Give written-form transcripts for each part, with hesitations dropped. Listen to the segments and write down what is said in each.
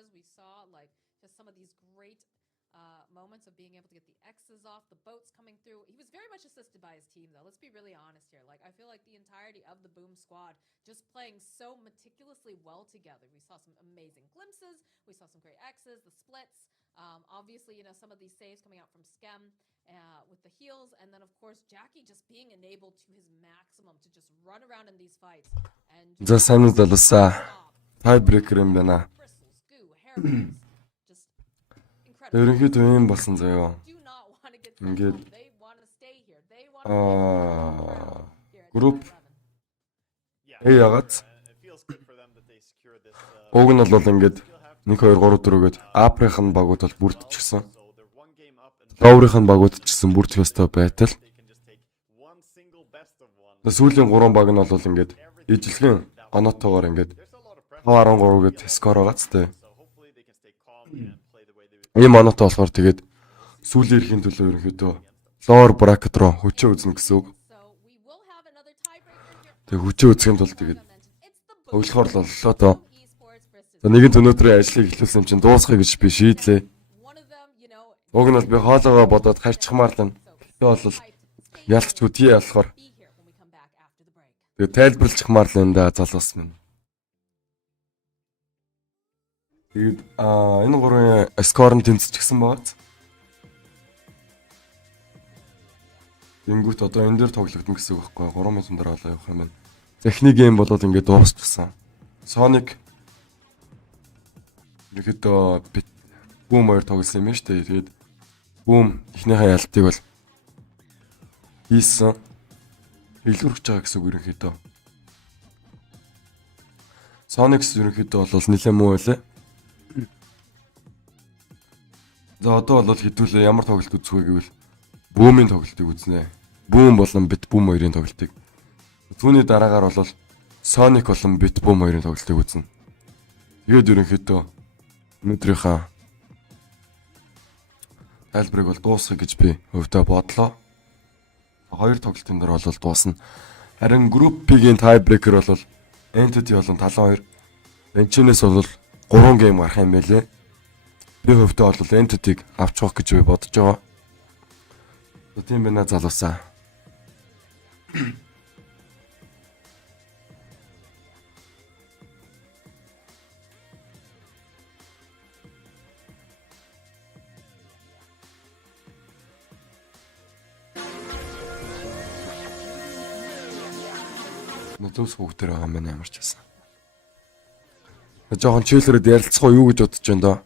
was. We saw like just some of these great moments of being able to get the X's off, the boats coming through. He was very much assisted by his team, though. Let's be really honest here. Like, I feel like the entirety of the Boom squad just playing so meticulously well together. We saw some amazing glimpses. We saw some great X's, the splits. Obviously, some of these saves coming out from Skem with the heals. And then, of course, Jackie just being enabled to his maximum to just run around in these fights. And За сайн уу залуусаа. TieBreaker юм байна. Ерөнхийдөө юм болсон заяа. Ингээд групп яагаад уг нь бол ингээд 1 2 3 4 гээд Априх нь багууд бол бүрдчихсэн. Лоурих нь багууд ч гэсэн бүрдэх ёстой байтал. Сүүлийн 3 баг нь бол ингээд ижилхэн оноотойгоор ингээд 5-13 гээд скор байгаа ч тийм. Ийм оноото болохоор тэгээд сүүлийн эрхийн төлөө ерөнхийдөө lower bracket руу хүчээ үзнэ гэсэн үг. Тэгээд хүчээ үзэхийн тулд тэгээд тоглохоор л боллоо тоо. Нэгэн өнөөдрийн ажлыг эхлүүлсэн юм чинь дуусгая гэж би шийдлээ. Уг нь бол би хоолоогоо бодоод харьцахмаар л. Гэтэ бол ялцгүй тий болохоор. Тэгээд тайлбарлахмаар л энэ залуус минь. Тэгээд энэ гурван скор нь тэнцчихсэн байгаа. Тэнгүүт одоо энэ дээр тоглогдно гэсэн үг байхгүй 3 минутын дараа болоо явах юм байна. Техник гейм болоод ингээд дуусчихсан. Sonic ихэд Boom 2 тоглосон юм шүү дээ. Тэгээд Boom эхнийхээ ялтыг бол хийсэн. Илүүрч байгаа гэсэн үг ерөнхийдөө. Sonic ерөнхийдөө бол нэлээд муу байлаа. За одоо бол хэдүүлээ ямар тоглолт үзэх вэ гэвэл Boom-ийн тоглолтыг үзнэ. Boom болон BetBoom 2-ын тоглолтыг. Түүний дараагаар бол Sonic болон BetBoom 2-ын тоглолтыг үзнэ. Тэгээд ерөнхийдөө өнөөдрийнхээ тайлбарыг бол дуусгах гэж би өвдөө бодлоо. Хоёр тоглолтын дараа бол дуусна. Харин Group B-ийн TieBreaker бол Entity болон 72. Энчнээс бол 3 гейм гарах юм байлээ. Би өвдөө бол Entity-г авчих гэж би бодож байгаа. Тийм байна залуусаа. Натус хүүхдэр байгаа юм ямар ч байсан. Жохон чийлрээд ярилцах уу юу гэж бодож байна доо.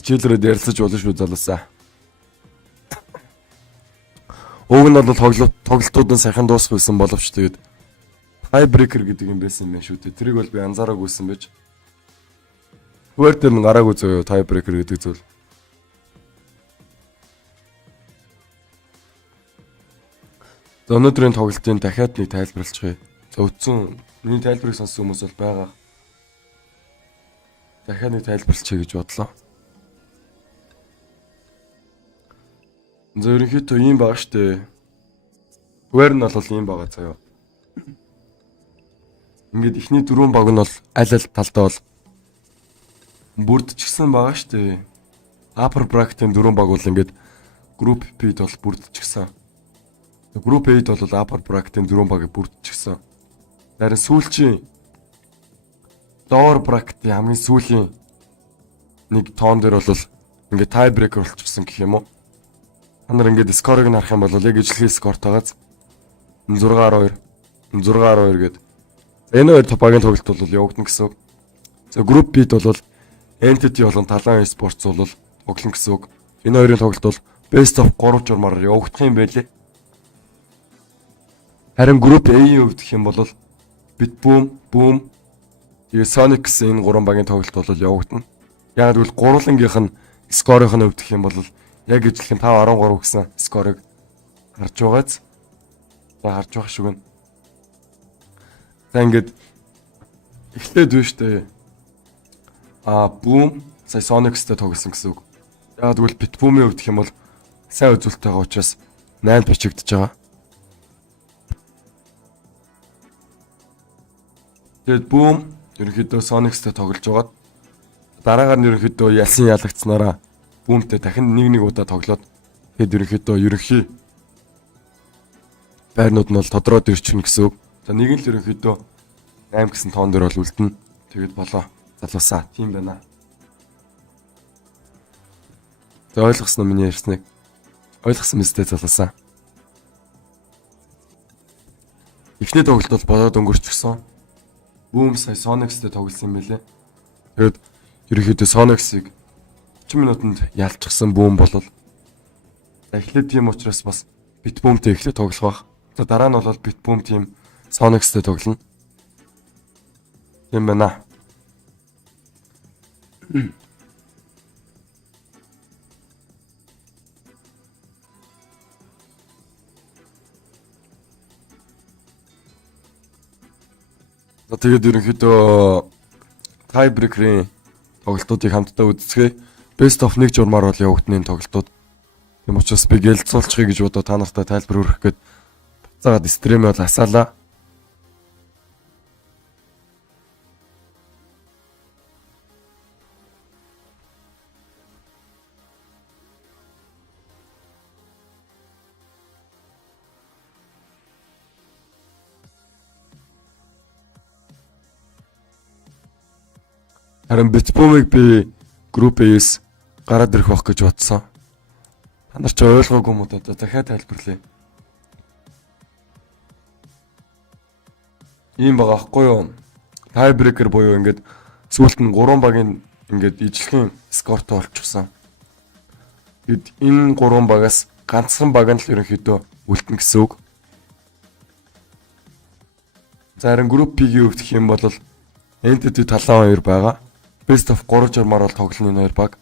Чийлрээд ярилцаж болно шүү залуусаа. Уг нь бол тоглолтууд нь сайхан дуусах байсан боловч тэгээд TieBreaker гэдэг юм байсан юм шүү дээ. Тэрийг бол би анзаараагүйсэн байж. Хөвөр дээр нь гараагүй зөө TieBreaker гэдэг зүйл. Өнөөдрийн тоглолтын дахиад нэг тайлбарлацгаая. За үтсэн миний тайлбарыг сонссон хүмүүс бол байгаа. Дахиад нэг тайлбарлацгаая гэж бодлоо. За ерөнхийдөө ийм байгаа штэ. Хөвөр нь бол ийм байгаа заяа. Ингээд ихний 4 баг нь бол аль аль талдаа бол бүрдчихсэн байгаа штэ. Upper bracket-ийн 4 баг бол ингээд Group B-д бол бүрдчихсэн. Group A-д бол upper bracket-ийн 4 багийг бүрдчихсэн. Харин сүүлчийн lower bracket-ийн хамгийн сүүлийн нэг тоон дээр бол ингээд TieBreaker болчихсон гэх юм уу. Та нар ингээд скорыг нь харах юм бол яг ижлэхий скортойгоос 6-12 гээд энэ хоёр багийн тоглолт бол явагдана гэсэн үг. За Group B-д бол Entity болон Талан Esports бол тоглоно гэсэн үг. Энэ хоёрын тоглолт бол best of 3 журмаар явагдах юм байлээ. Харин Group A-ийн хувьд гэх юм бол BetBoom, Boom, тэгээ Sonic гэсэн энэ 3 багийн тоглолт бол явагдана. Яг тэгвэл гурвангийнх нь скорын хувьд гэх юм бол яг ижлэх 5-13 гэсэн скорыг гарч байгааз. За харж байгаа шүү гэн. За ингээд эхлээд биш үү? Boom сая Sonic-стэй тоглосон гэсэн үг. Яг тэгвэл BetBoom-ийн хувьд гэх юм бол сайн үзүүлэлт байгаа учраас 8 бичигдэж байгаа. Тэгээд Boom ерөнхийдөө Sonics-тэй тоглож байгаад дараагаар нь ерөнхийдөө ялсан ялагдсанараа Boom-тэй дахин нэг удаа тоглоод тэгээд ерөнхийдөө ерөнхий байрнууд нь бол тодроод ирчихнэ гэсэн үг. За нэг нь л ерөнхийдөө 8 гэсэн тоон дээр бол үлдэнэ. Тэгээд болоо. Залуусаа. Тийм байна. За ойлгосноо миний ярьсныг. Ойлгосон мэт залуусаа. Эхний тоглолт бол болоод өнгөрчихсөн. Boom сая Sonics-тэй тоглосон юм байлээ. Тэгээд ерөнхийдөө Sonics-ыг 30 минутанд ялчихсан Boom болол. За эхлээд тийм учраас бас BetBoom-тэй эхлээд тоглох байх. За дараа нь бол BetBoom тийм Sonics-тэй тоглоно. Тийм байна. За тэгээд ерөнхийдөө TieBreaker-ийн тоглолтуудыг хамтдаа үздэцгээе. Best of 1 журмаар бол явагдана энэ тоглолтууд. Тийм учраас би гэлцүүлчихъя гэж бодоо та нартай тайлбар өргөх гээд буцаагаад стримээ бол асаалаа. Харин BetBoom-ыг би групп A-с гараад ирэх байх гэж бодсон. Та нар ч ойлгоогүй юм уу одоо дахиад тайлбарлая. Ийм байгаа аахгүй юу? TieBreaker буюу ингээд сүүлд нь 3 багийн ингээд ижлэхэн скортой олчихсан. Гэд энэ 3 багаас ганцхан баг нь л ерөнхийдөө үлдэн гэсэн үг. За харин групп B-ийн хувьд гэх юм бол Entity талаа 2 байгаа. Best of 3 журмаар бол тоглоно энэ 2 баг.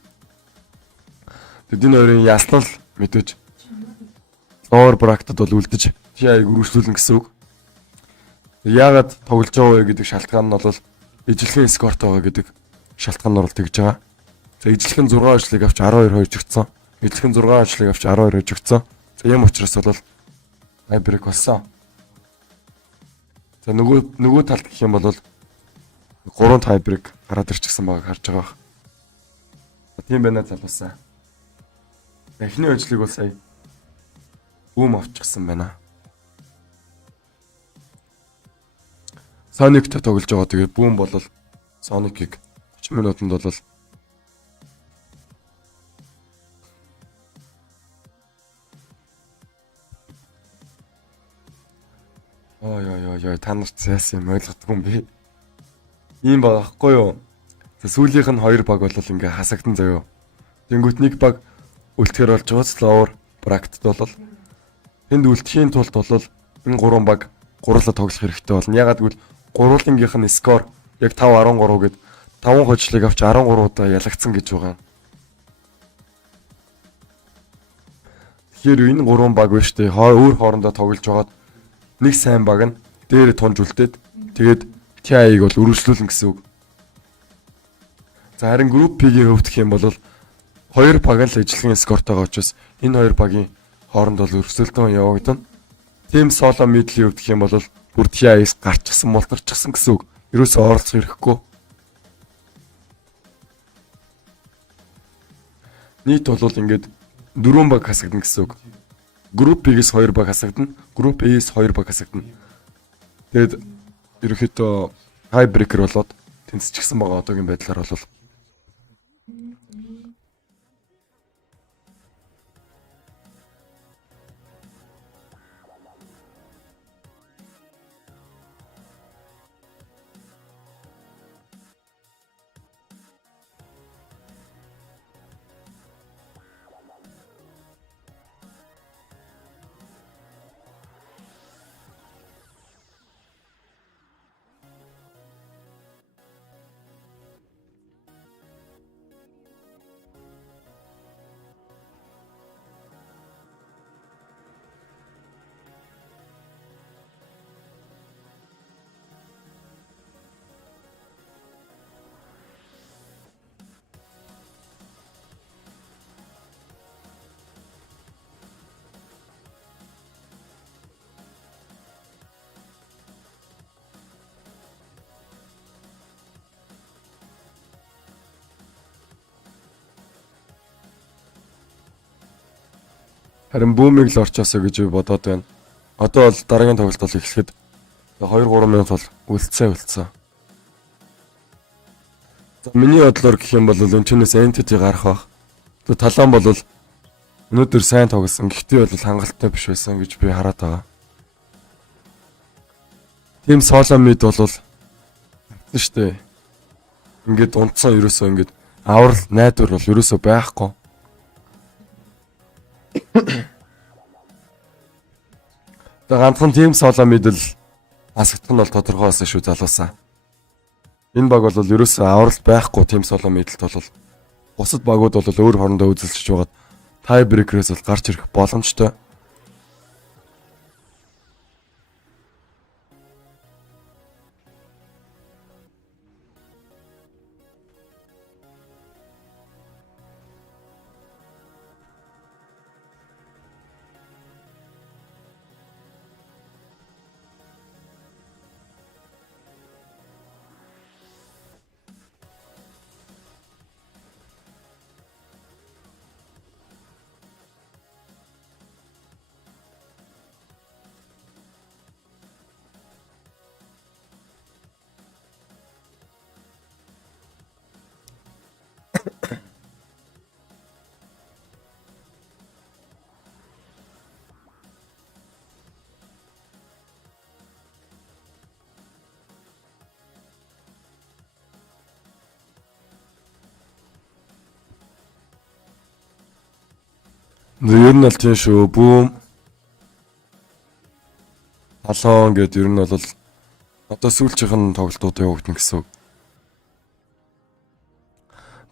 Тэд энэ хоёрын яснал мэдээж lower bracket-д бол үлдэж TI-г үргэлжлүүлнэ гэсэн үг. Яагаад тоглож байгаа вэ гэдэг шалтгаан нь бол ижлэхэн скорт байгаа гэдэг шалтгаанаар бол тэгж байгаа. За ижлэхэн 6 ажлыг авч 12 хожигдсон. Ижлэхэн 6 ажлыг авч 12 хожигдсон. За ийм учраас бол TieBreak болсон. За нөгөө талд гэх юм бол 3 TieBreak гараад ирчихсэн байгааг харж байгаа. Тийм байна залуусаа. Эхний ажлыг бол сая Boom авчихсан байна. Sonic-тэй тоглож байгаа. Тэгээд Boom бол Sonic-ыг 30 минутанд бол ой та нарт яасан юм ойлгохгүй юм би. Ийм байгаа хгүй юу? Сүүлийнх нь 2 баг бол ингээ хасагдан заяо. Тэнгүүт нэг баг үлдэхэр болж байгаа lower bracket бол тэнд үлдэхийн тулд бол энэ 3 баг гурлаа тоглох хэрэгтэй болно. Ягаад гэвэл гурвуулынгийнх нь скор яг 5-13 гэд 5 хожлыг авч 13 удаа ялагдсан гэж байгаа. Тэгэхээр энэ 3 баг биш үү? Өөр хоорондоо тоглож байгаад нэг сайн баг нь дээр тунж үлдээд тэгээд TI-г бол үргэлжлүүлнэ гэсэн үг. За харин групп B-ийн хувьд гэх юм бол 2 баг л ижлэхэн скортойгоо учраас энэ 2 багийн хооронд бол өрсөлдөөн явагдана. Тим соло мидлийн хувьд гэх юм бол бүр TI-с гарчихсан мултарчихсан гэсэн үг. Ерөөсөө оролцох хэрэггүй. Нийт бол ингээд 4 баг хасагдана гэсэн үг. Групп B-гээс 2 баг хасагдана, групп A-с 2 баг хасагдана. Тэгэд ерөнхийдөө TieBreaker болоод тэнцчихсэн байгаа одоогийн байдлаар бол Харин бүүмийг л орчоосоо гэж би бодоод байна. Одоо бол дараагийн тоглолт бол эхлэхэд 2-3 минут бол үлдсэн. За миний бодлоор гэх юм бол энэ ч entity гарах бах. Тэгээ талаан бол өнөөдөр сайн тоглосон. Гэхдээ бол хангалттай биш байсан гэж би хараад байгаа. Тим соло мид бол штэ. Ингээд унтсан ерөөсөө ингээд аврал найдвар бол ерөөсөө байхгүй. Тэгээ ганцхан тим соло мид л асагдах нь бол тодорхой байсан шүү залуусаа. Энэ баг бол ерөөсөө аврал байхгүй тим соло мидэлт бол бусад багууд бол өөр хоорондоо үзэлцэж байгаад TieBreaker-ээс бол гарч ирэх боломжтой. Ер нь л тийм шүү. Бүүм талон гэдэг ер нь бол одоо сүүлчийнхэн тоглолтууд явагдана гэсэн үг.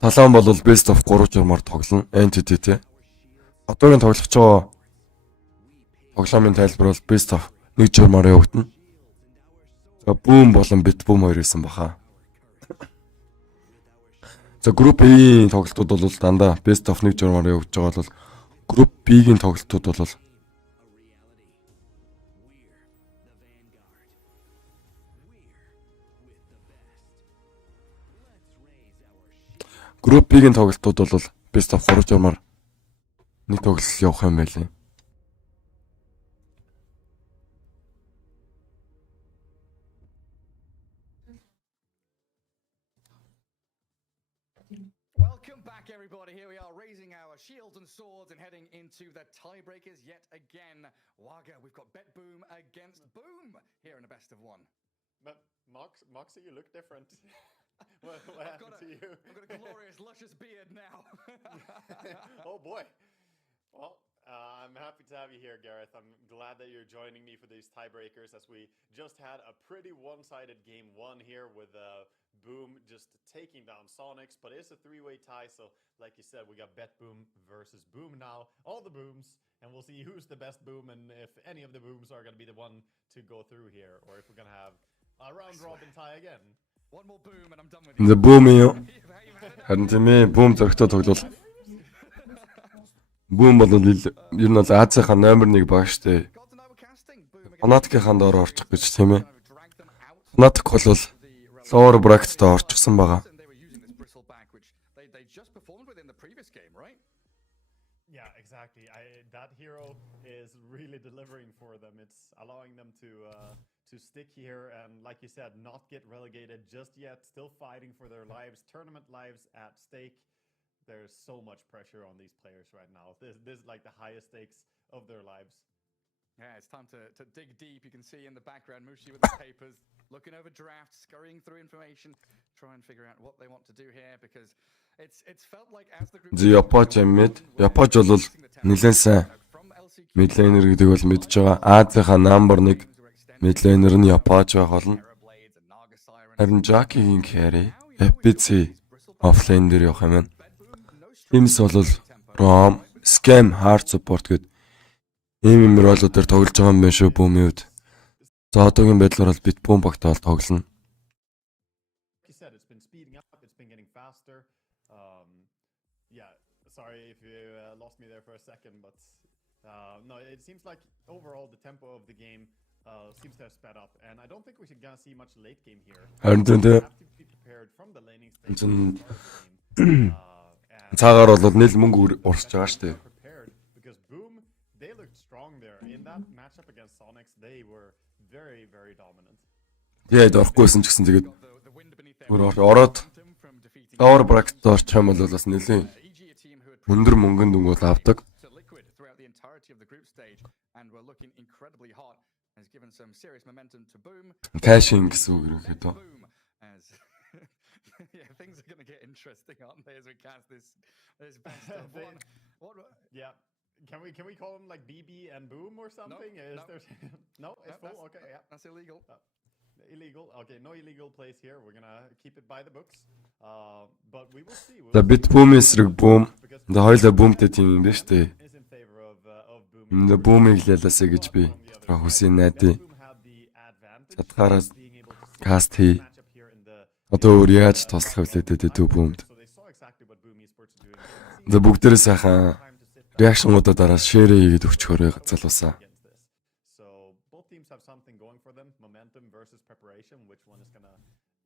Талон бол best of 3 журмаар тоглоно. Entity те. Одоогийн тоглох байгаа тоглоомын тайлбар бол best of 1 журмаар явагдана. За бүүм болон BetBoom хоёр исэн баха. За групп A-ийн тоглолтууд бол дандаа best of 1 журмаар явагдаж байгаа бол групп B-ийн тоглолтууд бол групп B-ийн тоглолтууд бол best of 3 журмаар нэг тоглолт явах юм байлээ. Welcome back, everybody. Here we are, raising our shields and swords and heading into the tiebreakers yet again. Waga, we've got BetBoom against Boom here in a best of one. But Moxie, you look different. What happened to you? I've got a glorious, luscious beard now. Oh boy. Well, I'm happy to have you here, Gareth. I'm glad that you're joining me for these tiebreakers, as we just had a pretty one-sided game one here with Boom just taking down Sonics, but it's a three-way tie, so like you said, we got BetBoom versus Boom now. All the Booms, and we'll see who's the best Boom and if any of the Booms are going to be the one to go through here, or if we're going to have a round-robin tie again. One more Boom and I'm done with you. The Boom юу? Харин тийм ээ, Boom зөрөгтэй тоглол. Boom бол ер нь бол Азийнхаа номер 1 баг штэ. Фанатикийн доор орчих гэж тийм ээ. Фанатик бол lower bracket-д орчихсон байгаа. Yeah, exactly. That hero is really delivering for them. It's allowing them to stick here and, like you said, not get relegated just yet. Still fighting for their lives, tournament lives at stake. There's so much pressure on these players right now. This is like the highest stakes of their lives. Yeah, it's time to dig deep. You can see in the background Mushi with the papers, looking over drafts, scurrying through information, try and figure out what they want to do here, because it's felt like as the group Япоч мид бол нэлээд сайн мидлейнер гэдэг бол мэдж байгаа. Азийнхаа number 1 мидлейнер нь Япоч байх болно. Харин Jackie-ийн carry FPC offlane дээр явах юм байна. Teams бол ROM, Scam, Hard Support гэдэг ийм ролууд дээр тоглож байгаа юм байна шүү Boom-ийн үед. За одоогийн байдлаар бол BetBoom багтаа бол тоглоно. Like you said, it's been speeding up, it's been getting faster. Yeah, sorry if you lost me there for a second, but no, it seems like overall the tempo of the game seems to have sped up, and I don't think we should gonna see much late game here. Харин We have to be prepared from the laning stage. Цагаар бол нийл мөнгө урсж байгаа шүү дээ. Prepared because Boom Sonics, they were very, very dominant. Тэгээд орохгүйсэн ч гэсэн тэгээд ороод Power bracket орчих юм бол бас нэлийн өндөр мөнгөнд дүнгууд авдаг. Cashing гэсэн үг ерөнхийдөө. Yeah, things are going to get interesting, aren't they, as we cast this best of one. Yeah. Can we call them like BB and Boom or something? No. No, it's full. Okay, yeah. That's illegal. Illegal. Okay, no illegal plays here. We're gonna keep it by the books. But we will see. За BetBoom эсрэг Boom. Тэ хоёлаа Boomтэй тийм юм байна шүү дээ. Is in favor of Boom. Энд Boom-ыг ялаасаа гэж би дотроо хүсээн найдаа. Чадхаараа каст хий. Одоо өөр яаж тослох вэ гэдэг Boom-д. За бүгдээрээ сайхан реакшнуудаа дараа шеэр хийгээд өгчөөрэй залуусаа. So both teams have something going for them, momentum versus preparation. Which one is gonna,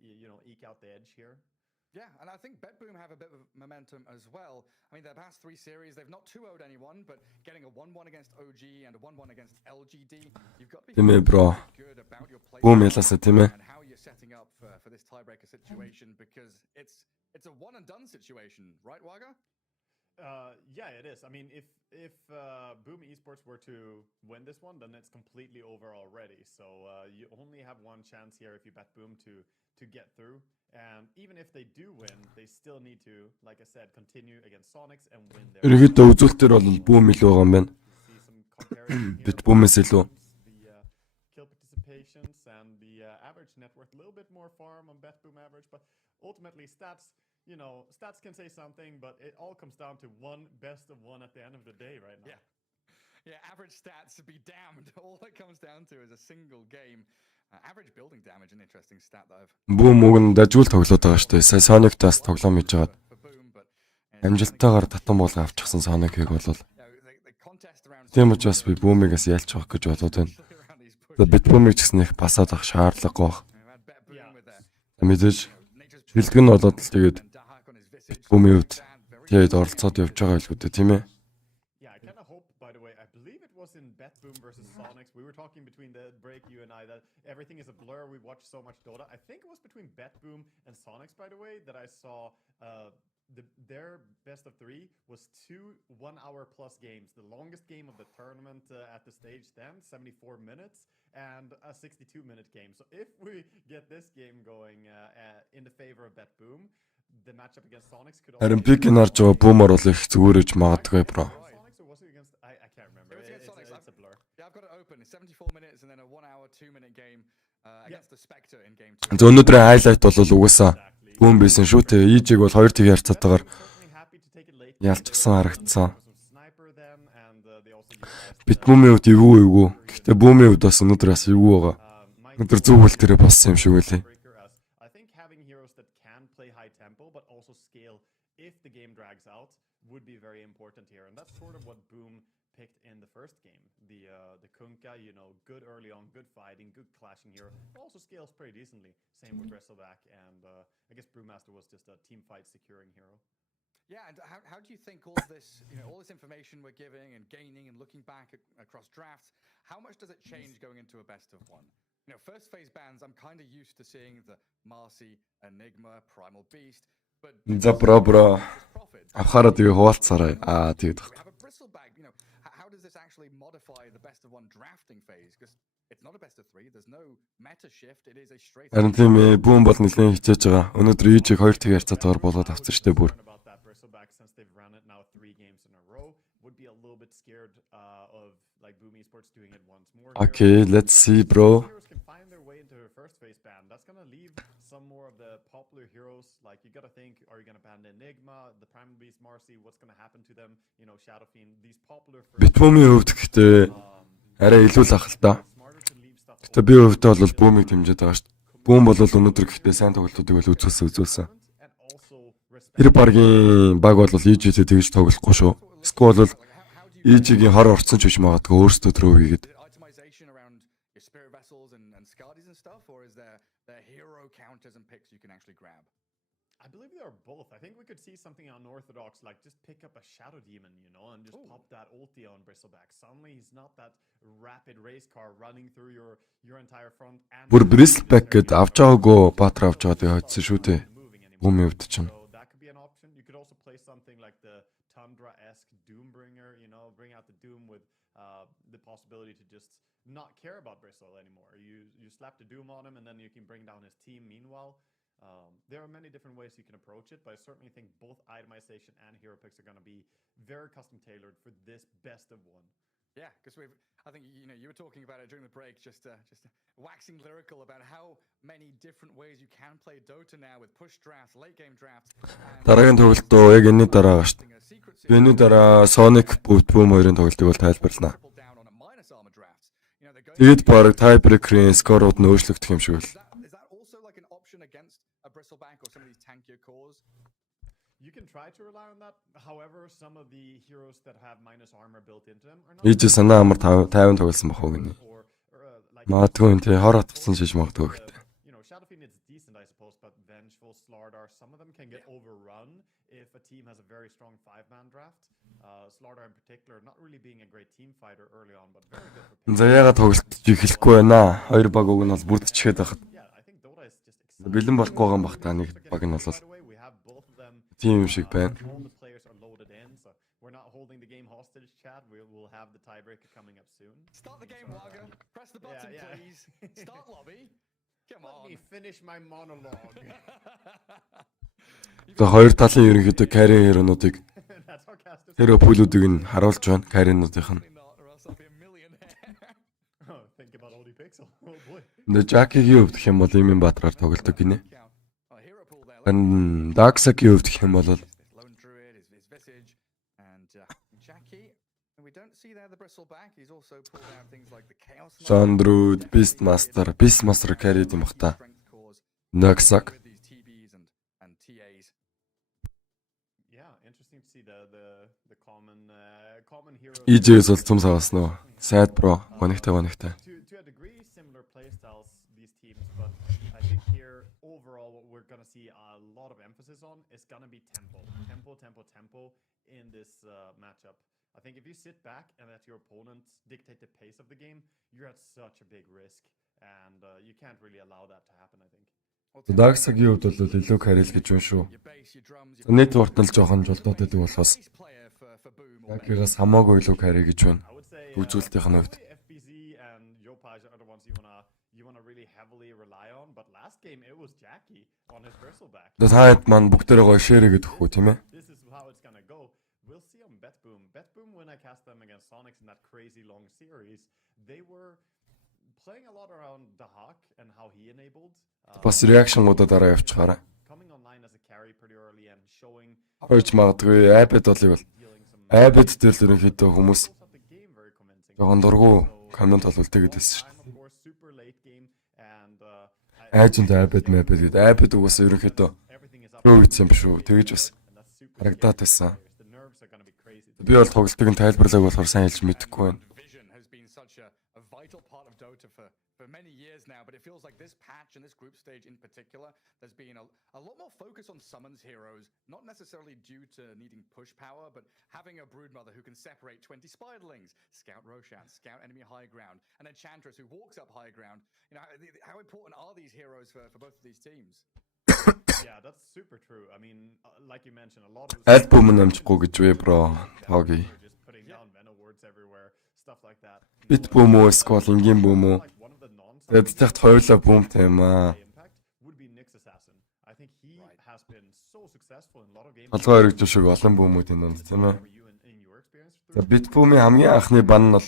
eke out the edge here? Yeah, and I think BetBoom have a bit of momentum as well. I mean, their past 3 series, they've not 2-0'd anyone, but getting a 1-1 against OG and a 1-1 against LGD, you've got to be good about your play and how you're setting up for this tiebreaker situation, because it's a one and done situation, right, Waga? Yeah, it is. I mean, if Boom Esports were to win this one, then it's completely over already. So you only have one chance here if you bet Boom to get through. And even if they do win, they still need to, like I said, continue against Sonics and win their. Ерөнхийдөө үзүүлэлтээр бол Boom илүү байгаа юм байна. BetBoom-ээс илүү. The kill participations and the average net worth a little bit more farm on BetBoom average, but ultimately stats can say something, but it all comes down to one best of one at the end of the day right now. Yeah, average stats be damned. All it comes down to is a single game. Average building damage, an interesting stat that I've. Boom уг нь дажгүй тоглоод байгаа шүү дээ. Сая Sonic-таас тоглоом хийж байгаад амжилттайгаар татан бол авчихсан Sonic-ыг бол тийм учраас би Boom-ыг бас ялч авах гэж бодоод байна. За BetBoom-ыг ч гэсэн их басаад авах шаардлагагүй баг. Мэдээж бэлтгэн нь болоод л тэгээд BetBoom-ийн хувьд тэгээд оролцоод явж байгаа байлгүй дээ, тийм ээ. BetBoom versus Sonics. We were talking between the break, you and I, that everything is a blur. We watch so much Dota. I think it was between BetBoom and Sonics, by the way, that I saw their best of 3 was 2 1-hour plus games. The longest game of the tournament at the stage then, 74 minutes, and a 62-minute game. So if we get this game going in the favor of BetBoom, the matchup against Sonics could also. Харин пик нар жоо Boom-ор бол их зүгээрэж магадгүй бро. I can't remember. It's a blur. Yeah, I've got it open. It's 74 minutes and then a 1-hour, 2-minute game against the Spectre in game 2. За өнөөдрийн хайлайт бол угаасаа Boom байсан шүү дээ. EJ-г бол 2 тэг харьцаатаагаар ялцсан харагдсан. BetBoom-ийн хувьд эвгүй. Гэхдээ Boom-ийн хувьд бас өнөөдөр бас эвгүй байгаа. Өнөөдөр зөв хөл төрөө болсон юм шиг байлээ. I think having heroes that can play high tempo but also scale if the game drags out would be very important here, and that's sort of what Boom picked in the first game. The Kunkka, good early on, good fighting, good clashing hero. Also scales pretty decently. Same with Bristleback, and I guess Brewmaster was just a team fight securing hero. Yeah, and how do you think all this, all this information we're giving and gaining and looking back across drafts, how much does it change going into a best of one? First phase bans, I'm kind of used to seeing the Marcy, Enigma, Primal Beast, but За бро авахаараа тэгээ хуваалцаарай. Тэгээд how does this actually modify the best of one drafting phase? Because it's not a best of 3. There's no meta shift. It is a straight. Харин тийм ээ, Boom бол нэлээд хичээж байгаа. Өнөөдөр EJ-г 2 тэг харьцаатаар болоод авсан штэ бүр. Since they've run it now 3 games in a row, would be a little bit scared of like Boom Esports doing it once more. Okay, let's see, bro. Heroes can find their way into her first phase ban. That's gonna leave some more of the popular heroes. Like you gotta think, are you gonna ban the Enigma, the Primal Beast, Marcy? What's gonna happen to them? Shadow Fiend. These popular. BetBoom-ийн хувьд гэхдээ арай илүү л ах л та. Гэтэ би хувьдаа бол Boom-ыг дэмжиж байгаа шүү дээ. Boom бол өнөөдөр гэхдээ сайн тоглолтуудыг бол үзүүлсэн. Тэр багийн баг бол EJ-тэй тэгж тоглохгүй шүү. Эсвэл бол EJ-гийн хор орцсон ч биш магадгүй өөрсдөө төрөө хийгээд. I believe they are both. I think we could see something unorthodox, like just pick up a Shadow Demon, you know, and just pop that ulti on Bristleback. Suddenly he's not that rapid race car running through your entire front. Бүр Bristleback гэд авч байгаагүй Баатар авч аваад яваадсан шүү дээ. Бүүмийн хувьд чинь. So that could be an option. You could also play something like the Tundra-esque Doombringer, you know, bring out the Doom with the possibility to just not care about Bristle anymore. You slap the Doom on him and then you can bring down his team meanwhile. There are many different ways you can approach it, but I certainly think both itemization and hero picks are going to be very custom tailored for this best of one. Yeah, because I think you were talking about it during the break, just waxing lyrical about how many different ways you can play Dota now with push drafts, late game drafts. Дараагийн тоглолтоо яг энэний дараа шүү дээ. Энэний дараа Sonic BetBoom хоёрын тоглолтыг бол тайлбарлана. Тэгэд баг TieBreaker-ийн скорууд нь өөрчлөгдөх юм шиг байна. You can try to rely on that. However, some of the heroes that have minus armor built into them are not. Ээж санаа амар 50 тоглосон бах уу гинэ. Маадгүй энэ хор атгсан шиж магадгүй гэхдээ. You know, Shadow Fiend is decent, I suppose, but Vengeful, Slardar, some of them can get overrun if a team has a very strong 5-man draft. Slardar in particular, not really being a great team fighter early on, but very good for. За ягаад тоглолт эхлэхгүй байна. Хоёр баг уг нь бол бүрдчихэд байхад. Бэлэн болохгүй байгаа юм бах та нэг баг нь бол тийм юм шиг байна. We're not holding the game hostage, Chad. We will have the tiebreaker coming up soon. Start the game, Wagga. Press the button, please. Start lobby. Come on. Let me finish my monologue. За хоёр талын ерөнхийдөө carry hero-нуудыг тэр пүүлүүдийг нь харуулж байна. Carry-нуудынх нь. Think about all the pixel. Oh boy. The Jackie-гийн хувьд гэх юм бол Имийн Баатраар тоглодог гинэ. Darksack-гийн хувьд гэх юм бол Sandrood, Beastmaster carry юм бах та. Darksack. Yeah, interesting to see the common hero. EJ-с бол цум саваас нөө. Sad bro, гонигтай. To a degree, similar playstyles these teams, but I think here overall what we're gonna see a lot of emphasis on is gonna be tempo in this matchup. I think if you sit back and let your opponents dictate the pace of the game, you're at such a big risk, and you can't really allow that to happen, I think. Darksack-гийн хувьд бол илүү carry-л гэж байна шүү. Network нь л жоохон жолдоод байдаг болохоос Jackie-гаас хамаагүй илүү carry гэж байна. Үзүүлэлтийн хувьд. FBZ and Yopaj are the ones you wanna really heavily rely on, but last game it was Jackie on his Bristleback. Таад маань бүгдээрээ гоё share гэдэг хөө тийм ээ. This is how it's gonna go. We'll see on BetBoom. BetBoom, when I cast them against Sonics in that crazy long series, they were playing a lot around the Hawk and how he enabled. Бас reaction-уудаа дараа явчихаарай. Coming online as a carry pretty early and showing. Хойч магадгүй iPad болыг бол iPad дээр л ерөнхийдөө хүмүүс жоохон дургу комент болвол тэгээд байсан шүү. Agent iPad гэдэг iPad угаасаа ерөнхийдөө руу гэсэн юм шүү. Тэгэж бас харагдаад байсан. Би бол тоглолтыг нь тайлбарлаг болохоор сайн хэлж мэдэхгүй байна. For many years now, but it feels like this patch and this group stage in particular, there's been a lot more focus on summons heroes, not necessarily due to needing push power, but having a Broodmother who can separate 20 Spiderlings, scout Roshan, scout enemy high ground, and then Chantress who walks up high ground. You know, how important are these heroes for both of these teams? Yeah, that's super true. I mean, like you mentioned, a lot of Альбом намжихгүй гэж вэ, bro. Тоги. just putting down venom words everywhere, stuff like that. BetBoom уу, Skull ингийн boom уу? Тэгээд тэгт хоёулаа boomтэй юм аа. Would be Nyx Assassin. I think he has been so successful in a lot of games. Толгой өргөж шиг олон boomүүдийн дунд тийм ээ. In your experience. За BetBoom-ийн хамгийн анхны бан нь бол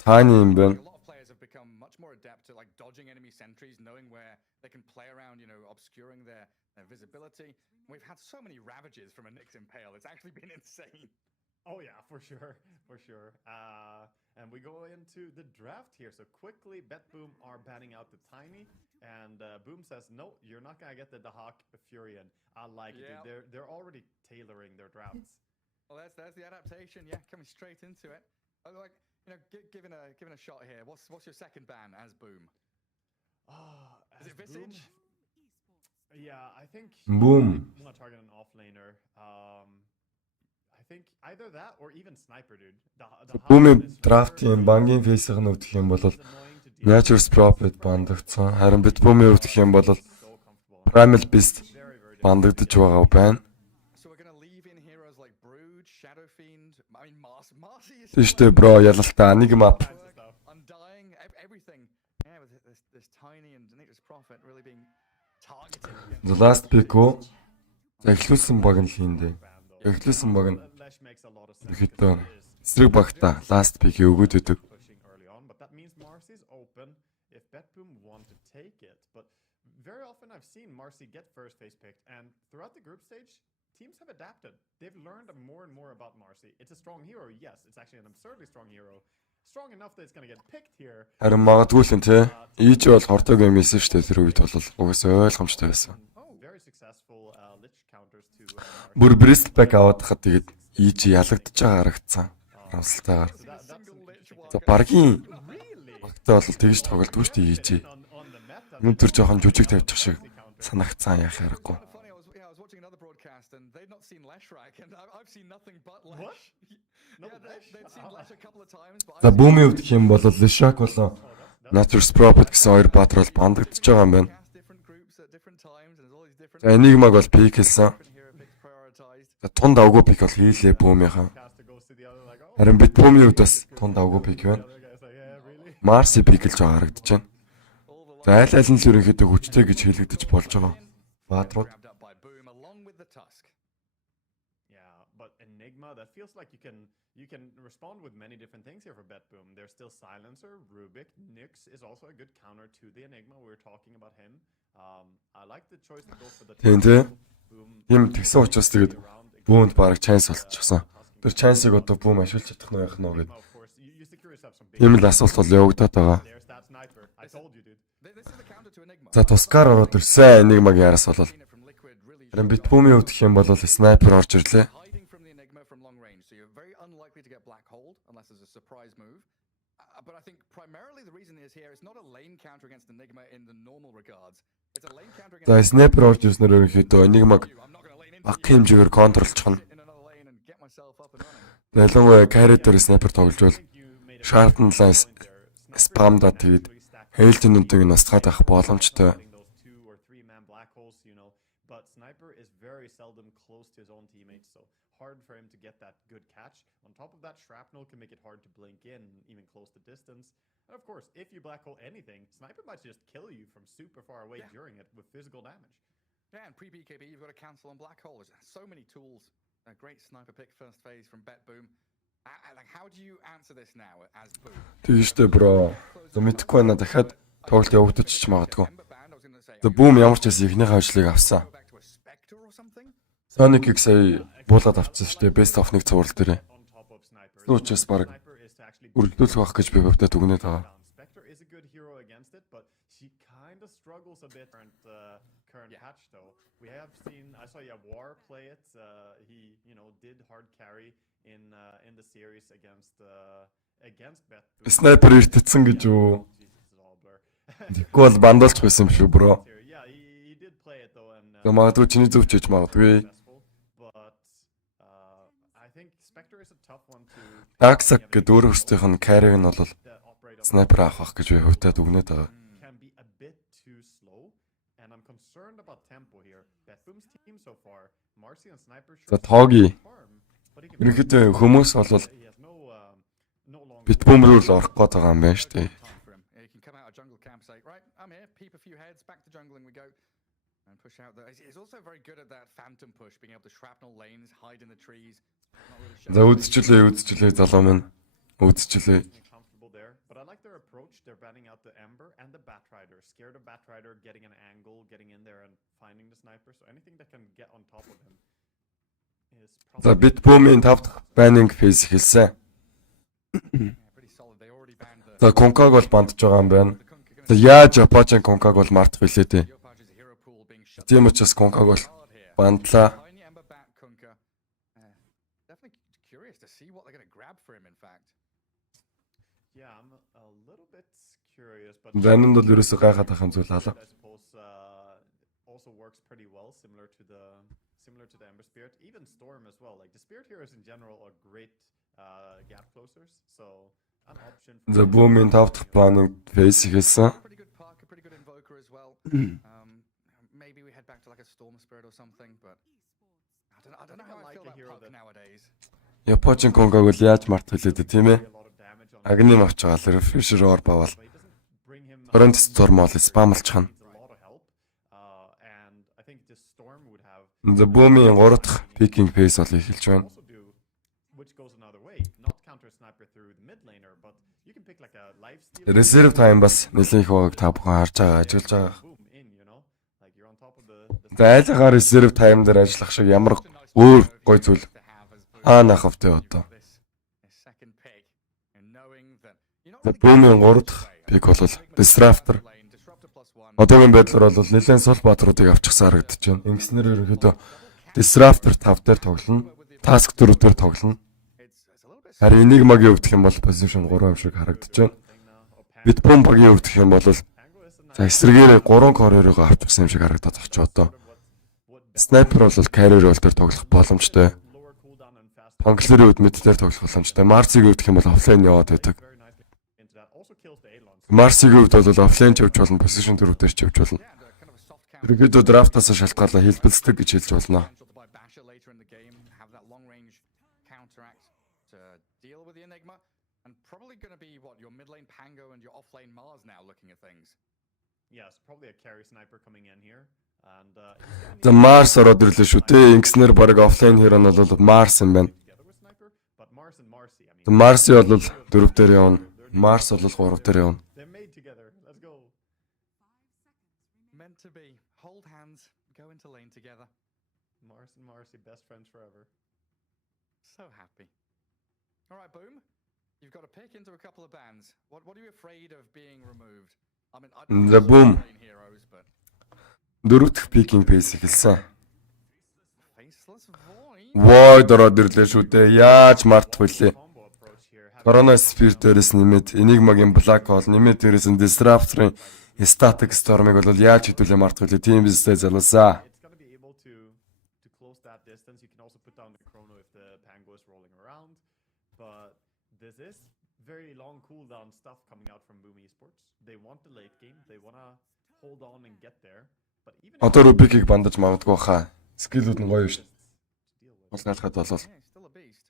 Tiny юм байна. A lot of players have become much more adept at like dodging enemy sentries, knowing where they can play around, you know, obscuring their visibility. We've had so many ravages from a Nyx Impale. It's actually been insane. Oh yeah, for sure. And we go into the draft here. So quickly, BetBoom are banning out the Tiny, and Boom says, "No, you're not gonna get the Hawk Furion." I like it. They're already tailoring their drafts. Well, there's the adaptation. Yeah, coming straight into it. Like, you know, given a shot here. What's your second ban as Boom? As Is it Boom? Visage? Yeah, I think Boom. want to target an off laner. I think either that or even sniper, dude. The Boom-ийн Howard is драфтын very бангийн фейсийг нь үзэх юм бол annoying to deal with. Nature's Prophet бандагдсан. Харин BetBoom-ийн үзэх юм бол So comfortable. Primal Beast Very, very бандагдаж байгаа байна. So we're going to leave in heroes like Brood, Shadow Fiend. I mean, Marcy is Тийштэй бро ялалтаа нэг map. Undying, everything. Yeah, with this Tiny and Nature's Prophet really being targeted. The last pick уу. За эхлүүлсэн баг нь хийндээ. Эхлүүлсэн баг нь Lash makes a lot of sense. ихэдээ эсрэг багта last pick өгөөд өгдөг. Pushing early on, but that means Marcy's open if BetBoom want to take it. But very often I've seen Marcy get first phase picked, and throughout the group stage, teams have adapted. They've learned more and more about Marcy. It's a strong hero, yes. It's actually an absurdly strong hero. Strong enough that it's going to get picked here. Харин магадгүй л энэ ийж бол хортог юм исэн шүү дээ тэр үед бол угсаа ойлгомжтой байсан. Very successful lich counters to Бүр Bristleback аваад хахад тэгээд ийж ялагдаж байгаа харагдсан. Харамсалтайгаар. За баргийн багтаа бол тэгж тоглодгүй шүү дээ ийж. Өнөөдөр жоохон жүжиг тавьчих шиг санагцсан яах ярихгүй. Funny, I was watching another broadcast and they'd not seen Leshrac, and I've seen nothing but Lesh. What? No, Yeah, they'd seen Lesh a couple of times, but За Boom-ийн хувьд гэх юм бол Leshrac болон Nature's Prophet гэсэн хоёр баатар бол бандагдаж байгаа юм байна. different groups at different times, and there's all these different За Enigma бол пик хэлсэн. hero picks prioritized. За тунд авгүй пик бол хийлээ Boom-ийнхаа. caster goes to the other like, oh, Харин BetBoom-ийн хувьд бас тунд авгүй пик байна. the other guy's like, yeah, really? Marcy пик хэлж байгаа харагдаж байна. За аль аль нь л ерөнхийдөө хүчтэй гэж хэлэгдэж болж байгаа. Баатрууд Grabbed up by Boom along with the Tusk. Yeah, but Enigma, that feels like you can respond with many different things here for BetBoom. There's still Silencer, Rubik, Nyx is also a good counter to the Enigma. We were talking about him. I like the choice to go for the Тийм Tusk. тий. Boom. Ийм тэгсэн учраас тэгээд Boom-д бараг chance болчихсон. Тэр chance-ыг одоо Boom ашиглаж чадах нь байх нь уу гэдэг. Of course, you secure yourself some big. Ийм л асуулт бол явагдаад байгаа. There's that sniper. I told you, dude. This is a counter to Enigma. За тускаар ороод ирсэн Enigma-гийн яраас бол Seen it from Liquid really харин BetBoom-ийн хувьд гэх юм бол снайпер орж ирлээ. hiding from the Enigma from long range, so you're very unlikely to get black hold unless there's a surprise move. But I think primarily the reason is here, it's not a lane counter against Enigma in the normal regards. It's a lane counter За against снайпер орж ирснээр ерөнхийдөө Enigma-г you. I'm not going to lane into баг хэмжээгээр контролчих нь. in another lane and get myself up and running. Ялангуяа carry дээр снайпер тоглож бол Sharpen Lance спамдаа тэгээд Heilton-уудыг настгаад авах боломжтой. Those 2 or 3 man black holes, you know, but Sniper is very seldom close to his own teammates, so hard for him to get that good catch. On top of that, shrapnel can make it hard to blink in, even close the distance. And of course, if you black hole anything, Sniper might just kill you from super far away during it with physical damage. Yeah, and pre-BKB, you've got to cancel on black hole. There's so many tools. A great sniper pick first phase from BetBoom. Like, how do you answer this now as Boom? Тэгжтэй бро. За мэдхгүй байна дахиад тоглолт явагдаж ч магадгүй. Ember band, I was going to say, За Boom ямар ч байсан ихнийхээ ажлыг авсан. go back to a Spectre or something? Sonic-ыг сая буулгаад авчихсан шүү дээ. Best of 1 цуврал дээр. On top of Sniper. Сүүчээс баг Sniper is to actually үргэлжлүүлэх байх гэж би бовдод өгнөд байгаа. Spectre is a good hero against it, but she kind of struggles a bit current patch though. We have seen, I saw War play it. He, did hard carry in the series against BetBoom. Снайпер иртэтсэн гэж юу? Jesus, it's all blur. Тэгэхгүй бол бандуулж байсан юм шүү бро. Yeah, he did play it though, and За магадгүй чиний зөв ч гэж магадгүй. successful. But I think Spectre is a tough one to Darksack гэдэг өөр өөртөөх нь carry нь бол operate on. снайпер авах гэж би хөвтөд өгнөд байгаа. Can be a bit too slow, and I'm concerned about tempo here. BetBoom's team so far, Marcy and Sniper. За тооги. But he can. Ерөнхийдөө хүмүүс бол He has no longer. BetBoom руу л орох гээд байгаа юм байна шүү дээ. Time for him. He can come out of jungle camp, say, right, I'm here, peep a few heads, back to jungling we go. And push out the... He's also very good at that phantom push, being able to shrapnel lanes, hide in the trees. Not really sure. За үзчихлээ залуу минь. Үзчихлээ. Comfortable there, but I like their approach. They're banning out the Ember and the Batrider. Scared of Batrider getting an angle, getting in there and finding the sniper. So anything that can get on top of him is За probably. BetBoom-ийн 5 дахь banning phase хэлсэн. Yeah, pretty solid. They already banned the... За Конкаг бол бандж байгаа юм байна. The Kunkka gonna... За яаж Япочин Конкаг бол мартах вүлээ дээ. Yopaj is a hero pool being shut Тийм учраас Конкаг бол hard here. бандлаа. Tiny Ember Bat Kunkka. Definitely curious to see what they're going to grab for him, in fact. Yeah, I'm a little bit curious, but Заннд бол ерөөсөө гайхаад ахын зүйл алга. I suppose also works pretty well, similar to the Ember Spirit. Even Storm as well. Like the Spirit heroes in general are great gap closers. So an option. The Boom-ийн 5 дахь планыг face хийсэн. Pretty good park, a pretty good invoker as well. Maybe we head back to like a Storm Spirit or something, but I don't know how I feel about puck nowadays. Япочин Конгог л яаж март хэлээд дээ тийм ээ. Агним авч байгаа л Fisher ор бавал. Торонт Storm ол спамлж хана. The Boom-ийн 3 дахь picking phase бол эхэлж байна. Reserve time бас нэлээд их байгааг та бүхэн харж байгаа, ажиллаж байгаа. За айлгаар reserve time дээр ажиллах шиг ямар өөр гой зүйл нах автай одоо. The Boom-ийн 3 дахь pick бол Disruptor. Одоогийн байдлаар бол нэлээд сул баатруудыг авчихсан харагдаж байна. Ингэснээр ерөнхийдөө Disruptor 5 дээр тоглоно. Task 4 дээр тоглоно. Харин Enigma-гийн өвдөх юм бол position 3 шиг харагдаж байна. BetBoom-гийн өвдөх юм бол за эсрэгээрээ 3 carrier-ыг авчихсан юм шиг харагдаад байгаа ч одоо. Sniper бол carrier бол дээр тоглох боломжтой. Pangler-ийн өвд мэд дээр тоглох боломжтой. Mars-ийн өвдөх юм бол offline яваад байдаг. Mars-ийн өвд бол offline ч явж болно, position 4 дээр ч явж болно. Ерөнхийдөө draft-аас шалтгаалаа хэлбэлцдэг гэж хэлж болно. And probably going to be what your mid lane Pango and your off lane Mars now looking at things. Yes, probably a carry sniper coming in here. And The Mars ороод ирлээ шүү дээ. Ингэснээр баг offline hero нь бол Mars юм байна. but Mars and Marcy, I mean, Mars бол 4 дээр явна. Mars бол 3 дээр явна. they're made together. Let's go. Meant to be. Hold hands, go into lane together. Mars and Marcy, best friends forever. So happy. All right, Boom. You've got to pick into a couple of bands. What are you afraid of being removed? I mean, I don't The Boom. heroes, but 4 дахь picking phase эхэлсэн. Faceless Void. Void ороод ирлээ шүү дээ. Яаж мартах вүлээ? Combo approach here. Corona Sphere дээрээс нэмээд Enigma-гийн Black Hole нэмээд дээрээс Disruptor-ын Static Storm-ыг бол яаж хэдүүлээ мартах вүлээ? Team Business залуусаа. It's going to be able to close that distance. You can also put down the chrono if the Pango is rolling around. But this is very long cooldown stuff coming out from Boom Esports. They want the late game. They want to hold on and get there. But even Одоо Rubik-ийг бандаж магадгүй хаа. Скиллүүд нь гоё шүү. Бас наалхад болол. Yeah, he's still a beast.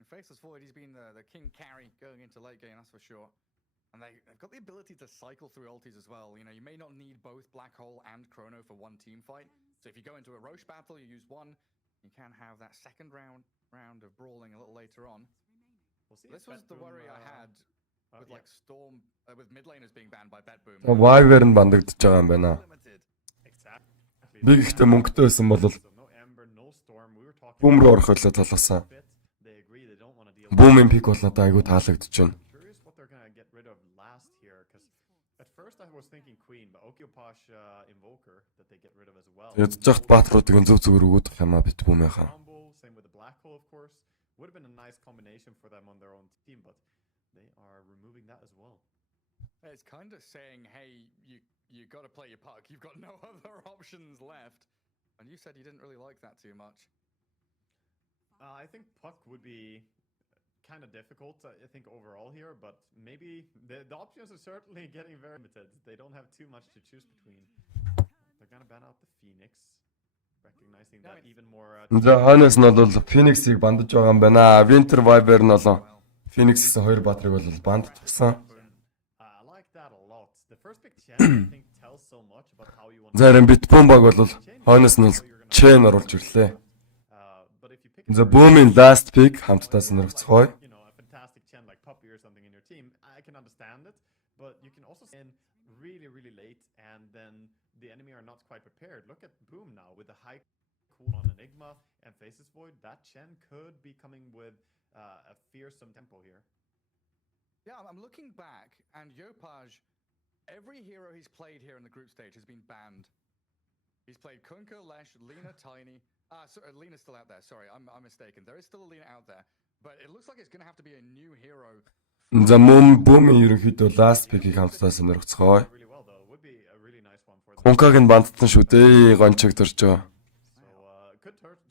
In Faceless Void, he's been the king carry going into late game, that's for sure. And they've got the ability to cycle through ultis as well. You know, you may not need both Black Hole and Chrono for one team fight. So if you go into a Roche battle, you use one, you can have that second round of brawling a little later on. we'll see This if was the BetBoom, worry I had with like Storm, with mid laners being banned by BetBoom. Wyvern нь бандагдж байгаа юм байна. Limited. Exactly. Би ихтэй мөнгөтэй байсан бол So no Ember, no Storm. We were talking Boom руу орох хөлөө толгосон. bit. They agree they don't want to deal Boom-ийн pick бол надад айгүй таалагдж байна. Curious what they're going to get rid of last here, because at first I was thinking Queen, but Okyopash Invoker that they get rid of as well. Ядж захт баатруудыг зүг зүгээр өгөөдөх юм а BetBoom-ийнхаа. Combo, same with the Black Hole, of course. Would have been a nice combination for them on their own team, but they are removing that as well. It's kind of saying, hey, you got to play your puck. You've got no other options left. And you said you didn't really like that too much. I think puck would be kind of difficult, I think, overall here, but maybe the options are certainly getting very limited. They don't have too much to choose between. They're going to ban out the Phoenix, recognizing that even more. За хойноос нь бол Phoenix-ийг бандаж байгаа юм байна. Winter Wyvern нь болоо Phoenix гэсэн хоёр баатрыг бол бандчихсан. I like that a lot. The first pick Chen, I think, tells so much about how you want. Зарим BetBoom баг бол хойноос нь chain оруулж ирлээ. But if you pick The Boom-ийн last pick хамтдаа сонирхцгой. you know, a fantastic Chen like Puppy or something in your team, I can understand it. But you can also send really, really late, and then the enemy are not quite prepared. Look at Boom now with the high cool on Enigma and Faces Void. That Chen could be coming with a fearsome tempo here. Yeah, I'm looking back, and Yopaj, every hero he's played here in the group stage has been banned. He's played Kunko, Lesh, Lina, Tiny. Lina's still out there. Sorry, I'm mistaken. There is still a Lina out there, but it looks like it's going to have to be a new hero. За Boom-ийн ерөнхийдөө last pick-ийг хамтдаа сонирхцгой. Really well though. Would be a really nice one for Хункаг нь бандтсан шүү дээ. Гончогдорчоо.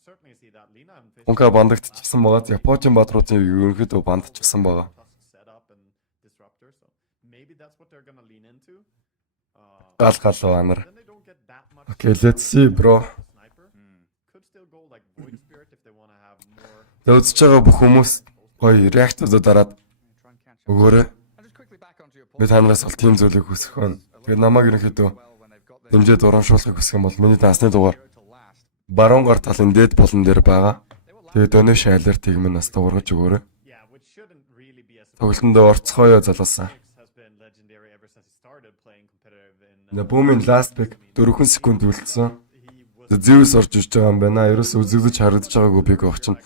Certainly see that. Lina and Fish Хунка бандагдчихсан байгаа. Японы баатруудын ерөнхийдөө бандчихсан байгаа. setup and disruptor. So maybe that's what they're gonna lean into. Гал банер. Then they don't get that much. Okay, let's see, bro. Sniper could still go like Void Spirit if they want to have more. Үзэж байгаа бүх хүмүүс гоё реакторд дараад өгөөрэй. Би танаас бол тийм зүйлийг хүсэх байна. Тэгээд намайг ерөнхийдөө хэмжээд урамшуулахыг хүсэх юм бол миний дансны дугаар баруун гар талын дээд болон дээр байгаа. Тэгээд donation alert-ийг минь бас дуургаж өгөөрэй. Yeah, which shouldn't really be as Тоглолтонд орцгоё залуусаа. has been legendary ever since he started playing competitive in. Бүүмийн last pick 4 секунд үлдсэн. Zeus орж иж байгаа юм байна. Ерөөс үзэгдэж харагдаж байгаагүй пик байх чинь.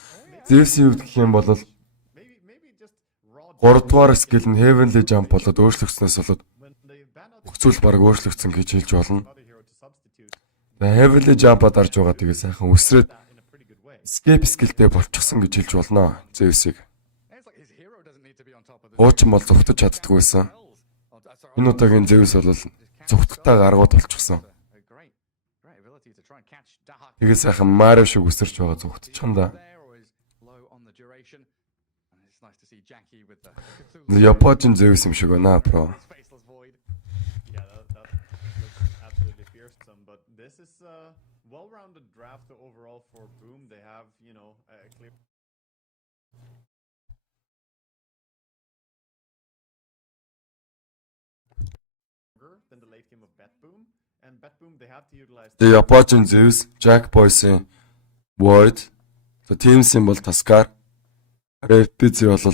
Zeus-ийн хувьд гэх юм бол Maybe just raw 3 дугаар скил нь Heavenly Jump болоод өөрчлөгдснөөс болоод when they ban out бүх зүйл баг өөрчлөгдсөн гэж хэлж болно. another hero to substitute Тэгээ Heavenly Jump-ад орж байгаа тэгээ сайхан өсрээд that in a pretty good way. escape skillтэй болчихсон гэж хэлж болно. Zeus-ийг. It's like his hero doesn't need to be on top of the Уучин бол зүгтэж чаддгүй байсан. Энэ удаагийн Zeus бол зүгтгтээ гаргууд болчихсон. A great ability to try and catch Dahak Тэгээ сайхан Mario шиг өсөрч байгаа зүгтчихэн да. there or is low on the duration. And it's nice to see Jackie with the Cthulhu, Японы Zeus юм шиг байна, bro. his faceless void. Yeah, that looks absolutely fearsome. But this is a well-rounded draft overall for Boom. They have, a clear. Than the late game of BetBoom, and BetBoom they have to utilize. Тэгээ Японы Zeus, Jack Boys-ийн Word, the team symbol Taskar, RPG бол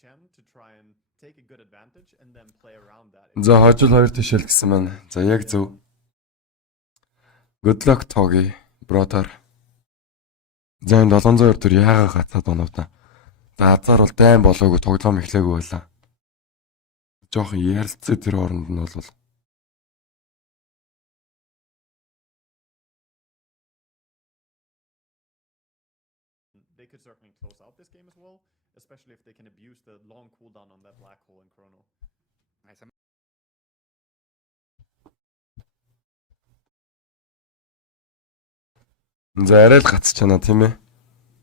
Gem to try and take a good advantage and then play around that. за хожил хоёр тишэл гэсэн маань. За яг зөв. Good luck Togi, brother. За энэ 702 төр яагаад гацаад оноо та. За азар бол дайм болоогүй тоглоом эхлээгүй байлаа. Жохон ярилцээ тэр хооронд нь бол They could certainly close out this game as well, especially if they can abuse the long cooldown on that black hole in Chrono. Nice. за арай л гацчихна тийм ээ.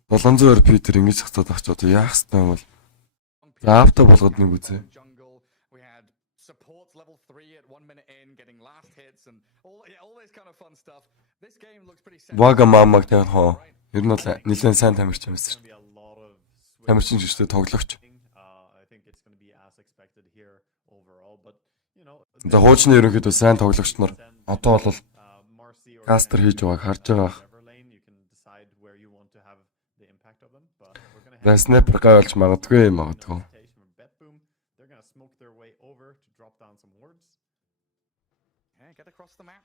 702 Питер ингэж хацаад авч одоо яах вэ юм бол. За авто болгоод нэг үзье. Jungle. We had supports level 3 at 1 minute in, getting last hits and all this kind of fun stuff. This game looks pretty simple. Вага мамаг тэр хоо. Ер нь бол нэлээд сайн тамирч юм It's шүү. gonna be a lot of Тамирчин ч гэжтэй тоглогч. I think it's gonna be as expected here overall, but За хуучны ерөнхийдөө сайн тоглогч нар одоо бол Marcy or кастер хийж байгааг харж байгаа. whatever lane, you can decide where you want to have the impact of them, but we're gonna За have снайпер гайвалж магадгүй. rotation from BetBoom. They're gonna smoke their way over to drop down some wards. Yeah, get across the map.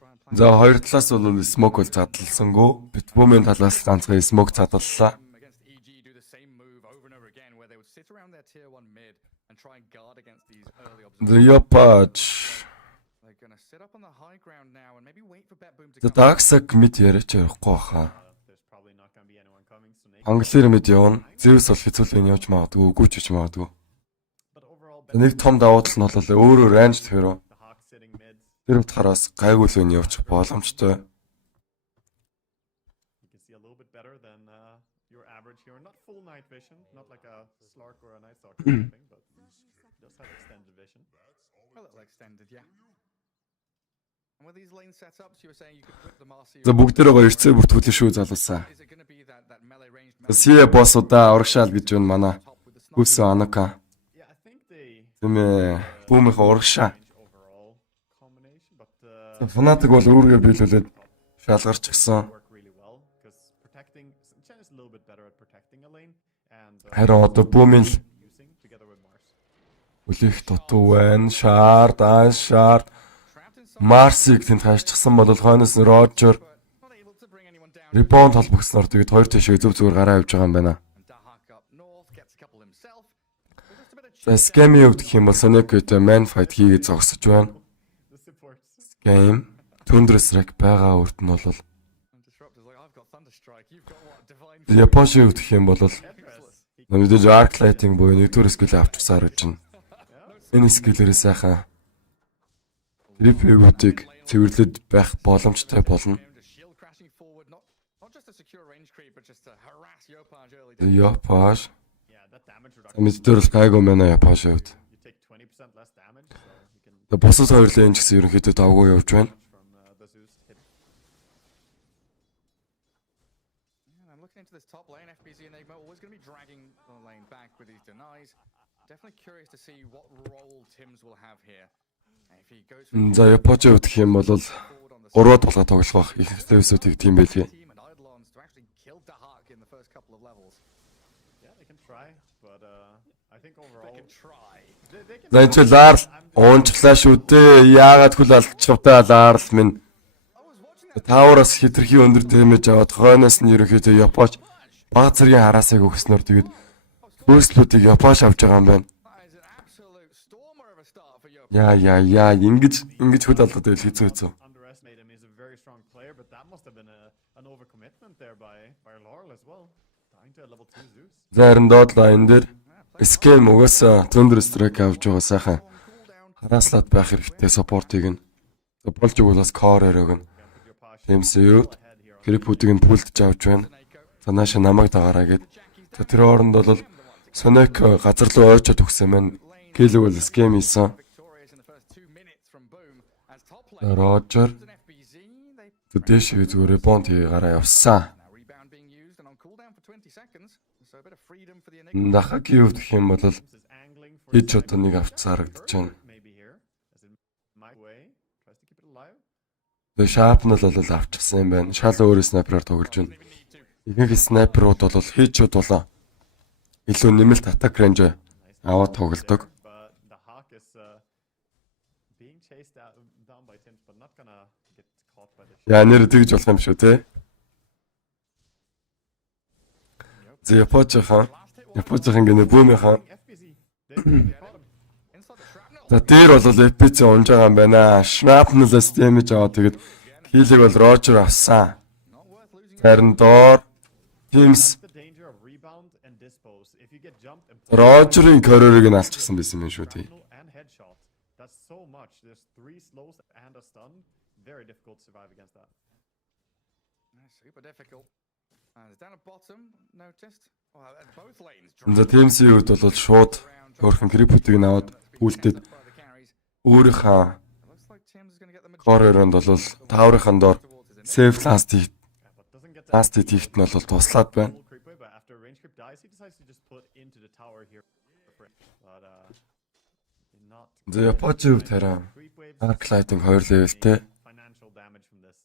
Try and plan За хоёр талаас бол смок бол задлалсангүй. BetBoom-ийн талаас ганцхан смок задлаллаа. against EG do the same move over and over again where they would sit around their tier 1 mid and try and guard against these early The observations. Yapach. They're going to sit up on the high ground now and maybe wait for BetBoom to The come. Darksack мэд яриач явахгүй хаа. There's probably not gonna be anyone coming, so maybe. Англиэр мэд явна. Zeus бол хэцүүлэн явж магадгүй, үгүй ч хийж магадгүй. But overall, Нэг том давуу тал нь бол өөрөө range hero. the Hawk sitting mid. Тэр утгаараас гайгүй л өн явчих боломжтой. You can see a little bit better than your average hero. Not full night vision, not like a Slark or a Night Stalker or anything, but does have extended vision. A little extended, yeah. And with these lane setups, you were saying you could whip the Marcy. За бүгдээрээ гоё эрцээ бүртгүүлэн шүү залуусаа. Is it going to be that melee ranged Сие боссуудаа урагшаал гэж байна манай. top with the sniper? Хүс Анака. Yeah, I think they Тэмээ. Бүүмийнхээ урагшаа. range overall combination, but Фанатик бол үүргээ биелүүлээд шалгарч гисэн. work really well because protecting Chen is a little bit better at protecting a lane and Харин одоо бүүмийн л using together with Mars. үлэх дутуу байна. Шард, шард. Марсиг тэнд хашчихсан бол хойноос нь Роджер Not able to bring anyone down. ребаунд холбогсноор тэгээд хоёр тишээ зөв зүгээр гараа явж байгаа юм байна. And Dahak up north gets a couple himself. But just a bit of За сками хувьд гэх юм бол Сонектэй man fight хийгээд зогсож байна. The supports. Game Tundress Rack байгаа үрт нь бол And Disruptor's like, I've got Thunderstrike. You've got what? Divine. Японы хувьд гэх юм бол Headrest. He мэдээж arc lighting буюу нэгдүгээр скил авчихсан харагдаж байна. Yeah, Энэ скиллэрээ сайхан грип эвүүдийг цэвэрлээд байх боломжтой болно. Япаш. Мэддээр л гайгүй мэнэ Япаш явд. Босос хоёр лэн ч гэсэн ерөнхийдөө давгүй явж байна. I'm looking into this top lane. FBZ Enigma always going to be dragging the lane back with these denies. Definitely curious to see what role Tims will have here. If he goes for За Япоч явд гэх юм бол 3-аад толгой тоглох бах. Их хэвсүүдийг тийм байлээ. team and Eidolons to actually kill Dahak in the first couple of levels. Yeah, they can try, but I think overall They can try. they can. За энэ ч Ларл уунчлаа шүү дээ. Яагаад хөл алдчихвтаа Ларл минь. Таураас хитрхи өндөр дэмэж аваад хойноос нь ерөнхийдөө Япоч баг зэргийн хараасыг өгснөөр тэгээд хөөслүүдийг Япоч авч байгаа юм байна. That is an absolute stormer of a start for Yopa. Яа ингэж хөл алдаад байл хэцүү хэцүү. Underestimate him. He's a very strong player, but that must have been an overcommitment there by Laurel as well. Dying to a level 2 Zeus. Зарим доод лайн дээр скем угаасаа Thunder Strike авч байгаа сайхан. Харааслаад байх хэрэгтэй саппортыг нь. Болж өгвөлээс core өрөөг нь. Тэмсүүд грипүүдийг нь пулдж авч байна. За нааша намайг дагаараа гэд. За тэр хооронд бол Сонек газар руу ойчод өгсөн маань. Гэлэг бол скем хийсэн. Victorious in the first 2 minutes from Boom as top lane. Рожер And FBZ, they дэшээ зүгээр ребонд хийгаараа явсан. now rebound being used and on cooldown for 20 seconds. So a bit of freedom for the Enigma. Дахаг юу гэх юм бол Is angling for хэд ч одоо нэг авцсан харагдаж байна. maybe here as in my way tries to keep it alive. Тэгээ шарпнал бол авчихсан юм байна. Шал өөрөө снайпераар тоглож байна. Ихэнх снайперууд бол хийчүүд болоо. Илүү нэмэлт атак рейнж аваад тоглодог. But the Hawk is being chased down by Tims, but not gonna get caught by the Яа нэр тэгж болох юм шүү те. За Япоцхан гэнэ бүүмийнхан. FBZ. They caught him. Inside the shrapnel. За дээр бол FPC унж байгаа юм байна. Shrapnel-аас damage аваад тэгээд хийлэг бол Roger авсан. Not worth losing. Харин доор Teams The danger of rebound and dispose. If you get jumped and Roger-ын корорыг нь алчихсан байсан юм шүү те. shrapnel and headshot, that's so much. There's 3 slows and a stun. Very difficult to survive against that. Super difficult. It's down at bottom, noticed. Well, at both lanes. За Teams-ийн хувьд бол шууд өөрхөн грипүүдийг нь аваад пүүлдэд By the carries. өөрийнхөө Looks like Tims is going to get the коророонд бол тааврынхан доор safe last Yeah, but doesn't get that last hit нь бол туслаад байна. full creep wave, but after range creep dies, he decides to just put into the tower here. But not За Японы хувьд хараа creep waves. Arc Lighting 2 levelтэй. Financial damage from this.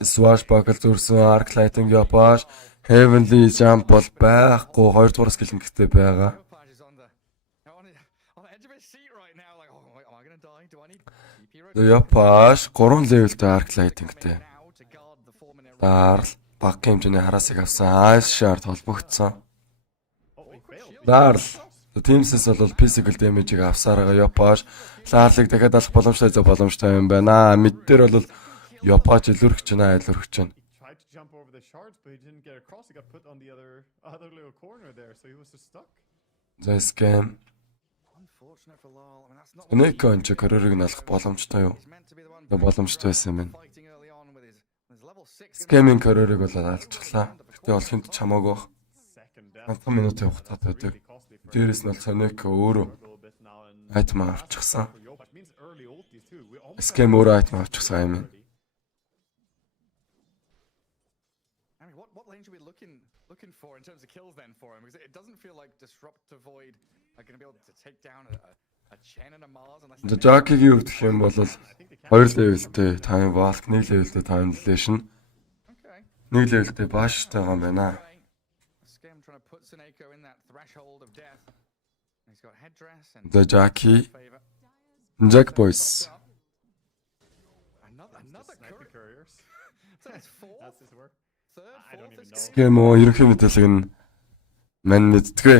Swashbuckle зүрсэн Arc Lighting Япаш Heavenly Jump бол байхгүй 2 дугаар скил нэгтэй байгаа. Yopaj is on the edge of his seat right now. Like, oh, wait, am I going to die? Do I need TP За Япаш 3 levelтэй Arc Lightingтэй. now to guard the 4-minute Дарл баг хэмжээний хараасыг авсан Ice Shard холбогдсон. Oh, he failed. Дарл Teams-с бол physical damage-ийг авсараа Япаш Ларлыг дахиад алах боломжтой юм байна. Мид дээр бол Япаш илүүрч байна, илүүрч байна. He tried to jump over the shards, but he didn't get across. He got put on the other little corner there, so he was just stuck. За scam. Unfortunate for Lal. I mean, that's not Нэг конч корорыг нь алах боломжтой юу? he's meant to be the one Боломжтой байсан юм байна. fighting early on with his level 6. Scam-ийн корорыг бол алчихлаа. Гэтэ бол хинт чамаагүй бах. Second down. 5 минутын хугацаад байдаг. Really costly for Дээрээс нь бол Сонек өөрөө a little bit now, and айтем авчихсан. for Yopaj means early ultis too. We almost Scam өөрөө айтем авчихсан юм. already. I mean, what lane should we looking for in terms of kills then for him? Because it doesn't feel like Disrupt to Void are going to be able to take down a Chen and a Mars unless За Жакигийн хувьд гэх юм бол 2 levelтэй Time Valk, 1 levelтэй Time Dilation, Okay. 1 levelтэй Bashтай байгаа юм байна. Scam trying to put Seneko in that threshold of death. He's got headdress and За Jackie, favor. Jack Boys. Another Sniper courier. couriers. So that's fourth, That's his work. third, I don't fourth even is know. Scam ерөнхий мэдээлэл нь мань мэдтгэ.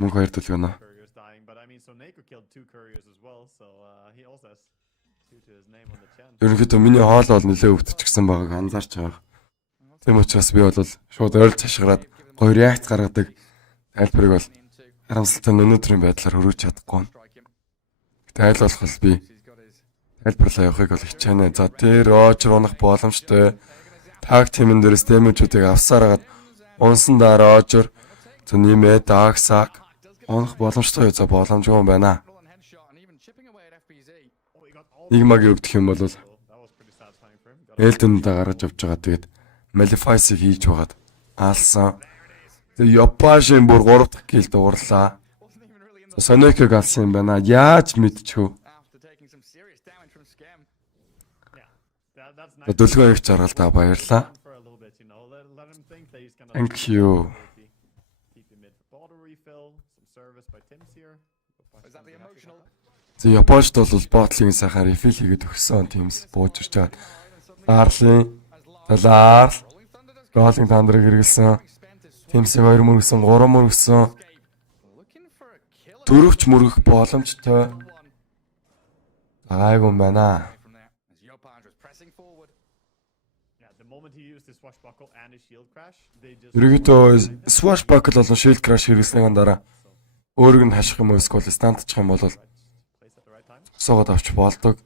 Мөнгө хоёр төлөв нэ. Couriers dying, but I mean, so Neko killed 2 couriers as well, so he also has 2 to his name on the chant. Ерөнхийдөө миний хоол бол нэлээд өвдчихсэн байгааг анзаарч байгаа. Тийм учраас би бол шууд ойр цашгараад гоё реакц гаргадаг. Тайлбарыг бол харамсалтай нь өнөөдрийн байдлаар хөрөөж чадахгүй. Тайл болох бол би тайлбарлаа явахыг бол хичээнэ. За тэр Рожер унах боломжтой. Таг тимэн дээрээс дэмэжүүдийг авсаар хагаад унсан дараа Рожер нэмээ Дагсаг унах боломжтой. За боломжгүй юм байна. Игмагийн өвдөх юм бол Элдэндээ гаргаж авч байгаа. Тэгээд Malefice-ийг хийж байгаад алсан. Тэгээд Yopashийн бүр 3 дахь килд дуурлаа. Сонеког алсан юм байна. Яаж мэдчихв? Дөлгөө их жаргалтай баярлаа. Thank you. За Япончд бол ботлын сайхан рефил хийгээд өгсөн teams бууж ирж байгаа. Арлын талаар голын тандрыг хэрэгэлсэн. Teams-ийг 2 мөр өгсөн, 3 мөр өгсөн. Дөрөвч мөрөх боломжтой. Айгу байна. Ерөөдөө swashbuckle болон shield crash хэрэглэснээр дараа өөрийг нь хаших юм уу эсвэл стантчих юм бол согод авч болдог.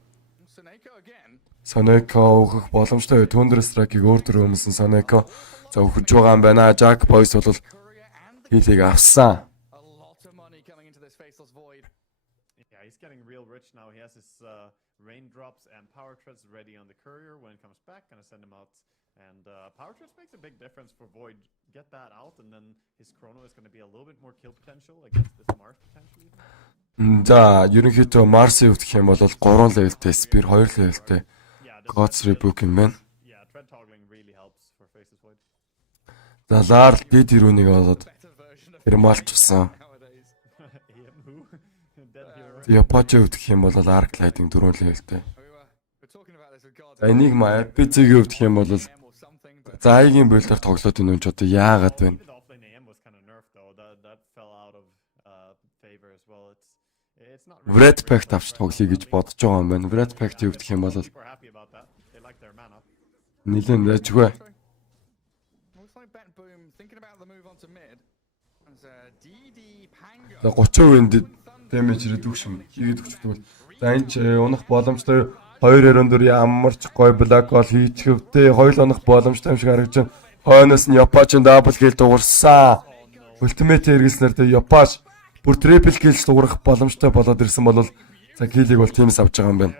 Сонеко өгөх боломжтой. Thunder Strike-ийг өөр төр өмсөн Сонеко за өгч байгаа юм байна. Jack Boys бол хилийг авсан. Raindrops and power treads ready on the courier when it comes back. Gonna send him out. And power treads makes a big difference for Void. Get that out, and then his chrono is going to be a little bit more kill potential against this Mars potentially. За, ерөнхийдөө Mars-ийг өвдөх юм бол 3 levelтэй, Spear 2 levelтэй. God's Rebuke юм байна. Yeah, tread toggling really helps for Faceless Void. За, Larl дэд ирүүнийг олоод хэрмалчсан. Япоч өвдөх юм бол Arc Lighting 4 levelтэй. За, энийг Epic-ийг өвдөх юм бол за аягийн бүлдээр тоглоод энэ ч одоо яагаад вэ? Red Pact авч тоглоё гэж бодож байгаа юм байна. Red Pact-ийг өвдөх юм бол нэлээд дайжгүй. За 30% damage reduction хийгээд өгчдөг бол за энэ ч унах боломжтой 2 өрөөндөр ямарч гой black hole хийчихвтэй 2 унах боломжтой юм шиг харагдаж байна. Хойноос нь Япач double kill дуурсан. Ultimate хэрэглэснээр тэ Япач бүр triple kill дуурах боломжтой болоод ирсэн бол за киллийг бол team-с авч байгаа юм байна.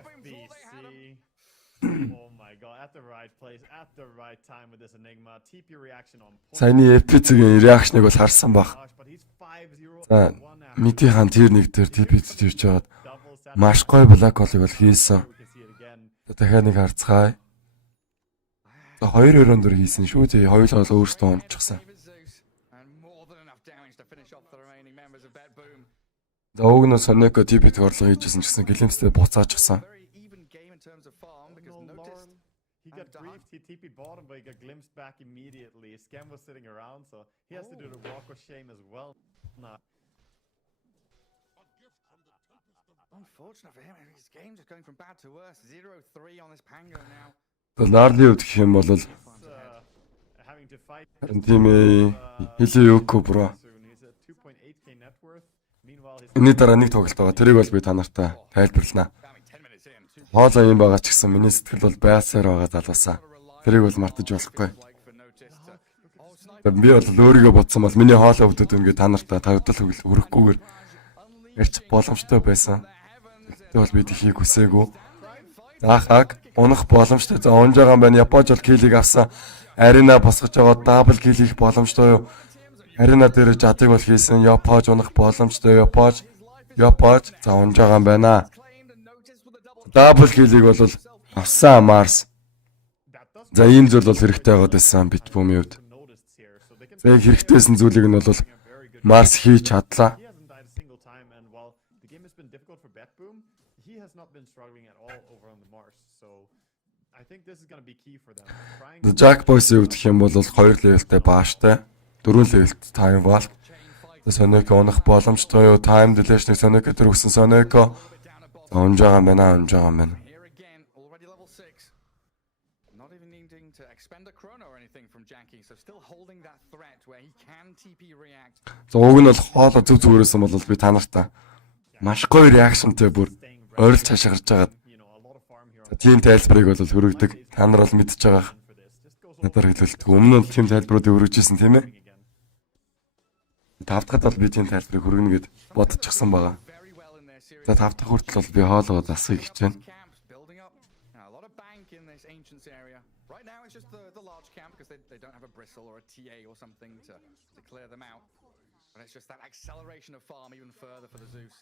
Саяны Epic-ийн reaction-ыг бол харсан баг. За Мити хаан тэр нэг дээр TP-д ирж байгаад маш гоё black hole-ыг бол хийсэн. Дахиад нэг харцгаая. За 2 өрөөндөр хийсэн шүү дээ. Хоёулаа бол өөрсдөө унтчихсан. За уг нь Сонеко TP-д орлого хийжсэн ч гэсэн гэлэмстэй буцаачихсан. He TP bottom, but he got glimpsed back immediately. Scam was sitting around, so he has to do the walk of shame as well. Nah. Unfortunate for him, his game just going from bad to worse. 0-3 on this Pango now. Larly өвдөх юм бол тийм хэлээ өгөхгүй бро. Энэний дараа нэг тоглолт байгаа. Тэрийг бол би та нартай тайлбарлана. Хоолоо юм байгаа ч гэсэн миний сэтгэл бол байсаар байгаа залуусаа. Тэрийг бол мартаж болохгүй. Би бол өөрийгөө бодсон бол миний хоолоо өвдөд ингээд та нартай тавьдал хөрөхгүйгээр ярьж боломжтой байсан. Тэгвэл би тхийг хүсээгүй. Заахаг унах боломжтой. За унж байгаа юм байна. Япоч бол киллийг авсан. Арена босгож байгаа дабл килл хийх боломжтой юу? Арена дээр жадыг бол хийсэн. Япоч унах боломжтой. Япоч за унж байгаа юм байна. Дабл киллийг бол авсан Mars. За ийм зүйл бол хэрэгтэй байгаад байсан BetBoom-ийн хувьд. За яг хэрэгтэйсэн зүйлийг нь бол Mars хийж чадлаа. Jack Boys-ийн хувьд гэх юм бол 2 levelтэй baashтай, 4 levelтэй time vault. Сонеко унах боломжтой юу? Time delay-ний Сонеко төр өгсөн Сонеко унж байгаа юм байна. unlucky. So still holding that threat where he can TP react. За уг нь бол хоолоо зүг зүгээрсэн бол би та нартай маш гоё реакшнтэй бүр ойролцоо цаашаа гарч байгаа. За тийм тайлбарыг бол хөрөгдөг. Та нар бол мэдчихэж байгаа. Надаар хэлэлт. Өмнө нь тийм тайлбаруудыг өргөжсэн тийм ээ. Тав дахад бол би тийм тайлбарыг хөргөнө гэд бодчихсан байгаа. За тав дахь хүртэл бол би хоолоо засахыг хичээнэ. Right now it's just the large camp because they don't have a bristle or a TA or something to clear them out. But it's just that acceleration of farm even further for the Zeus.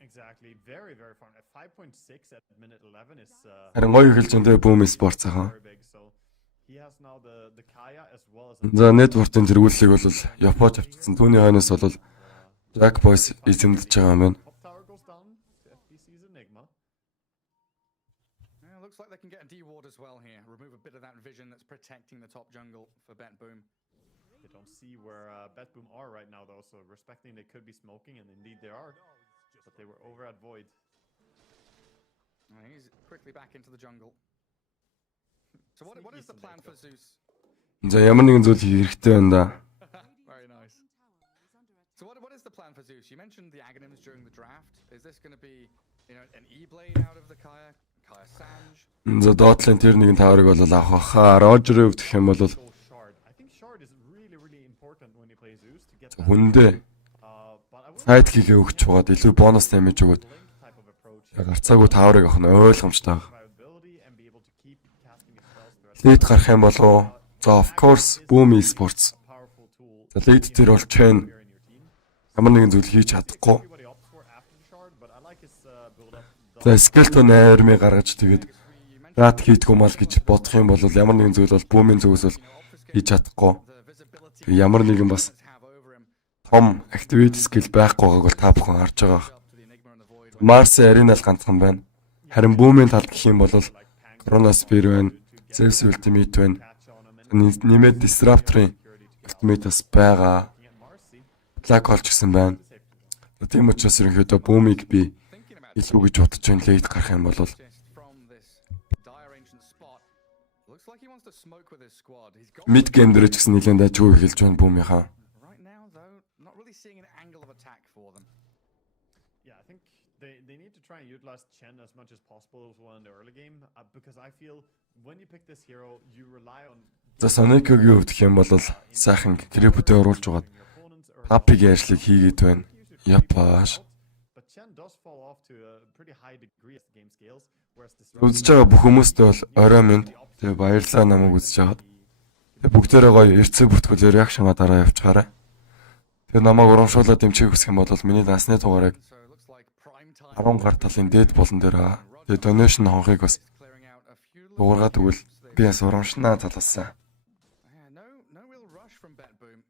Exactly. Very, very fun. At 5.6 at minute 11 is Харин гоё эхэлж энэ BetBoom Sports аа. very big. So he has now the Kaya as well as За network-ийн зэргүүлэлийг бол Японд авчихсан. Түүний хойноос бол Jack Boys эзэмдэж байгаа юм байна. top tower goes down to FBC's Enigma. Yeah, looks like they can get a D-ward as well here. Remove a bit of that vision that's protecting the top jungle for BetBoom. They don't see where BetBoom are right now though, so respecting they could be smoking, and indeed they are. But they were over at Void. He's quickly back into the jungle. So what is the plan for Zeus? За ямар нэгэн зүйл хийх хэрэгтэй байна да. Very nice. So what is the plan for Zeus? You mentioned the Aghanims during the draft. Is this going to be, an E-blade out of the Kaya Sanj? За доотлын тэр нэгэн таврыг бол авах баха. Рожерыг өвдөх юм бол So Shard. I think Shard is really, really important when you play Zeus to get that хүндээ but I would сайд хийгээ өгч чугаад илүү бонус дэмэж өгөөд link type of approach гарцаагүй таврыг авах нь ойлгомжтой байна. survivability and be able to keep casting his spells throughout Лид гарах юм болов уу? За of course BetBoom Sports. a powerful tool За лид тэр бол chain here in your team. ямар нэгэн зүйл хийж чадахгүй. Everybody opts for after the Shard, but I like his build up. За skeleton арми гаргаж тэгээд rat хийдгүү мал гэж бодох юм бол ямар нэгэн зүйл бол BetBoom-ийн зүгээс бол хийж чадахгүй. The visibility Ямар нэгэн бас have over him том activate skill байхгүй байгааг бол та бүхэн харж байгаа. up to the Enigma and the Void. Mars Arena л ганцхан байна. Харин BetBoom-ийн талд гэх юм бол Chronosphere байна, Zeus Ultimate байна. Нэмээд Disruptor-ын Ultimate-ас байгаа. Black Hole ч гэсэн байна. Тийм учраас ерөнхийдөө BetBoom-ыг би илүү гэж бодож байна. Late гарах юм бол Just from this dire ancient spot. Looks like he wants to smoke with his squad. He's got mid game дээр ч гэсэн нэлээд дайггүй эхэлж байна BetBoom-ийнхаа. right now though, not really seeing an angle of attack for them. Yeah, I think they need to try and utilize Chen as much as possible as well in the early game because I feel when you pick this hero, you rely on За Sonic-ийн хувьд гэх юм бол сайхан крипүүдэд оруулж байгаад your opponents or Happy ажлыг хийгээд байна. Япаш. but Chen does fall off to a pretty high degree as the game scales, whereas this Үзэж байгаа бүх хүмүүстээ бол орой минь тэгээ баярлалаа намайг үзэж хагаад. Тэгээ бүгдээрээ гоё эрцээ бүртгүүлээ реакшнгаа дараа явчихаарай. Тэгээ намайг урамшуулаад дэмжих хүсэх юм бол миний дансны дугаарыг So it looks like prime time 10 гар талын дээд болон дээр аа. Тэгээ donation хонхыг бас clearing out a few little дуургаад өгвөл би бас урамшнаа залаасан. no real rush from BetBoom.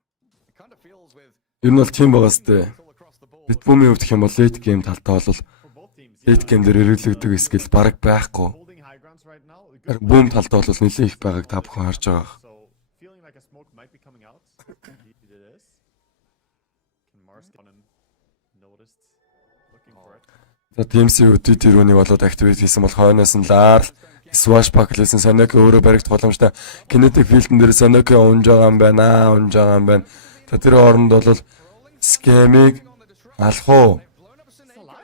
It kind of feels with Ер нь бол тийм байгаа сте. all across the board. BetBoom-ийн хувьд гэх юм бол late game талтай бол for both teams. late game дээр эргэлэгдэх скил бараг байхгүй. Holding high grounds right now. a good Харин Boom талтай бол нэлээд их байгааг та бүхэн харж байгаа. So feeling like a smoke might be coming out. Indeed it is. Can Mars get on him? Noticed. Looking for it. За TMC өдөө тэрүүний болоод activate хийсэн бол хойноос нь Larl Swash Pack-лсэн Sonic өөрөө баригдах боломжтой. Kinetic Field-н дээр Sonic унж байгаа юм байна. За тэр хооронд бол Scam-ыг алах уу?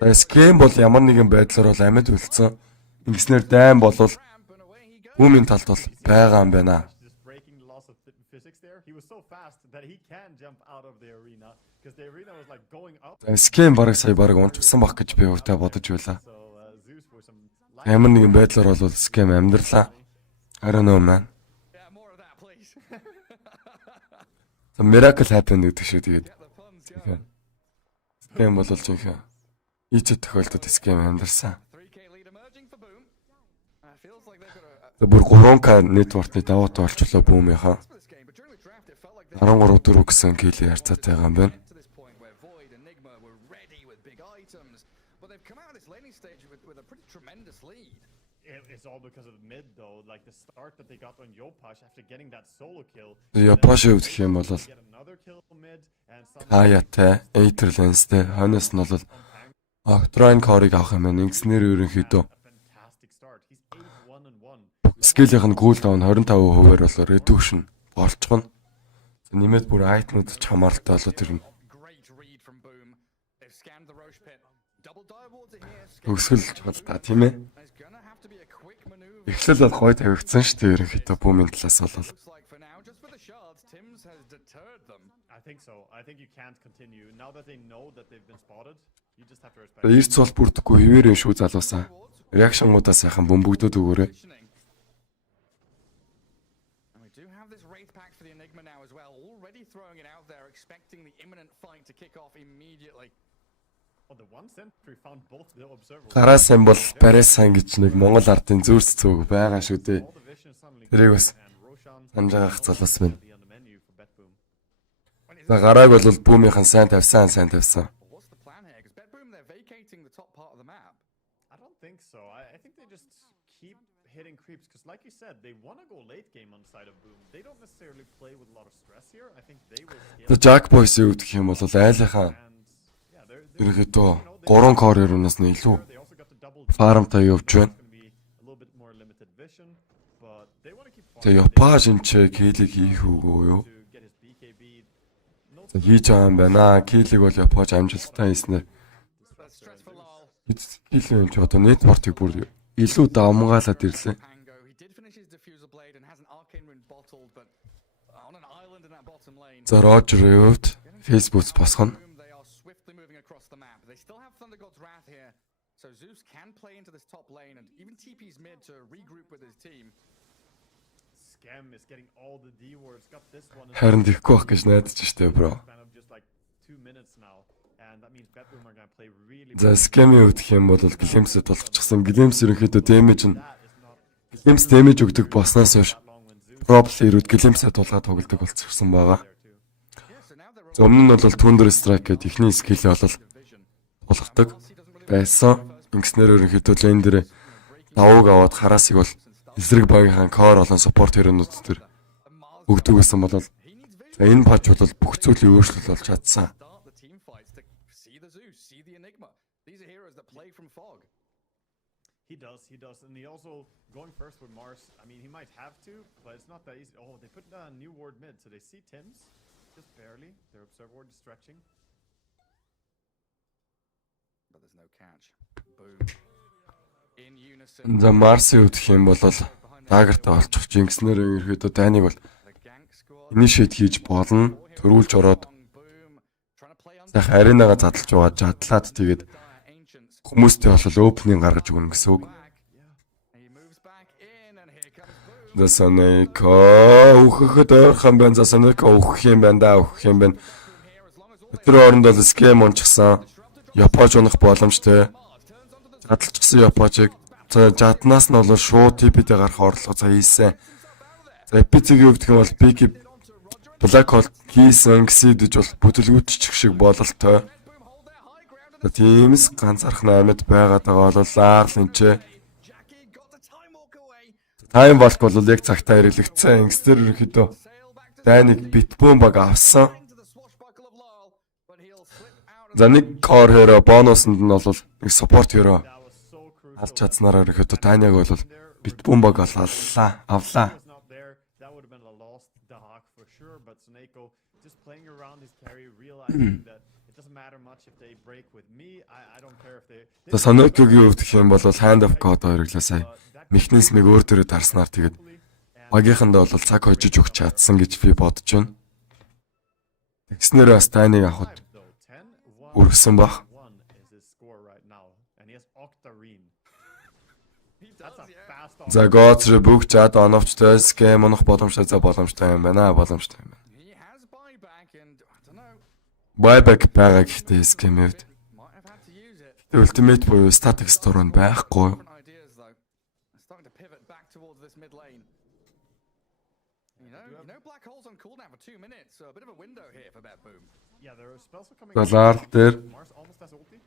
За Scam бол ямар нэгэн байдлаар бол амьд үлдсэн. Ингэснээр дайм бол Boom-ийн талд бол байгаа юм байна. Just breaking the loss of physics there. He was so fast that he can jump out of the arena because the arena was like going up. За Scam бараг сая бараг унжсан баг гэж би өвтө бодож байлаа. So Zeus for some Ямар нэгэн байдлаар бол Scam амьдралаа. I don't know man. Yeah, more of that, please. За Miracle happen гэдэг шүү тэгээд. Get the puns going. Scam бол жинхэнэ ийч тохиолдолд Scam амьдрсан. 3K lead emerging for Boom. Feels like they've got a За бүр 3K network-ны давуу тал болчлоо Boom-ийнхаа. for this game, but during the draft it felt like they 13 4 гэсэн килийн харьцаатай байгаа юм байна. to this point where Void and Enigma were ready with big items, but they've come out of this laning stage with a pretty tremendous lead. It's all because of the mid though. Like the start that they got on Yopash after getting that solo kill. Япош өвдөх юм бол Get another kill mid and some Хаятай, Aetherlens-тэй хойноос нь бол Octrine Core-ыг авах юм байна. Ингэснээр ерөнхийдөө a fantastic start. He's 8-1-1. скилийнх нь cooldown 25%-аар бол reduction болчихно. Нэмээд бүр айтнууд ч хамааралтай болоод ирнэ. Great read from Boom. They've scanned the Roche pit. Double dive wards are here. Төгсгөл бол та тийм ээ. There's gonna have to be a quick maneuver. Эхлэл бол гой тавигдсан шүү дээ ерөнхийдөө бүүмийн талаас бол. Looks like for now, just for the shards, Tims has deterred them. I think so. I think you can't continue now that they know that they've been spotted. You just have to respect. Эрц бол бүрдэхгүй хിവэр юм шүү залуусаа. Реакшнгуудаа сайхан бөмбөгдөд өгөөрэй. And we do have this Wraith pack for the Enigma now as well, already throwing it out there, expecting the imminent fight to kick off immediately. Oh, the one sentry found both the observers. Гараа сайн бол Баресан гэж нэг Монгол ардын зүрс цөг байгаа шүү дээ. All the vision suddenly Тэрийг бас and Roshan санджаах залуус байна. be on the menu for BetBoom. За гарааг бол бүүмийнхэн сайн тавьсан. But what's the plan here? Because BetBoom, they're vacating the top part of the map. I don't think so. I think they just keep hitting creeps because, like you said, they want to go late game on the side of Boom. They don't necessarily play with a lot of stress here. I think they will scale. The Jack Boys юу гэх юм бол айлынхаа And yeah, they're ерөнхийдөө 3 кор өрнөөс нь илүү they also got the double. фармтай явж байна. It's going to be a little bit more limited vision, but they want to keep Тэгээ farming. Япаш энэ килийг хийх үгүй юу? To get his BKB. No За хийж байгаа юм байна. Килийг бол Япоч амжилттай хийснээр That's stress for Lal. кил юм ч одоо нэтворкийг бүр илүү давмгаалаад ирлээ. Pango, he did finish his diffuser blade and has an arcane rune bottled, but on an island in that bottom lane. За Рожерын хувьд Facebook босгоно. Boom, they are swiftly moving across the map. They still have Thunder God's Wrath here, so Zeus can play into this top lane and even TP's mid to regroup with his team. Scam is getting all the D words. Got this one. Харин тэхгүй байх гэж найдаж штэ бро. Span of just like 2 minutes now, and that means BetBoom are going to play really. За скемийн хувьд гэх юм бол Глимсэд тулчихсан. Глимс ерөнхийдөө дэмэж нь That is not Глимс дэмэж өгдөг болсноос хойш that long when Zeus про плеерүүд Глимсэд тулгаад тоглодог болчихсон байгаа. there too. Yeah, so now they're За өмнө нь бол Thunder Strike гэдэг ихний скил бол vision. болгодог байсан. Ингэснээр ерөнхийдөө лейн дээр давууг аваад хараасыг бол эсрэг багийнхаа кор болон спорт хөрөнүүд төр өгдөг байсан бол за энэ патч бол бүх зүйлийг өөрчлөл болж чадсан. Start the team fights to see the Zeus, see the Enigma. These are heroes that play from fog. He does, and he also going first with Mars. I mean, he might have to, but it's not that easy. Oh, they put a new ward mid, so they see Tim's just barely. Their observer ward is stretching. But there's no catch. Boom. In unison. За Марсын хувьд гэх юм бол дагартаа олчих Jinx-нэр ерөөдөө дайныг бол The gank squad. initiate хийж болно. Төрүүлж ороод Boom. Trying to play on сайхан аренага задлж байгаа жадлаад тэгээд dire ancients. хүмүүстэй бол opening гаргаж өгнө гэсэн үг. Back. He moves back in and here comes Boom. За Сонеко өөхөд ойрхон байна. За Сонеко өөх юм байна да өөх юм байна. Here as long as all Тэр оронд бол скем унчихсан. Япоч унах боломжтой. Задалчихсан Япочийг за жаднаас нь бол шууд TP-д гарах орлого за хийсэн. За эпицгийн хувьд гэх юм бол Big Black Hole хийсэн гэсэдэж бол бүтлгүүтчих шиг бололтой. За тиймс ганцаарх наймад байгаад байгаа бол Ларл энчээ. Jackie got the time walk away. Тайм болк бол яг цагтаа хэрэглэгдсэн. Ингэстэр ерөнхийдөө Sail back to дайныг BetBoom баг авсан. into the swashbuckle of Lyle, but he'll slip out of За нэг core hero бонуснд нь бол нэг support hero That was so crucial. алж чадсанараа ерөнхийдөө дайныг бол BetBoom баг авлаа. Was not there. That would have been a lost Dahak for sure. But Suneko just playing around his carry, realizing that it doesn't matter much if they break with me. I don't care if they. За Сонекогийн хувьд гэх юм бол Hand of God хэрэглээ сая. Механизмыг өөр төрөд харснаар тэгээд багийнхандаа бол цаг хожиж өгч чадсан гэж би бодож байна. Тэгснээр бас дайныг авахд Though 10, 1, үргэсэн баг. 1 is his score right now, and he has Octarine. He That's does, a yeah. fast. За Гоцр бүгд чад оновчтой скем онох боломжтой за боломжтой юм байна. Боломжтой юм байна. He has buyback and I don't know, Buyback байгаа гэхдээ скемэд might have had to use it. Ultimate буюу static store нь байхгүй. Different ideas though. They're starting to pivot back towards this mid lane. You know, black holes on cooldown for 2 minutes, so a bit of a window here for BetBoom. Yeah, there are spells are coming. За Ларл дээр Mars almost has ulti.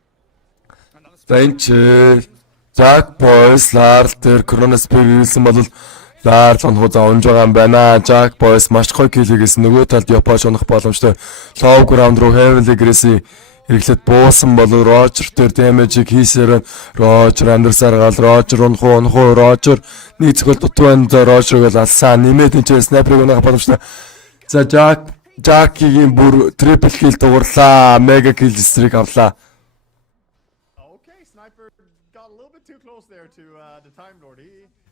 Another за энэ чи Jack Boys Ларл дээр Chronosphere хийсэн бол Ларл онхоо за унж байгаа юм байна. Jack Boys маш гоё kill хийсэн. Нөгөө талд Япоч унах боломжтой. Low ground руу heavily aggressive хэрэглээд буусан бол Рожер дээр damage-ийг хийсээр Рожер амдэрсаар гал Рожер унхуу Рожер нэг зөвхөн дутуу байна. За Рожерыг л алсан. Нэмээд энэ снайперыг унах боломжтой. За Jack Жакигийн бүр трипл килл дугуурлаа. Мега килл стрик авлаа. Okay, Sniper got a little bit too close there to the Time Lord.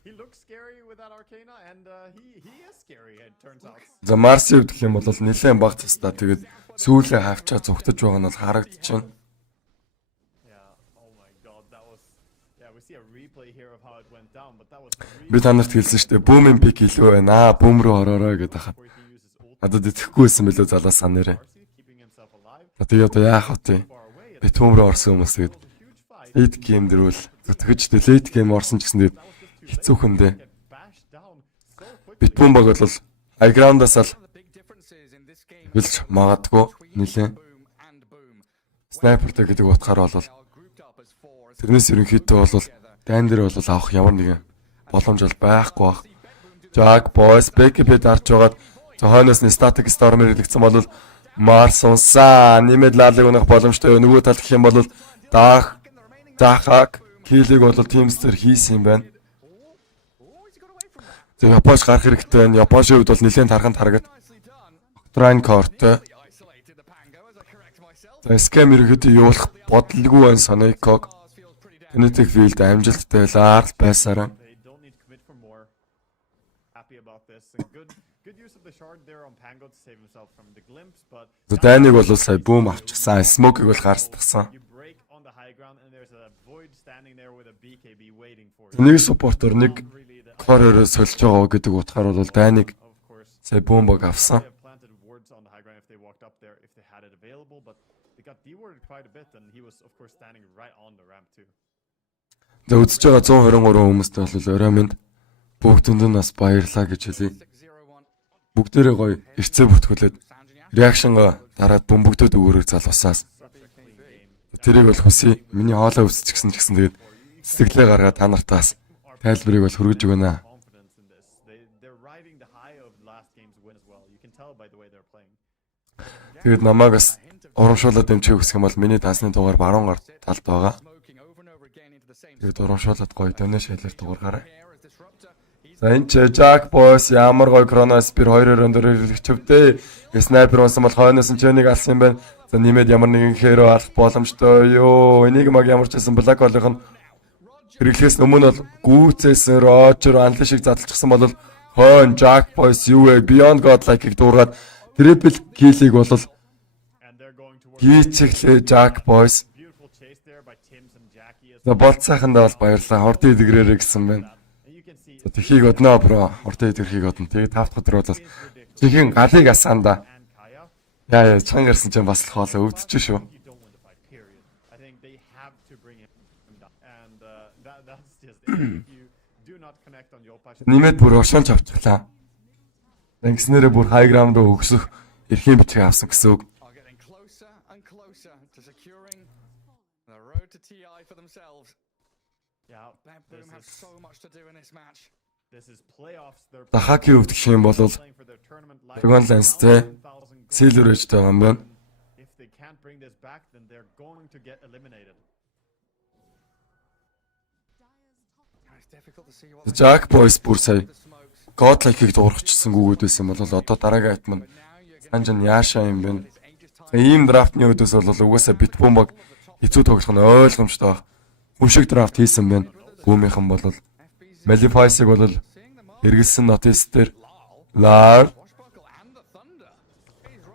He looks scary with that Arcana, and he is scary, it turns out. За Марси гэх юм бол нэлээд баг тастаа. Тэгээд сүүлээ хавчаа зүгтэж байгаа нь бол харагдчихэв. Yeah, oh my god, that was... Yeah, we see a replay here of how it went down, but that was really... Би танарт хэлсэн шүү дээ. Бүүмийн пик илүү байна. Бүүм рүү ороорой гэдэг хахад. Before he uses ult, Надад итгэхгүй байсан мөлөө залаа санаарэ. keeping himself alive. Тэгээд одоо яах вэ? Би бүүм рүү орсон хүмүүс тэгээд Huge fight. лейт гейм дэрвэл тэгэж лейт гейм орсон ч гэсэн тэгээд хэцүүхэн дээ. Get bashed down so quickly. BetBoom баг бол хайграундаас л The big differences in this game билж магадгүй нэлээ. Boom and Boom. Снайпертэй гэдэг утгаар бол They are grouped up as four. As тэрнээс ерөнхийдөө бол дайн дээр бол авах ямар нэгэн боломж бол байхгүй бах. Жаг boys бэкэпэд арч байгаад зохионоос нь статик стормер хэлэгдсэн бол Марс унсаа нэмээд лалыг унах боломжтой. Нөгөө талд гэх юм бол дахаг килийг бол тимстер хийсэн юм байна. Тэгээ Япоч гарах хэрэгтэй байна. Япошийн хувьд бол нэлээд тархан таргад. Трайн корт. isolated the Pango as I correct myself. За скам ерөөдөө явуулах бодлого байна Сонойког. Kinetic field амжилттай лаар байсараа. They don't need to commit for more. Happy about this. A good use of the shard there on Pango to save himself from the glimpse, but Дайныг бол сая бүүм авчихсан. Смокийг бол гарцдагсан. you break on the high ground and there's a void standing there with a BKB waiting for you. Нэг суппортер нэг Really the хороор сольж байгаа гэдэг утгаар бол дайныг of course сая бүүм баг авсан. they have planted wards on the high ground if they walked up there if they had it available, but they got dewarded quite a bit and he was of course standing right on the ramp too. За үзэж байгаа 123 хүмүүст бол орой минь бүгдэнд нь бас баярлаа гэж хэлье. 6-0-1. Бүгдээрээ гоё эрцээ бүртгүүлээд реакшн дараад бөмбөгдөөд өгөөрөөр залуусаас. Тэрийг бол хүсье. Миний хоолой үсчихсэн ч гэсэн тэгээд сэтгэлээ гаргаад та нартаас тайлбарыг бол хүргэж өгнө. Confidence in this. They're riding the high of last game's win as well. You can tell by the way they're playing. Тэгээд намайг бас урамшуулаад дэмжих хүсэх юм бол миний тасны дугаар баруун гар талд байгаа. Smoking over and over again into the same Тэгээд урамшуулаад гоё донэ шайлэр дугаараарай. here as disruptor. He's За энэ ч Jack Boys ямар гоё Chronosphere 2-2 өндөрөөлөгч өвдөө. Снайпер унсан бол хойноос нь ч нэг алсан юм байна. За нэмээд ямар нэгэн хээрөө алах боломжтой юу? Энийг mag ямар ч байсан Black Hole-ын хэрэглээс өмнө бол гүйцээсэн Roger Antle шиг задлчихсан бол хойно Jack Boys юу вэ? Beyond Godlike-ийг дуургаад triple kill-ийг бол And they're going towards хийчихлээ Jack Boys. beautiful chase there by Tims and Jackie as За болцсайхандаа бол баярлаа. Хордын эдгэрээрээ гэсэн байна. and you can see За тэхийг одноо бро. Хордын эдгэрхийг одно. Тэгээд тавт өдөр бол чихэн галыг асаанда. and Kaya. Яа чанга гарсан чинь бас л хоолоо өвдөж шүү. You don't win the fight, period. I think they have to bring him down. And that's just it. If you do not connect on Yopash, Нэмээд бүр уршаанч авчихлаа. Ингэснээрээ бүр high ground руу өгсөх эрхийн бичиг авсан гэсэн үг. are getting closer and closer to securing the road to TI for themselves. yeah, BetBoom have so much to do in this match. this is playoffs. They're Дахагийн хувьд гэх юм бол playing for their tournament life. Dragonlance-тэй 1,000 gold. Silver Edge байгаа юм байна. If they can't bring this back, then they're going to get eliminated. It's difficult to see what Jack Boys бүр сая the smokes. Godlike-ийг дуурахчихсан гүгүүд байсан бол одоо дараагийн айт маань санжин яашаа юм бэ? Ийм драфтны үдээс бол угаасаа BetBoom баг хэцүү тоглох нь ойлгомжтой баг. Хүн шиг драфт хийсэн байна. Бүүмийнхэн бол Malefice-ыг бол эргэлсэн нотистер Lar Washbuckle and the Thunder.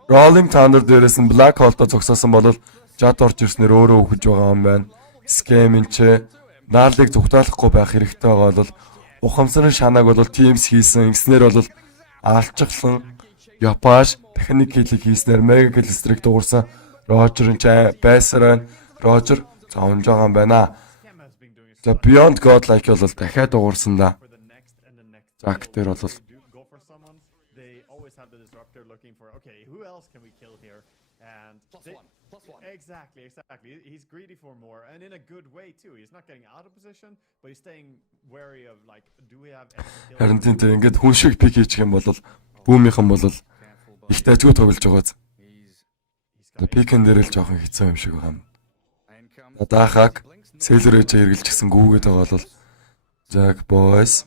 Rolling Thunder дээрээс нь Black Hole-то зогсоосон бол Jad орж ирснээр өөрөө өгч байгаа юм байна. Scam-ин ч наалыг зүгтаалахгүй байх хэрэгтэй байгаа бол ухамсарын шанааг бол Teams хийсэн. Ингэснээр бол алчглан Япаш техник хилийг хийснээр Mega Kill Streak дуурсан. Roger-ын ч байсаар байна. Roger зовж байгаа юм байна. Cam has been doing it За Beyond Godlike бол дахиад дуурсан да. for the next and the next. Jack дээр бол Do go for someone. They always have the disruptor looking for. Okay, who else can we kill here? And Plus they- one. Exactly. He's greedy for more, and in a good way too. He's not getting out of position, but he's staying wary of like, do we have any kills? харин тийм ингээд хүн шиг пик хийчих юм бол бүүмийнхэн бол их дажгүй тоглож байгааз. Пикэн дээр л жоохон хэцүү юм шиг байна. Даахаг Silver Edge хэрглэж гисэн гүүгээд байгаа бол Jack Boys.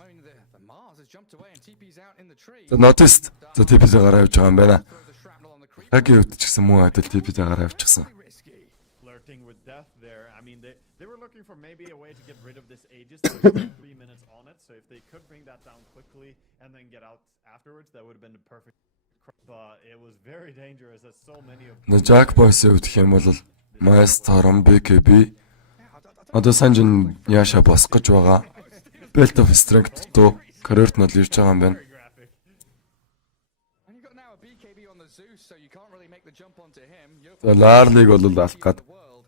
The Mars has jumped away and TP's out in the tree. За Noticed. За TP-гээ гараа явж байгаа юм байна. Throws the shrapnel on the Хагийн хувьд ч гэсэн муу адил TP-тэйгээр авчихсан. Risky. Flirting with death there. I mean, they were looking for maybe a way to get rid of this Aegis. There's still 3 minutes on it, so if they could bring that down quickly and then get out afterwards, that would have been the perfect. But it was very dangerous as so many of. Jack Boys-ийн хувьд гэх юм бол Master-ом BKB одоо Санжин яаша босох гэж байгаа. Belt of Strength дуу career-т нь л ирж байгаа юм байна. Very graphic. And you got now a BKB on the Zeus, so you can't really make the jump onto him. За Lарлыг бол алах гад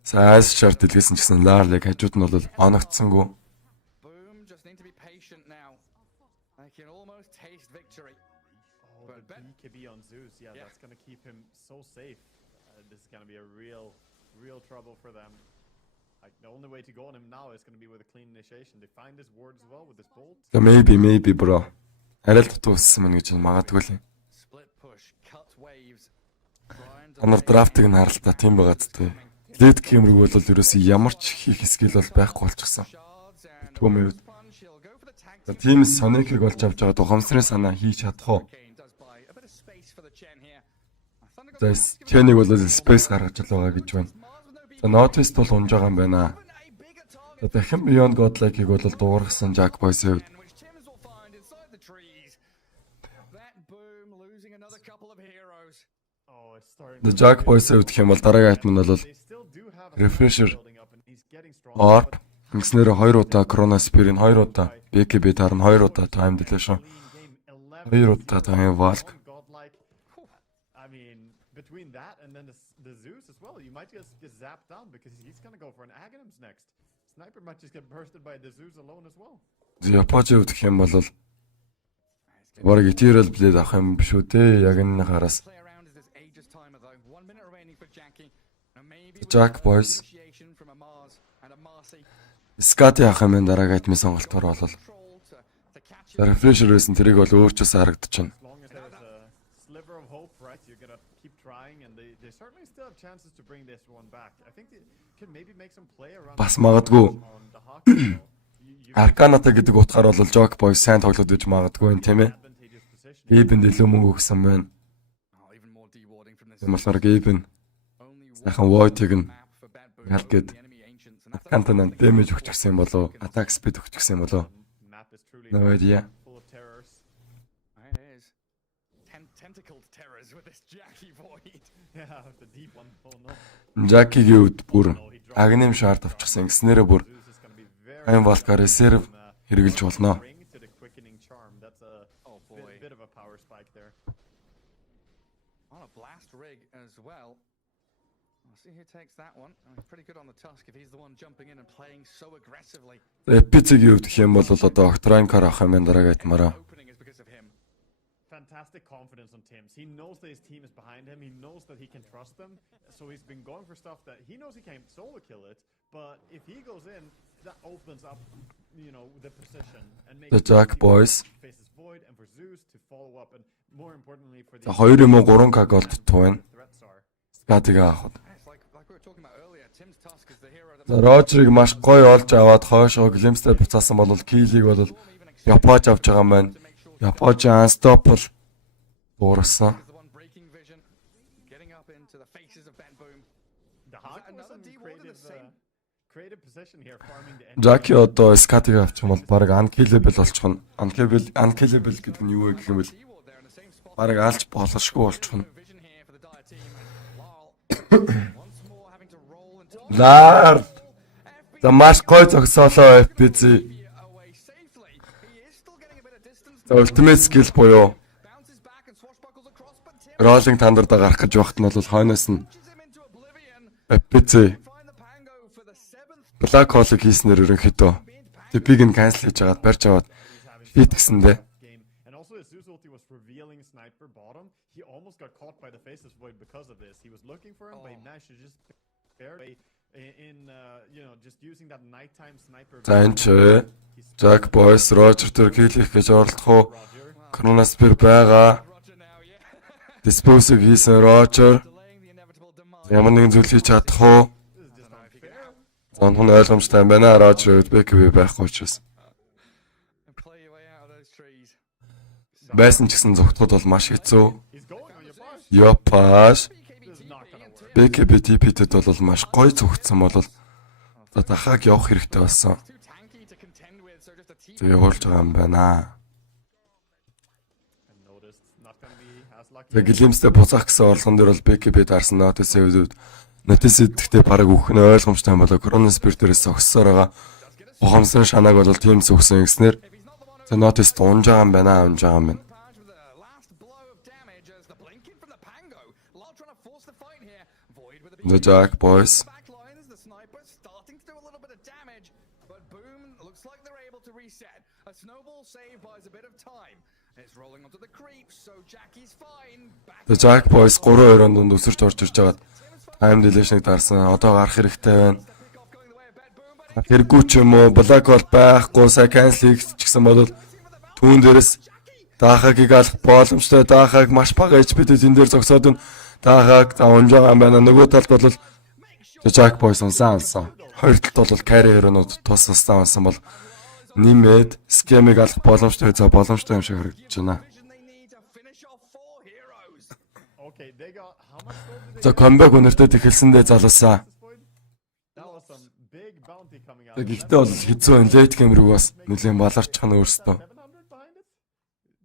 сайс шарт дэлгэсэн ч гэсэн Lарлыг хажууд нь бол оногдсонгүй. Boom, just need to be patient now. I can almost taste victory. Oh, the BKB on Zeus. Yeah, that's going to keep him so safe. This is going to be a real trouble for them. Like, the only way to go on him now is going to be with a clean initiation. They find his ward as well with his bolt. Maybe bro. Арай л дутуулсан мэн гэж магадгүй л. Split push, cut waves. Анар драфтыг нь харалтаа тийм байгаа зү. Лид геймрэг бол ерөөсөө ямар ч хийх скил бол байхгүй болчихсон. Түмэв. За тийм Sonic-ыг болж авч байгаа тухамсрын санаа хийж чадах уу? За Chen-ыг бол space гаргаж л байгаа гэж байна. За Notice бол унж байгаа юм байна. За дахин Beyond Godlike-ыг бол дуургасан Jack Boys-ийн хувьд The Jack Boys-ийн хувьд гэх юм бол дараагийн айтм нь бол Refresher Orb ингэснээр 2 удаа Chronosphere-ийн 2 удаа BKB таар нь 2 удаа Time Dilation 2 удаа Time Walk. I mean, between that and then the Zeus as well, you might just get zapped down because he's going to go for an Aghanims next. Sniper might just get bursted by the Zeus alone as well. Японы хувьд гэх юм бол бараг Ethereal Blade авах юм биш үү те яг энэ хараас Jack Boys Scotty авах юм дараагийн айтмын сонголтоор бол Refresher-ээс нь тэрийг бол өөрчөөс харагдчихна. As long as there's a sliver of hope, right, you're going to keep trying and they certainly still have chances to bring this one back. I think they can maybe make some play around Бас магадгүй on the hockey. Arcanata гэдэг утгаар бол Jack Boys сайн тоглоод иж магадгүй юм тийм ээ. Advantageous position. Eben илүү мөнгө өгсөн байна. Even more dewarding from this. Ямар Eben сайхан Void-ыг нь ялгээд Arcanata-нд damage өгч гисэн болов attack speed өгч гисэн болов. Map is truly No idea. full of terrors. It is. Tentacled terrors with this Jackie Void. Yeah, the deep one. Oh no. Jackie-гийн үед бүр Aghanim шард авчихсан гиснээрээ бүр Zeus is going to be very Time Walk reserve хэрэгжилж болно. ring to the quickening charm. That's a bit of a power spike there. On a blast rig as well. We'll see who takes that one. I mean, pretty good on the tusk if he's the one jumping in and playing so aggressively. Epic-ийн хувьд гэх юм бол одоо Octrain-каар авах юм дараагийн айтмаараа. Opening is because of him. Fantastic confidence on Tim's. He knows that his team is behind him. He knows that he can trust them. So he's been going for stuff that he knows he can't solo kill it. But if he goes in, that opens up, you know, the position and makes The Jack Boys faces Void and for Zeus to follow up and more importantly for the за 2 юм уу 3k голд туйна. threats are. Scotty-г авах. It's like we were talking about earlier. Tim's tusk is the hero that За Roger-ыг маш гоё олж аваад хойшоо Glimpse-тэй буцаасан бол Keel-ийг бол Япож авч байгаа юм байна. Япож unstoppable дуурсан. is the one breaking vision, getting up into the faces of BetBoom. The Hawk was another in D1 in the same- creative position here farming the Jackie одоо Scotty-г авчих юм бол баг unkillable болчих нь. Unkillable гэдэг нь юу вэ гэх юм бол D-ward there in the same spot. баг алж болохгүй болчих нь. Vision here for the Dire team. Lol. Once more having to roll into Лаар. За маш гоё зогсоолоо FPZ. away safely. He is still getting a bit of distance. За ultimate skill буюу Bounces back and swashbuckles across, but Tim Rolling Thunder-да гарах гэж байхад нь бол хойноос нь pushes him into oblivion. FPZ Find the Pango for the 7th Black Hole-ыг хийснээр ерөнхийдөө TP-г нь cancel хийж агаад барьж аваад хит гэсэндээ game. And also his Zeus ulti was revealing sniper bottom. He almost got caught by the faceless Void because of this. He was looking for him, but he managed to just barely in you know, just using that nighttime sniper. за энэ ч Jack Boys Roger төр kill хийх гэж оролдох уу? Chronosphere байгаа. Roger now, yeah. Dispose-ыг хийсэн Roger Delaying the inevitable demise. ямар нэгэн зүйл хийж чадах уу? This is just unfair. Зонхон ойлгомжтой юм байна. Roger BKB байхгүй учраас. And play your way out of those trees. Байсан ч гэсэн зүгтгод бол маш хэцүү. He's going on your boss. Ёпаш. This is not gonna work. BKB TP-д бол маш гоё зүгтсэн бол за дахаг явах хэрэгтэй болсон. Too tanky to contend with, so just a team. Тэг явуулж байгаа юм байна. And noticed not gonna be as lucky. Тэг гэлимстэй буцаах гэсэн орлогон дээр бол BKB дарсан Notice-ийн үед Notice гэхдээ бараг үхнэ ойлгомжтой юм болоо Corona Spirit-ээс зогссоор байгаа. Ухамсан шанааг бол тийм зүгсэн гэснээр за Notice унж байгаа юм байна, унж байгаа юм байна. With the last blow of damage as the blinking from the Pango. Lol trying to force the fight here. Void with the The Jack boys. backlines. The sniper starting to do a little bit of damage, but Boom looks like they're able to reset. A snowball save buys a bit of time. It's rolling onto the creeps, so Jackie's fine. Back The Jack boys 3-2-ын дунд өсөрч орж ирж байгаад time dilation-ыг дарсан. Одоо гарах хэрэгтэй байна. pick off going the way of BetBoom, but Тэргүү ч юм уу, Black Hole байхгүй, сая cancel хийчихсэн бол түүн дээрээс Дахагийг алах боломжтой. Дахаг маш бага HP-д энэ дээр зогсоод нь Дахаг за унж байгаа юм байна. Нөгөө талд бол The Jack boys унсан. Хоёр талд бол carry hero-нууд туссан бол нэмээд scam-ыг алах боломжтой. За боломжтой юм шиг харагдаж байна. they need to finish off 4 heroes. Okay, they got how much gold did they За comeback өнөртөө тэхэлсэндээ залуусаа. this point? That was some big bounty coming out. Гэхдээ бол хэцүү энэ late game рүү бас нэлээд баларчих нь өөртөө. 700 behind it?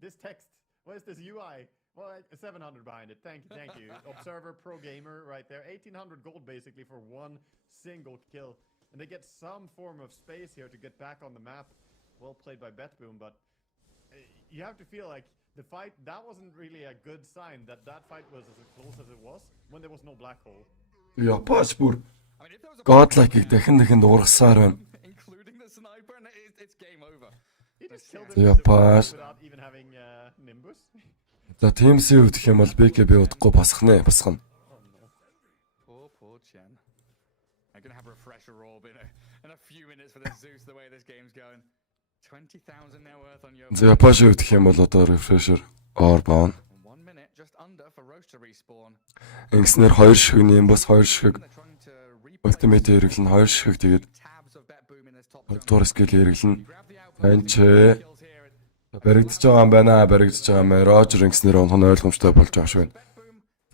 This text. What is this UI? Well, 700 behind it. Thank you. Observer Pro Gamer right there. 1800 gold basically for one single kill. And they get some form of space here to get back on the map. Well played by BetBoom, but you have to feel like the fight, that wasn't really a good sign that fight was as close as it was when there was no black hole. Япоч бүр I mean, if there was a godlike-ийг дахин ургасаар байна. including the sniper, and it's game over. He just killed Yeah, him pass. without even having Nimbus. За TMC үдэх юм бол BKB удахгүй басхнэ. Poor Chen. I'm gonna have a refresher orb in a few minutes for this Zeus. The way this game's going, 20,000 now worth on your. За Япоч үдэх юм бол одоо refresher Orban. 1 minute, just under for Roche to respawn. Ингэснээр хоёр шигний юм бас хоёр шиг They're trying to ultimate хэрэглэн хоёр шиг тэгээд tabs of BetBoom in this top. тур скил хэрэглэн Grab the outpost. энэ ч Kills here. баригдаж байгаа юм байна. Баригдаж байгаа юм. Roger ингэснээр онхон ойлгомжтой болж байгаа шүү.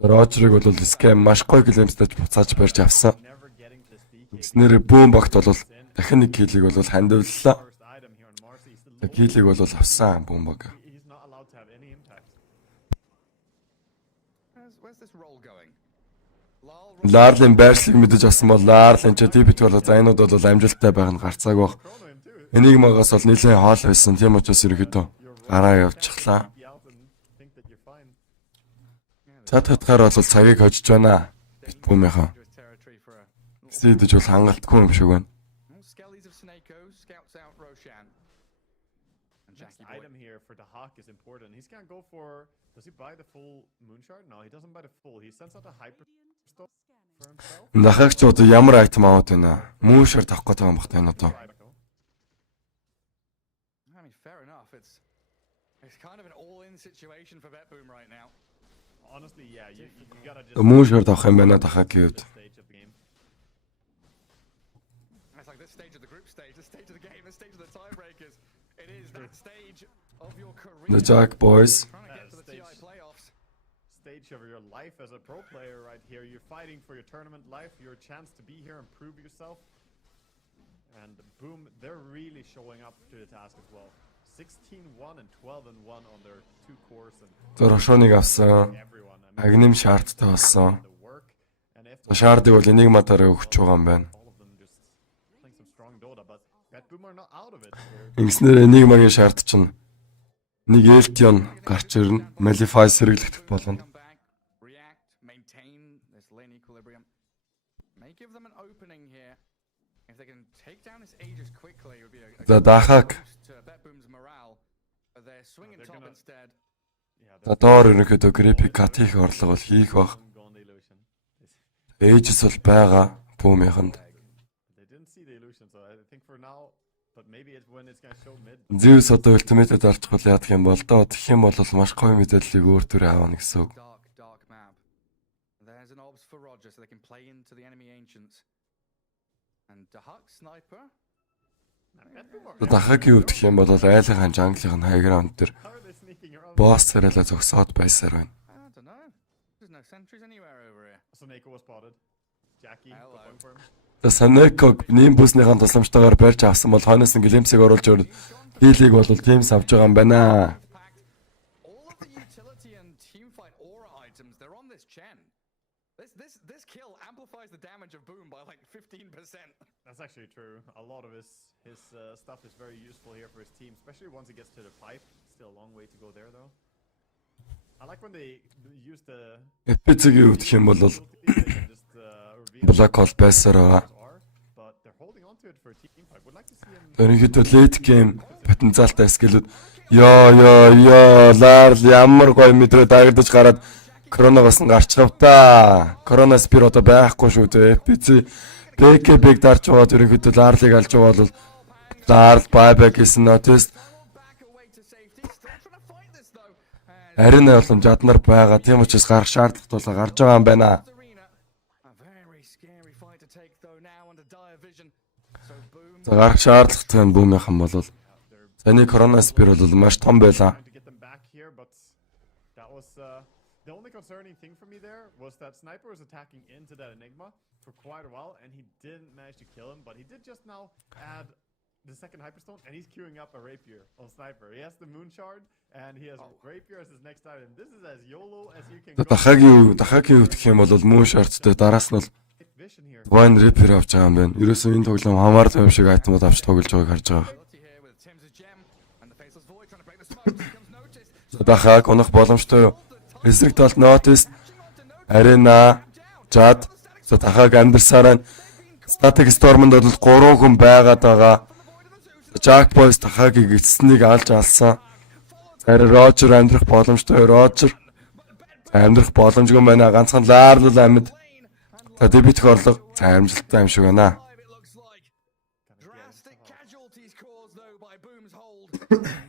Roger-ыг бол scam маш гоё гэлэмстэй буцааж барьж авсан. Never getting to speak. Ингэснээр boom багт бол дахин нэг киллийг бол хандивлаа. First item here on Marcy is the Киллийг бол авсан boom баг. he's not allowed to have any impact. Where's this roll going? Lol. Ларлын байршлыг мэдэж авсан бол Ларлын ч TBT бол за энүүд бол амжилттай байх нь гарцааг баг. Chrono him too. Энигмагаас бол нэлээд хоол байсан. Тийм учраас ерөөдөө гараа явчихлаа. Be out and think that you're fine. Цаад хатгаар бол цагийг хожиж байна. BetBoom-ийнхаа Dangerous territory for a. сэдэж бол хангалтгүй юм шиг байна. Skellies of Snako scouts out Roshan. And Next Jackie boy. item here for the Hawk is important. He's gonna go for. Does he buy the full Moonshard? No, he doesn't buy the full. He sends out a hyper stone for himself. Дахагч одоо ямар айтем аваад байна? Мөн шар тавах гэдэг юм багтаа энэ одоо. I mean, fair enough. It's kind of an all-in situation for BetBoom right now. Honestly, yeah, you gotta just. Мөн шар тавах юм байна дахагийн үед. This stage of the game. It's like this stage of the group stage, this stage of the game, this stage of the tiebreakers. It is that stage of your career. The Jack boys. Trying to get to the Stage. TI playoffs. Stage of your life as a pro player right here. You're fighting for your tournament life, your chance to be here and prove yourself. And boom, they're really showing up to the task as well. 16-1 and 12-1 on their two cores and Рошоныг авсан. everyone. Агним шаардтай болсон. The work and if Шаардыг бол Enigma-таараа өгч байгаа юм байна. all of them just playing some strong Dota, but BetBoom are not out of it. Ингэснээр Enigma-гийн шаард чинь нэг Eltion гарч ирнэ. Malify сэргэлэх болгоно. Come back, react, maintain this lane equilibrium. May give them an opening here. If they can take down this Aegis quickly, it would be a За Дахаг boost to BetBoom's morale. But they're swinging They're top gonna- instead. Yeah, за доор ерөнхийдөө Grip cut хийх орлого бол хийх бах. gone the illusion. Aegis бол байгаа Boom-ийнханд. They didn't see the illusion, so I think for now, but maybe it's when it's gonna show mid. Zeus одоо Ultimate-д алчих бол яах юм бол доо тэгэх юм бол маш гоё мэдээллийг өөр төрөө аавна гэсэн үг. Dark map. There's an obs for Roger, so they can play into the enemy ancients. And Dahak sniper. Дахагийн үед гэх юм бол айлынхаа jungle-ийн high ground дээр How are they sneaking around? босс царайлаа зогсоод байсаар байна. I don't know. There's no sentries anywhere over here. Soneko was spotted. Jackie Hello. going for him. Санеког Нимбуснийхэн тусламжтайгаар барьж авсан бол хойноос нь глимсийг оруулж өрөд хийлийг бол Teams авч байгаа юм байна. All of the utility and team fight aura items, they're on this Chen. This kill amplifies the damage of Boom by like 15%. That's actually true. A lot of his stuff is very useful here for his team, especially once he gets to the pipe. Still a long way to go there though. I like when they use the Эпицэгийн өвдөх юм бол just reveal Black Hole байсаар байгаа. but they're holding on to it for a team fight. Would like to see him Ерөнхийдөө late game потенциалтай скиллүүд ёо лаар ямар гоё мэдрээ дагдаж гараад коронавигоос нь гарчгавта. Коронавирус одоо байхгүй шүү дээ. Эпицэ БКБ-г дарж байгаа ерөнхийдөө лаарлыг алж байгаа бол лаарл байбек гэсэн нотист Арина болон жаднар байгаа. Тийм учраас гарах шаардлагатай бол гарч байгаа юм байна. За гарах шаардлагатай нь Boom-ийнхан бол саний коронавирус бол маш том байлаа. trying to get them back here, but that was the only concerning thing for me there was that Sniper was attacking into that Enigma for quite a while, and he didn't manage to kill him, but he did just now add the second Hyperstone, and he's queuing up a Rapier on Sniper. He has the Moon Shard, and he has Rapier as his next item. This is as YOLO as you can go. Дахагийн өвдөх юм бол мөн шорттой дараас нь бол Vision here. Divine Reaper авч байгаа юм байна. Ерөөсөө энэ тоглоом хамаарал юм шиг айтмууд авч тоглож байгааг харж байгаа. За дахаг унах боломжтой юу? Эсрэг талд Notice, Arena, Jad, за дахаг амьдсараа Static Storm-д бол 3 хүн байгаад байгаа. Jack Boys дахагийг эцснийг алж алсан. Зарим Roger амьдрах боломжтой. Roger амьдрах боломжгүй байна. Ганцхан Larl амьд. За дебютх орлого амжилттай юм шиг байна.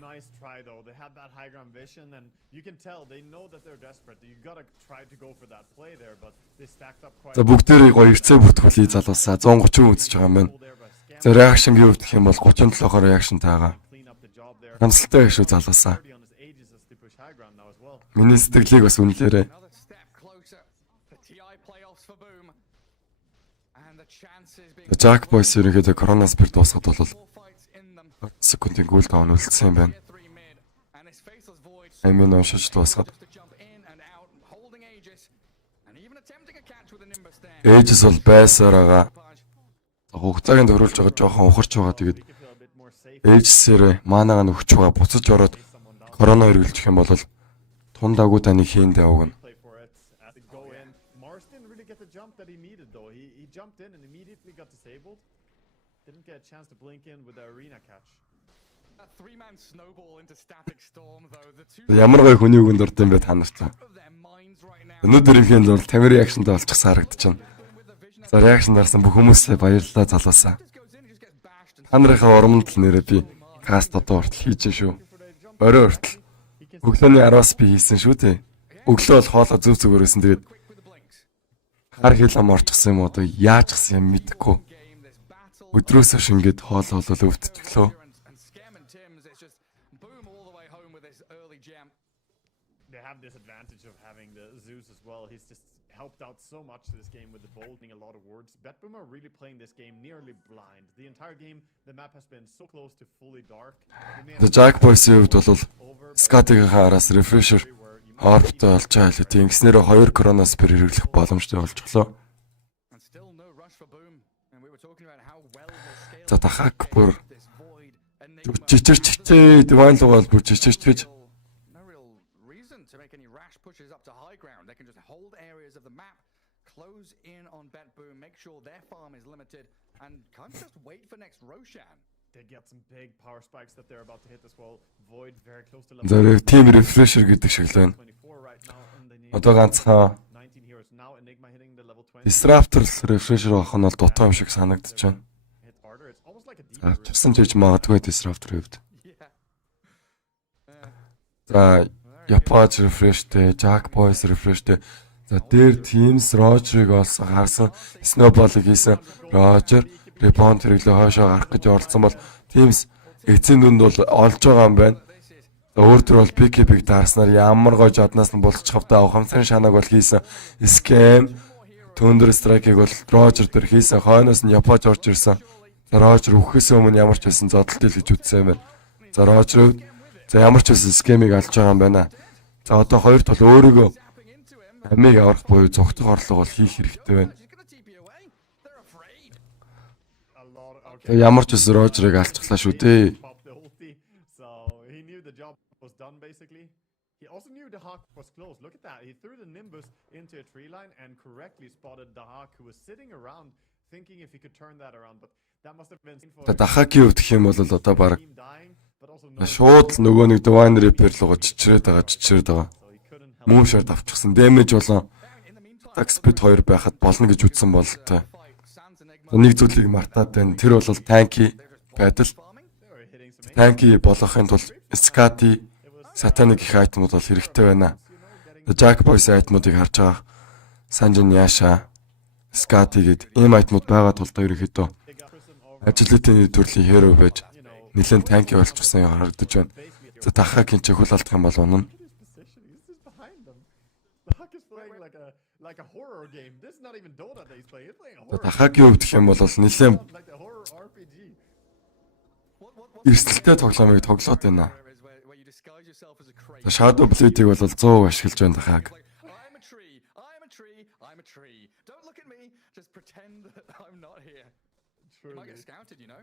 Nice try though. They had that high ground vision, and you can tell they know that they're desperate. You gotta try to go for that play there, but they stacked up quite. За бүгдээрээ гоё эрцээ бүртгүүлээ залуусаа 130 үзэж байгаа юм байна. За реакшнгийн өвдөх юм бол 37-оор реакшнтай байгаа. Намсалтай шүү залуусаа. Миний сэтгэлийг бас үнэлээрэй. Jack Boys ерөнхийдөө коронавирус бэр дуусгаад бол 20 секундын гүйл таун үлдсэн юм байна. Амин уншиж дуусгаад. Ээжс бол байсаар байгаа. Хугацааг нь төрүүлж байгаа жоохон ухарч байгаа. Тэгээд ээжсээр манагаа нөхч байгаа. Буцаж ороод корона ирүүлчих юм бол тун дагуу таны хийндээ өгнө. Jumped in and immediately got disabled. Didn't get a chance to blink in with the arena catch. A three-man snowball into static storm though. The two Ямар гоё хүний үгэнд дурд юм бэ та нарт. Өнөөдрийнх нь бол 50 реакшнтай болчихсан харагдаж байна. За реакшн дарсан бүх хүмүүстээ баярлалаа залуусаа. Та нарынхаа урамд л нэрээ би каст одоо хүртэл хийж шүү. Орой хүртэл. Өглөөний 10-аас би хийсэн шүү дээ. Өглөө бол хоолоо зүв зүгээрсэн тэгээд хар хилам орчихсан юм одоо яаж гсэн юм мэдэхгүй. Өдрөөс хойш ингээд хоолол өвдчихлөө. They have this advantage of having the Zeus as well. He's just helped out so much this game with the bolding a lot of words. BetBoom are really playing this game nearly blind. The entire game, the map has been so close to fully dark. The Jack Boys-ийн хувьд бол Scott-ийн хараас refresher Орбтой олж байгаа хэлээ. Ингэснээр 2 коронавирус хэрэглэх боломжтой болчихлоо. За дахаг бүр чичирчтэй Divine лугаал бүр чичирч гэж. They get some big power spikes that they're about to hit as well. Void very close to level. За team refresher гэдэг шиг л байна. Одоо ганцхан 19 heroes now Enigma hitting the level 20. Disruptor refresher авах нь бол дутуу юм шиг санагдаж байна. Авчирсан ч гэж магадгүй Disruptor хувьд. За Япоч refreshтэй, Jack Boys refreshтэй. За дээр Teams Roger-ыг олсон харсан Snowball-ыг хийсэн Roger Rebound хэрэглээ хойшоо гарах гэж оролцсон бол Teams эцсийн дүнд бол олж байгаа юм байна. Өөртөө бол PKP-г даарснаар ямар гой жаднаас нь болгочих хавтаа ухамсарын шанааг бол хийсэн. Scam Thunder Strike-ыг бол Roger дээр хийсэн. Хойноос нь Япож орж ирсэн. За Roger өгөхөөс өмнө ямар ч байсан зодолт ил гэж үзсэн юм байна. За Roger за ямар ч байсан Scam-ыг алж байгаа юм байна. За одоо хоёрт бол өөрийгөө амийг аврах буюу зогтох орлого бол хийх хэрэгтэй байна. Ямар ч байсан Roger-ыг алцглаа шүү дээ. He also knew the Hawk was close. Look at that. He threw the Nimbus into a tree line and correctly spotted the Hawk who was sitting around thinking if he could turn that around. But that must have been for Дахаки үтх юм бол одоо баг шууд нөгөө нэг Divine Reaper руу чичрээд байгаа. Мөн шард авчихсан. Damage болон attack speed 2 байхад болно гэж үзсэн бололтой. Нэг зүйлийг мартаад байна. Тэр бол танки байдал. Танки болохын тулд Scati Satanic их айтмууд бол хэрэгтэй байна. Jack Boys айтмуудыг харж байгаа. Sanjin Yasha, Scati гэд ийм айтмууд байгаа тул ерөнхийдөө ажилтны төрлийн hero байж нэлээд танки болчихсон юм харагдаж байна. За Дахакийн ч хөл алдах юм бол унана. Дахакийн өвдөх юм бол нэлээд эрсдэлтэй тоглоомыг тоглоод байна. Shadow Blade-ийг бол 100% ашиглаж байна Дахак.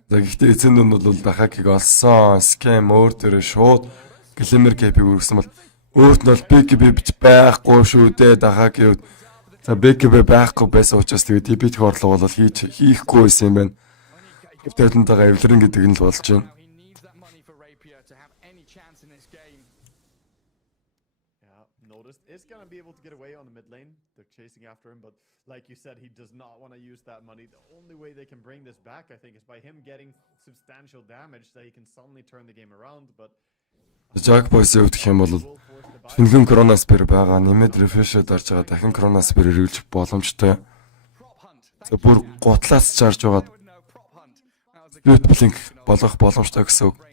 За гэхдээ эцэн нь бол Дахакийг олсон. Scam өөр төрөө шууд Glimmer Cap-ийг өргөсөн бол өөрт нь бол BKB байхгүй шүү дээ Дахакийн. За BKB байхгүй байсан учраас тэгээд дебит орлого бол хийхгүй байсан юм байна. Гэвтэрнтэйгээ эвлэрэн гэдэг нь л болж байна. Is going to be able to get away on the mid lane. They're chasing after him, but like you said, he does not want to use that money. The only way they can bring this back, I think, is by him getting substantial damage so he can suddenly turn the game around. But Jack Boys өвдөх юм бол шингэн Chronosphere байгаа. Нэмээд refresh-д орж байгаа. Дахин Chronosphere ирүүлж боломжтой. За бүр гутлаас чарж байгаа. Split Blink болгох боломжтой гэсэн үг.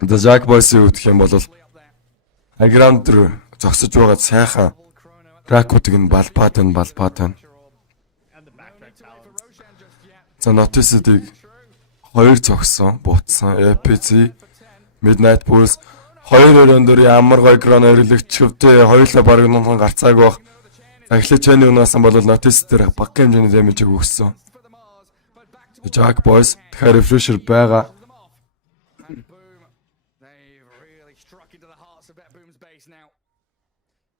The Jack Boys-ийн үтх юм бол аграунд руу зогсож байгаа сайхан ракуудыг нь балбаад байна. За Notice-ийг 2 зогсон, буутсан. EPC Midnight Pulse 2 өрөөндөр ямар гой крон өрөлөгч хөвтэй хоёулаа баг нунхан гарцааг байх. Эхлээд чэний унаасан бол Notice дээр баг хэмжээний damage өгсөн. Jack Boys тэгэхээр refresher байгаа.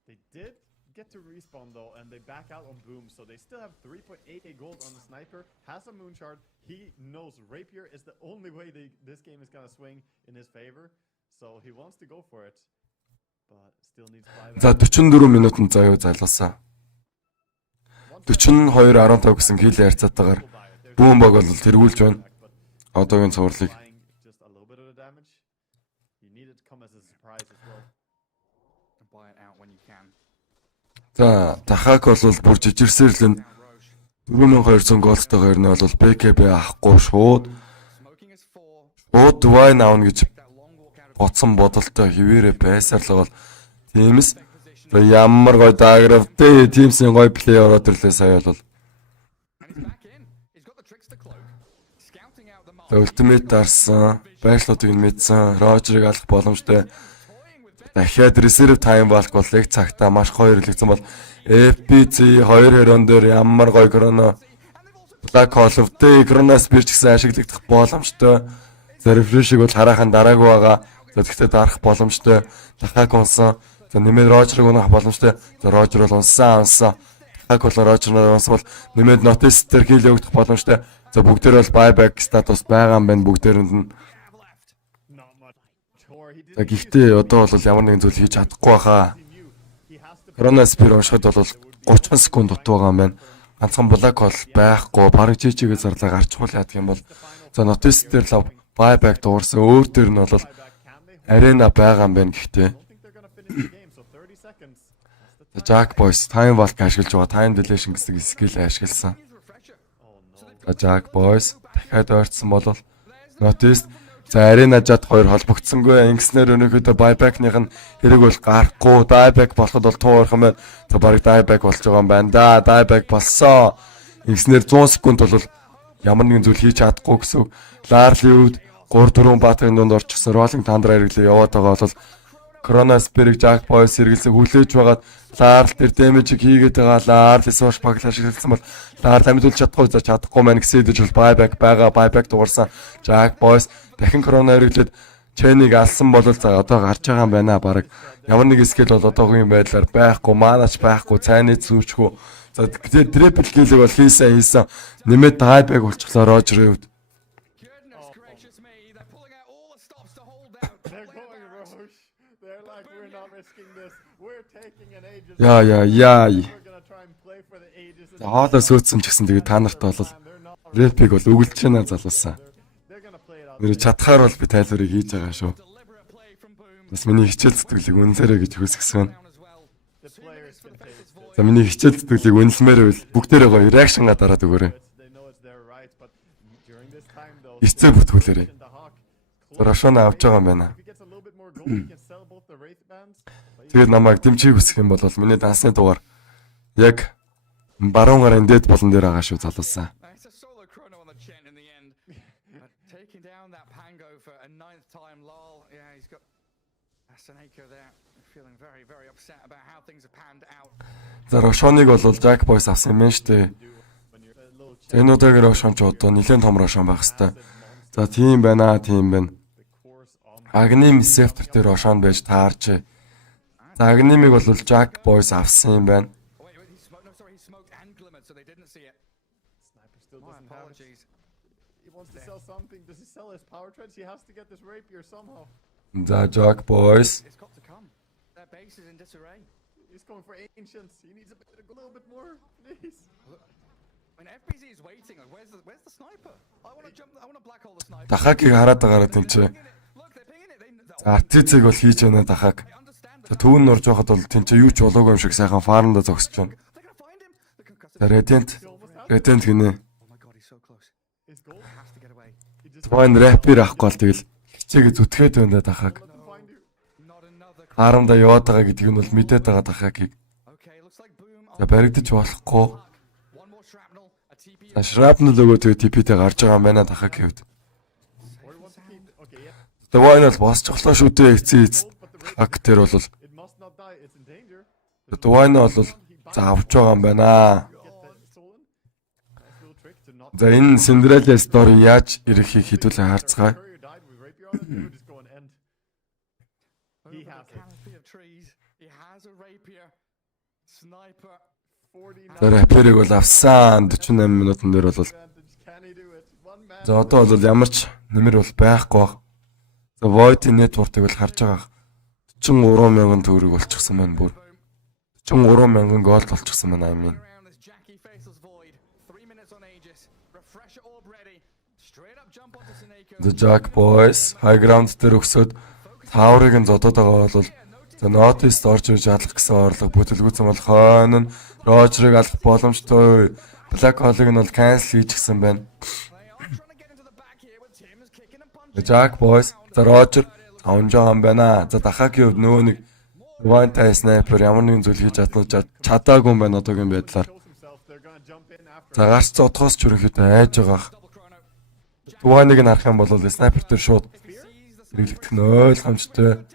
they did get to respawn though, and they back out on Boom, so they still have 3.8k gold on the sniper. Has a moon shard. He knows Rapier is the only way this game is gonna swing in his favor, so he wants to go for it, but still needs 5. За 44 минутанд заяа зайлуулсан. 42-15 гэсэн хил харьцаатаагаар Boom баг бол тэргүүлж байна. Одоогийн цувралыг Just a little bit of the damage. You need it to come as a surprise as well. Buy it out when you can. За Дахак бол бүр жижигсээр л энэ 4200 голтойгоор нь бол BKB авахгүй шууд Divine аавна гэж боцсон бодолтой хിവэрэ байсаар л бол тиймс ямар гой дааграфтэй тимсийн гой плей ороод ирлээ сая бол Ultimate дарсан, байшлуудыг нь мэдсэн, Roger-ыг алах боломжтой. Дахиад reserve time балк бол яг цагтаа маш гоё хэрэглэгдсэн бол FPC 2 хөрөн дээр ямар гоё Chrono Black Hole of the Chronosphere гэсэн ашиглагдах боломжтой. За refresh-ийг бол хараахан дараагүй байгаа. За тэгтээ дарах боломжтой. Дахаг унсан. За нэмээд Roger-ыг унах боломжтой. За Roger бол унсан. Дахаг бол Roger-ыг унсан бол нэмээд Notice дээр хил өгөх боломжтой. За бүгдээр бол buyback статус байгаа юм байна бүгдээрэнд нь. За гэхдээ одоо бол ямар нэгэн зүйл хийж чадахгүй хаа. Chronosphere уншихад бол 30 секунд дутуу байгаа юм байна. Ганцхан Black Hole байхгүй. Бараг жижигээ зарлаа гарчихвал яадаг юм бол за Notice дээр л buyback дуурсан. Өөр дээр нь бол arena байгаа юм байна гэхдээ. Jack Boys time walk ашиглаж байгаа. Time dilation гэсэн skill ашигласан. За Jack Boys дахиад ойрцсон болол noticed. За Arena Jad 2 холбогдсонгүй. Ингэснээр өнөөдөр buyback-ных нь хэрэг бол гарахгүй. Dieback болоход бол туурах юм байна. За баг dieback болж байгаа юм байна да. Dieback болсон. Ингэснээр 100 секунд бол ямар нэгэн зүйл хийж чадахгүй гэсэн. Larly үед 3-4 баатарын дунд орчихсон. Rolling Thunder хэрэглээ яваад байгаа бол Corona Spirit Jack Boys хэрэглэсээ хүлээж байгаад Larl тэр damage хийгээд байгаа. Larl сууш баглаа шигэлсэн бол Larl амьдуулж чадахгүй. За чадахгүй маань гэсэн дэжл buyback байгаа. Buyback дуурсан Jack Boys дахин Corona хэрэглээд Chain-ыг алсан бол за одоо гарч байгаа юм байна баг. Ямар нэг скил бол одоогийн байдлаар байхгүй. Манач байхгүй. Цайны зүүчгүй. За triple kill-ийг бол хийсэн. Нэмээд buyback болчихлоо Roger-ийн үед. Яа. Хоолоо сөөцсөн ч гэсэн тэгээд та нарт бол рэпиг бол өгүүлж байна залуусаа. Нэр чадхаар бол би тайлбарыг хийж байгаа шүү. Бас миний хичээл зүтгэлийг үнэлээрэй гэж хүсгэсэн байна. За миний хичээл зүтгэлийг үнэлмээр байвал бүгдээрээ гоё реакшнга дараад өгөөрэй. Эцээ бүтгүүлээрэй. Рошона авч байгаа юм байна. Тэгээд намайг дэмжих хүсэх юм бол миний дансны дугаар яг баруун гарын дээд болон дээр байгаа шүү залуусаа. За Рошоныг бол Jack Boys авсан юм шүү дээ. Энэ удаагийн Рошон ч одоо нэлээд том Рошон байх хэвээр. За тийм байна. Агним сефтер дээр Рошон байж таарч. За Агнимыг бол Jack Boys авсан юм байна. За Jack Boys. He's going for ancients. He needs a little bit more, please. When FPZ is waiting, where's the sniper? I want to black hole the sniper. Дахагийг хараад байгаараа тэнцээ. Артицэг бол хийж байна дахаг. За төвн нурж байхад бол тэнцээ юу ч болоогүй юм шиг сайхан фармда зогсож байна. За Radiant гинэ. Твайн рэпер авахгүй бол тэгэл хичээгээ зүтгээд байна дахаг. Харамда яваад байгаа гэдгийг нь бол мэдээд байгаа дахагийг. За баригдаж болохгүй. За Shrapnel өгөө тэгээ TP-тэй гарч байгаа юм байна дахагийн хувьд. Твайн бол босчихлоо шүү дээ эцээ. Хак тэр бол Твайн бол за авч байгаа юм байна. За энэ Cinderella story яаж ирэхийг хэдүүлээ харцгаая. За рэперийг бол авсан 48 минутын дээр бол. За одоо бол ямар ч нэмэр бол байхгүй. За Void network-ыг бол харж байгаа. 43,000 төгрөг болчихсон байна бүр. 43,000 гол болчихсон байна амин. The Jack Boys high ground дээр өгсөд тааврыг нь зодоод байгаа бол за notice орж ирж алах гэсэн орлого бүтэлгүйцэн бол хойно нь Roger-ыг алах боломжтой. Black Hole-ыг нь бол cancel хийчихсэн байна. The Jack Boys за Roger авч байгаа юм байна. За дахагийн хувьд нөгөө нэг one-time sniper ямар нэгэн зүйл хийж чадаагүй юм байна одоогийн байдлаар. За гарч зодхоос ч ерөнхийдөө айж байгаа. Туганыг нь харах юм бол снайпер дээр шууд хэрэглэгдэх нь ойлгомжтой.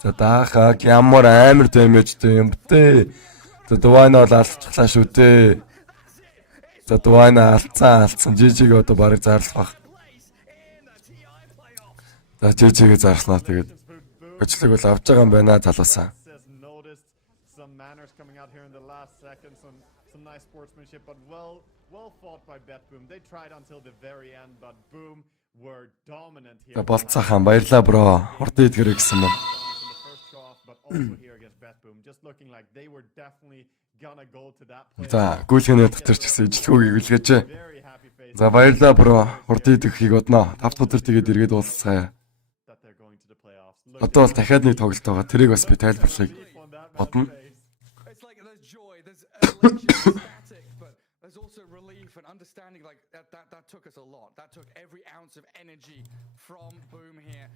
За даахаг ямар амар дэмэжтэй юм бэ? За Дуайна бол алдчихлаа шүү дээ. За Дуайна алдсан. Жижиг одоо барыг зарлах бах. За жижигээ зарснаа тэгээд өчлөг бол авч байгаа юм байна залуусаа. Well fought by BetBoom. They tried until the very end, but Boom were dominant here. Болцаахан баярлаа бро. Урд идгэр гэсэн байна. За гүйлхэнэ дотор ч гэсэн ижлэхүүгийг үлгээж. За баярлаа бро. Урд идэхийг бодноо. 5 өдөр тэгээд эргээд уулзцаая. Одоо бол дахиад нэг тоглолт байгаа. Тэрийг бас би тайлбарлахыг бодно. there's also relief and understanding like that took us a lot. That took every ounce of energy from Boom here.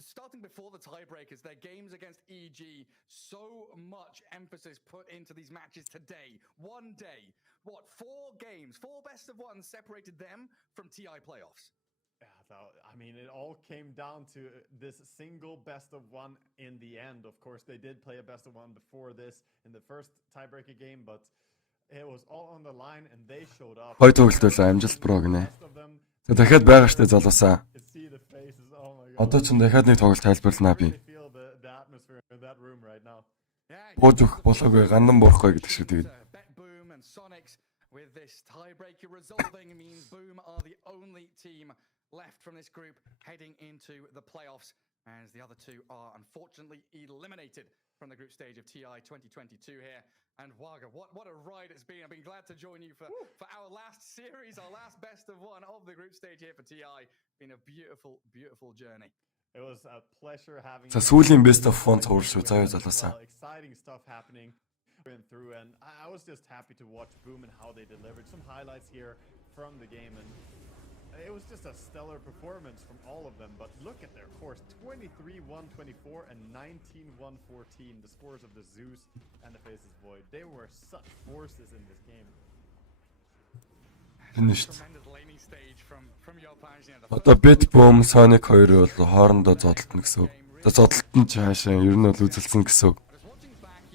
Starting before the tiebreakers, their games against EG, so much emphasis put into these matches today. One day. What, 4 games, 4 best of ones separated them from TI playoffs. Yeah, I mean, it all came down to this single best of one in the end. Of course, they did play a best of one before this in the first tiebreaker game, but it was all on the line and they showed up. Хой тоглолтоо амжилт бро гинэ. За дахиад байгаа штэ залуусаа. Одоо ч дахиад нэг тоглолт тайлбарлана би. Бууж өгөх болоогүй гандан буурахгүй гэдэг шиг тэгээд. BetBoom and Sonics with this tiebreaker resolving means Boom are the only team left from this group heading into the playoffs, as the other two are unfortunately eliminated from the group stage of TI 2022 here. And Waga, what a ride it's been. I've been glad to join you for our last series, our last best of one of the group stage here for TI. Been a beautiful, beautiful journey. It was a pleasure having За сүүлийн best of one цувар шүү. Заяа залуусаа. Exciting stuff happening through, and I was just happy to watch Boom and how they delivered some highlights here from the game, and it was just a stellar performance from all of them. But look at their course: 23-1-24 and 19-1-14. The scores of the Zeus and the Faces Void. They were such forces in this game. Finished. Tremendous laning stage from your players. Одоо BetBoom, Sonic хоёр бол хоорондоо зодтолтно гэсэн үг. За зодтолтон ч хаашаа ер нь бол үзэлсэн гэсэн үг. I was watching back,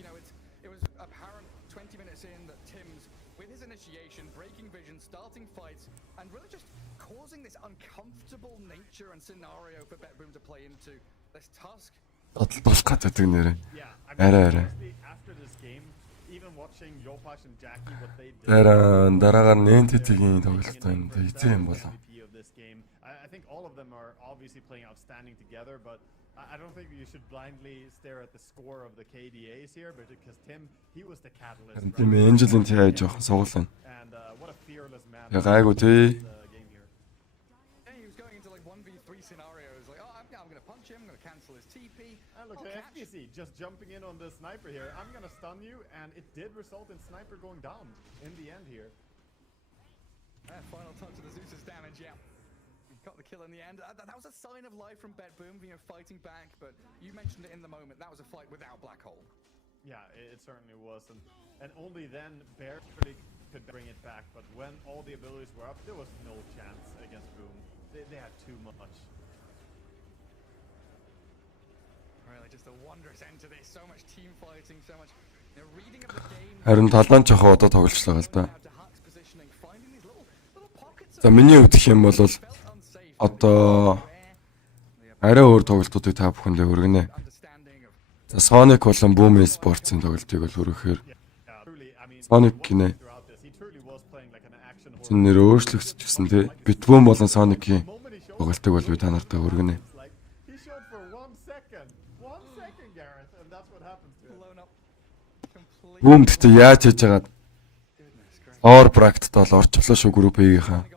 it was apparent 20 minutes in that Tim's, with his initiation, breaking vision, starting fights, and really just causing this uncomfortable nature and scenario for BetBoom to play into. This Tusk. Зодтолт болох гэдэг нэрээ. Yeah, I Арай. after this game, even watching Yopash and Jackie, what they did. Дараагаар NTT-гийн тоглолт байна. Эцэг юм болоо. I think all of them are obviously playing outstanding together, but I don't think you should blindly stare at the score of the KDAs here, but because Tim, he was the catalyst. Тийм Angel-ын TI жоохон суулна. And what a fearless man. Гайгүй тий. Yeah, he was going into like 1v3 scenarios, like, oh, I'm going to punch him, I'm going to cancel his TP. And look at FGC just jumping in on the sniper here. I'm going to stun you, and it did result in sniper going down in the end here. Final touch of the Zeus's damage, yeah. Got the kill in the end. That was a sign of life from BetBoom, fighting back, but you mentioned it in the moment. That was a fight without Black Hole. Yeah, it certainly was, and only then barely could bring it back. But when all the abilities were up, there was no chance against Boom. They had too much. Really, just a wondrous end to this. So much team fighting, so much reading of the game. Харин талаан жоохон одоо тоглолцлоо л да. За миний хувьд гэх юм бол одоо арай өөр тоглолтуудыг та бүхэндээ хүргэнэ. За Sonic болон Boom Esports-ын тоглолтыг бол хүргэхээр Sonic гинэ. Зин нэр өөрчлөгдчихсэн тий. BetBoom болон Sonic-ийн тоглолтыг бол би та нартай хүргэнэ. Boom гэхдээ яаж хийж байгаад Or Bracket бол орчлоо шүү групп E-ийнхаа.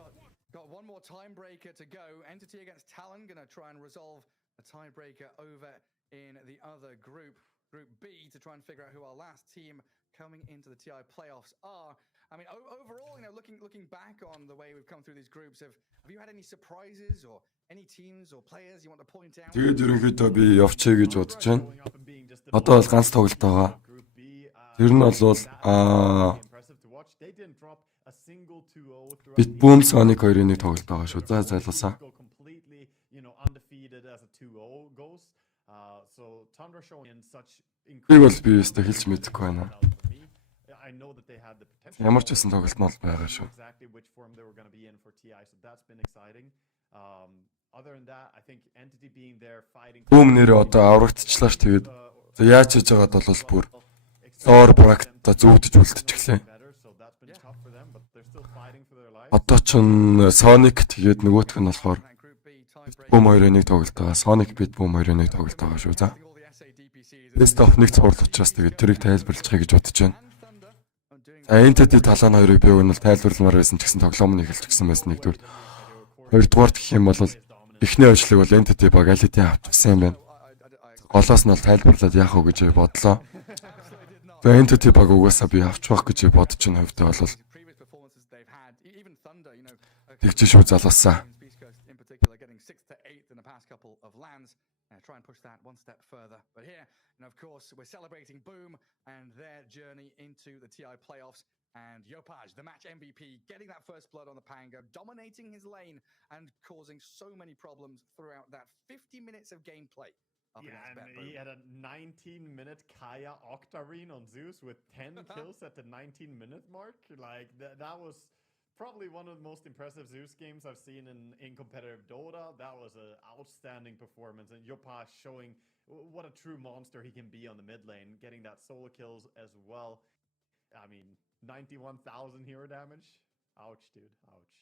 To go. Entity against Talon, gonna try and resolve a tiebreaker over in the other group, Group B, to try and figure out who our last team coming into the TI playoffs are. I mean, overall, looking back on the way we've come through these groups, have you had any surprises or any teams or players you want to point out? Тэгээд ерөнхийдөө би явчихъя гэж бодож байна. Одоо бол ганц тоглолт байгаа. Тэр нь бол BetBoom Sonic 2-ын нэг тоглолт байгаа шүү. За зайлуулсан. Би бол би өстө хэлж мэдэхгүй байна. Ямар ч байсан тоглолт нь бол байгаа шүү. Boom нэрээ одоо аврагдчихлаа ш тэгээд. За яаж хийж байгаад бол бүр Or Bracket зүгдэж үлдчихлээ. Одоо ч Sonic тэгээд нөгөөх нь болохоор BetBoom 2-1 тоглолт байгаа. Sonic BetBoom 2-1 тоглолт байгаа шүү. За. Best of 1 цуврал учраас тэгээд тэрийг тайлбарлахыг гэж бодож байна. За Entity талаан хоёрыг би өгнөл тайлбарламаар байсан ч гэсэн тоглоом нь эхэлчихсэн байсан нэгдүгээр. Хоёрдугаар гэх юм бол эхний ажлыг бол Entity Bagality авчихсан юм байна. Голоос нь бол тайлбарлаад яах вэ гэж бодлоо. За Entity баг угаасаа би авч байх гэж бодож байна хувьтай бол Тэгж шүү залуусаа. Beast Coast in particular getting 6th to 8th in the past couple of lands. Try and push that one step further. But here, and of course, we're celebrating Boom and their journey into the TI playoffs. And Yopaj, the match MVP, getting that first blood on the Pango, dominating his lane and causing so many problems throughout that 50 minutes of gameplay. Yeah, and he had a 19-minute Kaya Octarine on Zeus with 10 kills at the 19-minute mark. Like, that was probably one of the most impressive Zeus games I've seen in competitive Dota. That was an outstanding performance. And Yopaj showing what a true monster he can be on the mid lane, getting that solo kills as well. I mean, 91,000 hero damage. Ouch, dude. Ouch.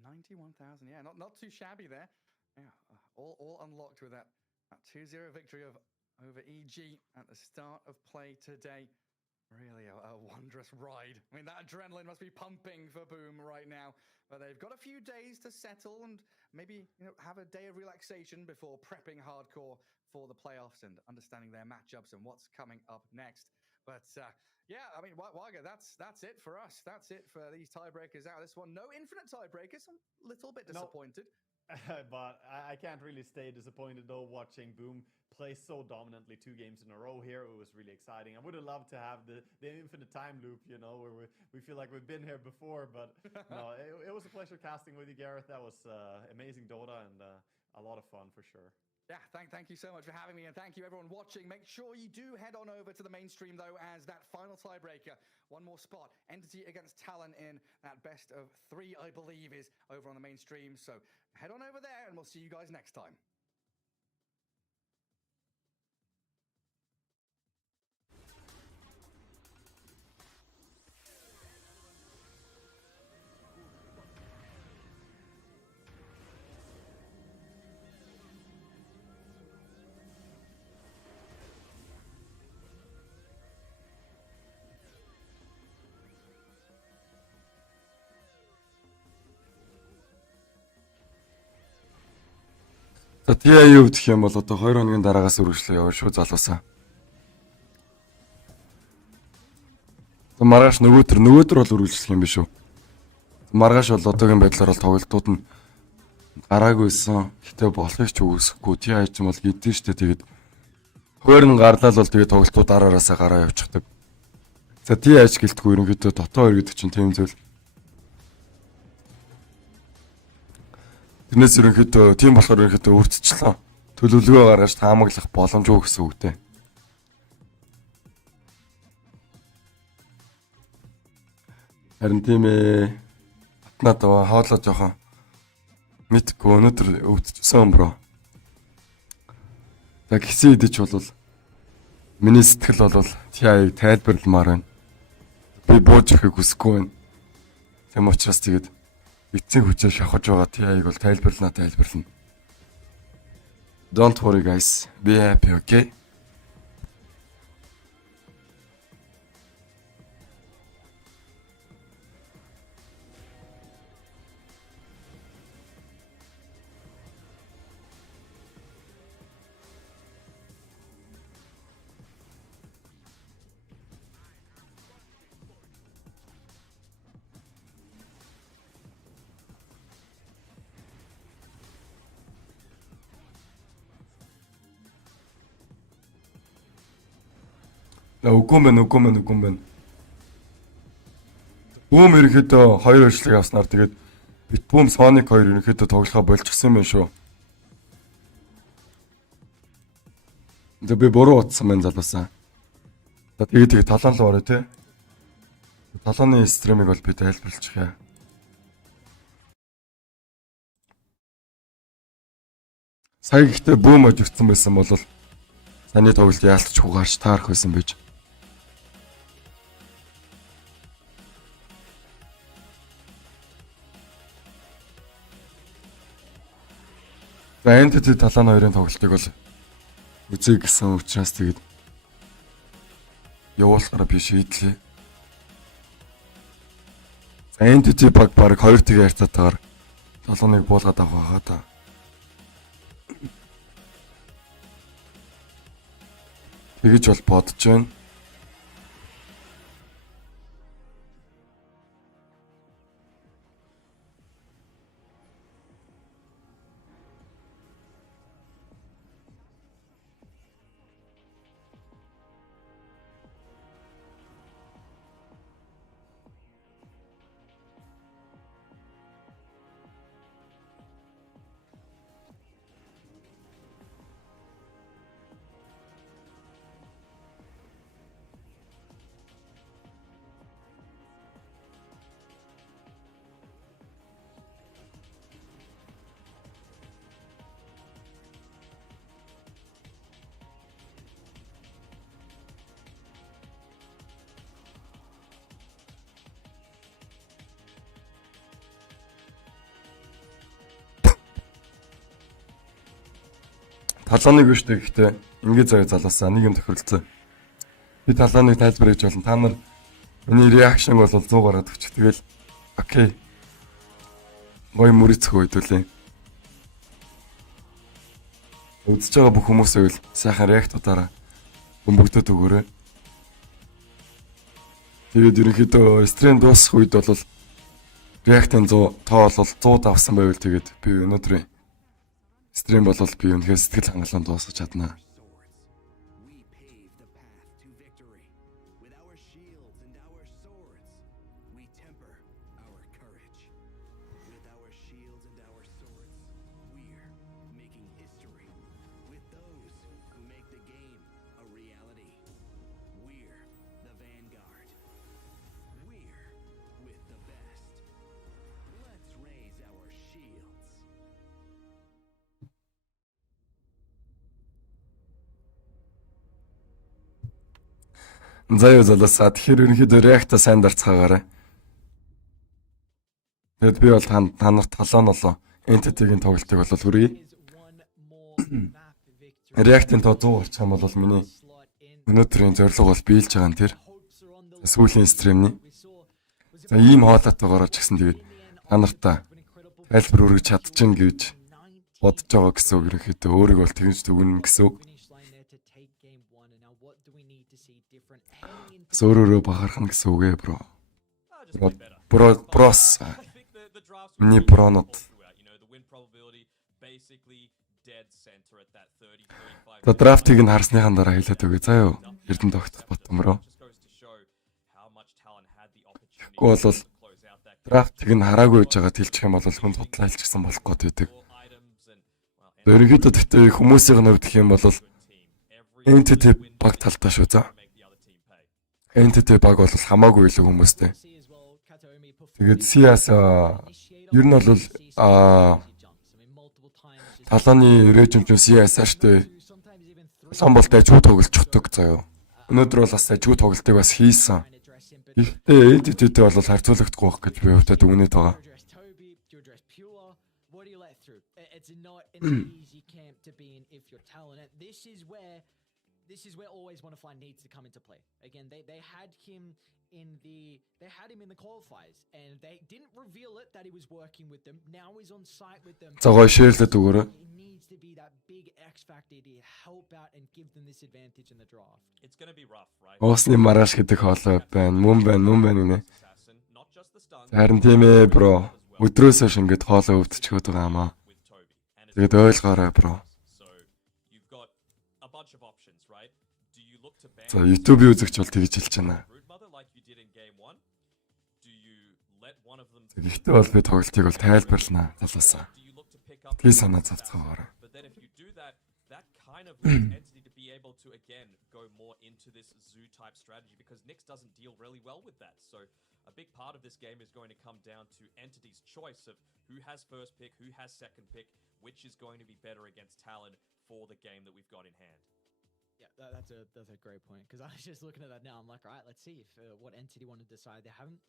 91,000. Yeah, not too shabby there. Yeah, all unlocked with that 2-0 victory over EG at the start of play today. Really a wondrous ride. I mean, that adrenaline must be pumping for Boom right now. But they've got a few days to settle and maybe have a day of relaxation before prepping hardcore for the playoffs and understanding their matchups and what's coming up next. But yeah, I mean, Waga, that's it for us. That's it for these tiebreakers out. This one, no infinite tiebreakers. I'm a little bit disappointed. But I can't really stay disappointed, though, watching Boom play so dominantly 2 games in a row here. It was really exciting. I would have loved to have the infinite time loop, where we feel like we've been here before. But no, it was a pleasure casting with you, Gareth. That was amazing Dota and a lot of fun for sure. Yeah, thank you so much for having me, and thank you everyone watching. Make sure you do head on over to the mainstream, though, as that final tiebreaker, one more spot, Entity against Talon in that best of 3, I believe, is over on the mainstream. So head on over there, and we'll see you guys next time. За TI11 гэх юм бол одоо 2 хоногийн дараагаас үргэлжлээ явна шүү залуусаа. Маргааш нөгөөдөр бол үргэлжлэх юм биш үү? Маргааш бол одоогийн байдлаар бол тоглолтууд нь гараагүйсэн. Гэтэ болохыг ч үгүйсэхгүй. TI ч юм бол гидэн штэ тэгээд хоёр нь гарлал бол тэгээд тоглолтууд араасаа гараа явчихдаг. За TI гэлтгүй ерөнхийдөө дотоо 2 гэдэг чинь тийм зүйл. Тэрнээс ерөнхийдөө тийм болохоор ерөнхийдөө өөрчлөлөө төлөвлөгөө гаргаж таамаглах боломжгүй гэсэн үг дээ. Харин тийм ээ. Батнаа хоолоо жоохон мэдгүй өнөөдөр өвдчихсэн бро. За гисэн идэж бол миний сэтгэл бол TI-г тайлбарламаар байна. Би бууж ирэхийг хүсэхгүй байна. Тэм учраас тэгээд эцсийн хүчээр шахаж байгаа TI-г бол тайлбарлана. Don't worry guys. Be happy, okay? Үгүй мэн. Бүүм ерөнхийдөө 2 өршлөг авснаар тэгээд BetBoom Sonic 2 ерөнхийдөө тоглохоо болчихсон юм шүү. За би буруу утсан байна залуусаа. За тэгээд талаан руу орё те. Талааны стримийг бол би тайлбарлчих яа. Сая гэхдээ Boom ажигдсан байсан бол саяны тоглолт яалтчгүй гарч таарах байсан байж. За Entity талааны хоёрын тоглолтыг бол үзье гэсэн учраас тэгээд явуулахаараа би шийдлээ. За Entity баг 2 тэгээ харьцаатаагаар талааныг буулгаад авах хаа та. Тэгэж бол бодож байна. талааныг биш гэхдээ ингээд заяа залуусаа нэг юм тохиролцоо. Би талааныг тайлбар хийж болно. Та нар миний реакшн бол 100 гараад өгч. Тэгэл окей. Гой мөрөцгөө хэдүүлээ. Үзэж байгаа бүх хүмүүсээ бол сайхан реактуудаараа бөмбөгдөд өгөөрэй. Тэгээд ерөнхийдөө стрим дуусах үед бол реактын 100 тоо бол 100 давсан байвал тэгээд би өнөөдрийн стрим бол би үнэхээр сэтгэл хангалуун дуусгаж чаднаа. Заяа залуусаа тэгэхээр ерөнхийдөө реакта сайн дарцгаагаарай. Тэгэд би бол та нарт талаан болоо entity-гийн тоглолтыг бол хүргэе. Реактын тоо 100 орчих юм бол миний өнөөдрийн зорилго бол биелж байгаа нь тэр сүүлийн стримний. За ийм хоолойтойгоор ч гэсэн тэгээд та нартаа тайлбар өргөж чадчихна гэж бодож байгаа гэсэн үг ерөнхийдөө өөрийг бол тэгж дүгнэн гэсэн үг. Өөрөөрөө бахархна гэсэн үг ээ бро. Брос. Миний бронот. За драфтыг нь харсныхан дараа хэлээд өгье заа юу. Эрдэнэ тогтох Батбомроо. Тэгэхгүй бол драфтыг нь хараагүй байж байгаа хэлчих юм бол хүн бодлоо хэлчихсэн болох гээд байдаг. Ерөнхийдөө тэгтээ хүмүүсийн хувьд гэх юм бол entity баг талтай шүү за. Entity баг бол хамаагүй илүү хүмүүстэй. Тэгээд CS ер нь бол талааны режимч CS штэ. Самболтой ажгүй тоглолцдог заяа. Өнөөдөр бол бас ажгүй тоглолтыг бас хийсэн. Гэхдээ Entity-тэй бол харьцуулагдахгүй байх гэж би өвдөд өгнөд байгаа. This is where always want to find needs to come into play. Again, they had him in the qualifiers and they didn't reveal it that he was working with them. Now he's on site with them. За гоё шеэрлээд өгөөрэй. It needs to be that big X factor to help out and give them this advantage in the draft. It's going to be rough, right? Оосны маргааш гэдэг хоолой байна. Мөн байна гинэ. Харин тийм ээ бро. Өдрөөс хойш ингэж хоолой өвдчихөд байгаа юм аа. Тэгээд ойлгоорой бро. За YouTube үзэгч бол тэгж хэлж байна. Гэхдээ бол би тоглолтыг бол тайлбарлана залуусаа. Би санаа завцгаагаарай. To again go more into this zoo type strategy because Nyx doesn't deal really well with that. So a big part of this game is going to come down to Entity's choice of who has first pick, who has second pick, which is going to be better against Talon for the game that we've got in hand. Yeah, that's a great point because I was just looking at that now. I'm like, all right, let's see if what Entity want to decide. They haven't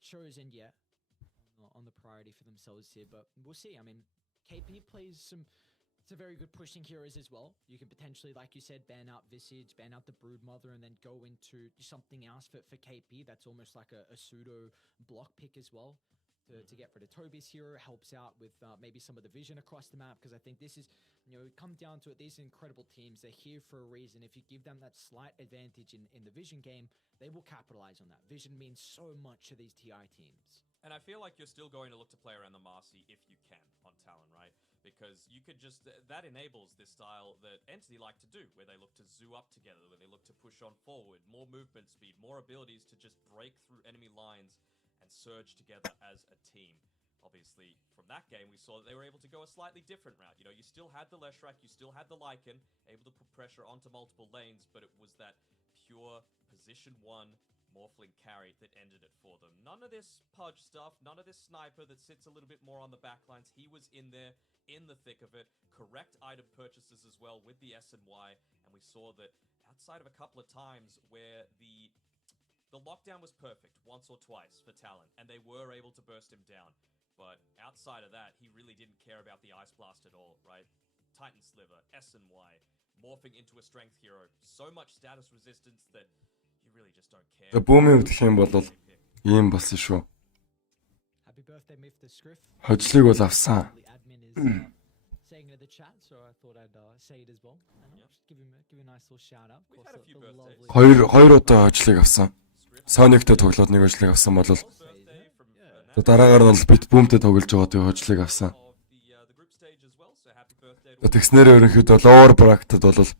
chosen yet on the priority for themselves here, but we'll see. I mean, KP plays some. It's a very good pushing heroes as well. You can potentially, like you said, ban out Visage, ban out the Broodmother, and then go into something else for KP. That's almost like a pseudo block pick as well to get rid of Toby's hero. Helps out with maybe some of the vision across the map because I think this is, it comes down to it. These incredible teams, they're here for a reason. If you give them that slight advantage in the vision game, they will capitalize on that. Vision means so much to these TI teams. And I feel like you're still going to look to play around the Marcy if you can on Talon, right? Because you could just, that enables this style that Entity like to do, where they look to zoo up together, where they look to push on forward, more movement speed, more abilities to just break through enemy lines and surge together as a team. Obviously, from that game, we saw that they were able to go a slightly different route. You still had the Leshrac, you still had the Lycan, able to put pressure onto multiple lanes, but it was that pure position one Morphling carry that ended it for them. None of this Pudge stuff, none of this sniper that sits a little bit more on the backlines. He was in there, in the thick of it. Correct item purchases as well with the S&Y, and we saw that outside of a couple of times where the lockdown was perfect once or twice for Talon, and they were able to burst him down. But outside of that, he really didn't care about the Ice Blast at all, right? Titan Sliver, SNY, morphing into a strength hero. So much status resistance that you really just don't care. За бүүмийн хувьд гэх юм бол ийм болсон шүү. Happy birthday, Mr. Scriff. Хожлыг бол авсан. The admin is saying it in the chat, so I thought I'd say it as well. And just give him a nice little shout out. Of We've course, had a few the birthdays. lovely Хоёр удаа хожлыг авсан. Сониктэй тоглоод нэг хожлыг авсан бол Birthday from за дараагаар нь бол BetBoomтэй тоглож байгаа тийм хожлыг авсан. of the group stage as well. So happy birthday to За тэгснээр ерөнхийдөө lower bracket бол birthdays.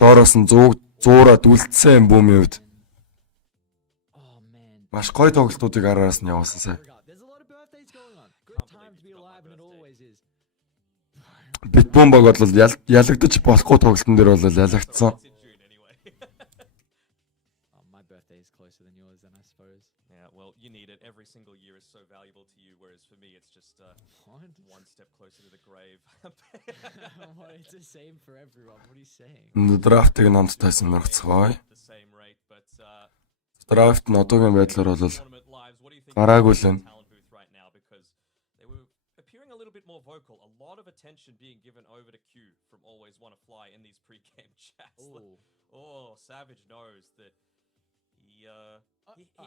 доороос нь 100-аад үлдсэн бүүмийн хувьд Oh man. маш гоё тоглолтуудыг араас нь явуулсан сая. There's a lot of birthdays going on. Good time to be alive, and it always is. BetBoom баг бол ялагдаж болохгүй тоглолтын дээр бол ялагдсан. It's in June anyway. My birthday is closer than yours, then I suppose. Yeah, well, you need it. Every single year is so valuable to you, whereas for me, it's just What? one step closer to the grave. Well, it's the same for everyone. What are you saying? Драфтыг намттай сонирхцгоё. The same rate, but Драфт нь одоогийн байдлаар бол tournament lives. What do you think гараагүй about л the энэ. talent booth right now? Because they were appearing a little bit more vocal. A lot of attention being given over to Q from Always Wanna Fly in these pre-game chats. Ooh. Oh, Savage knows that he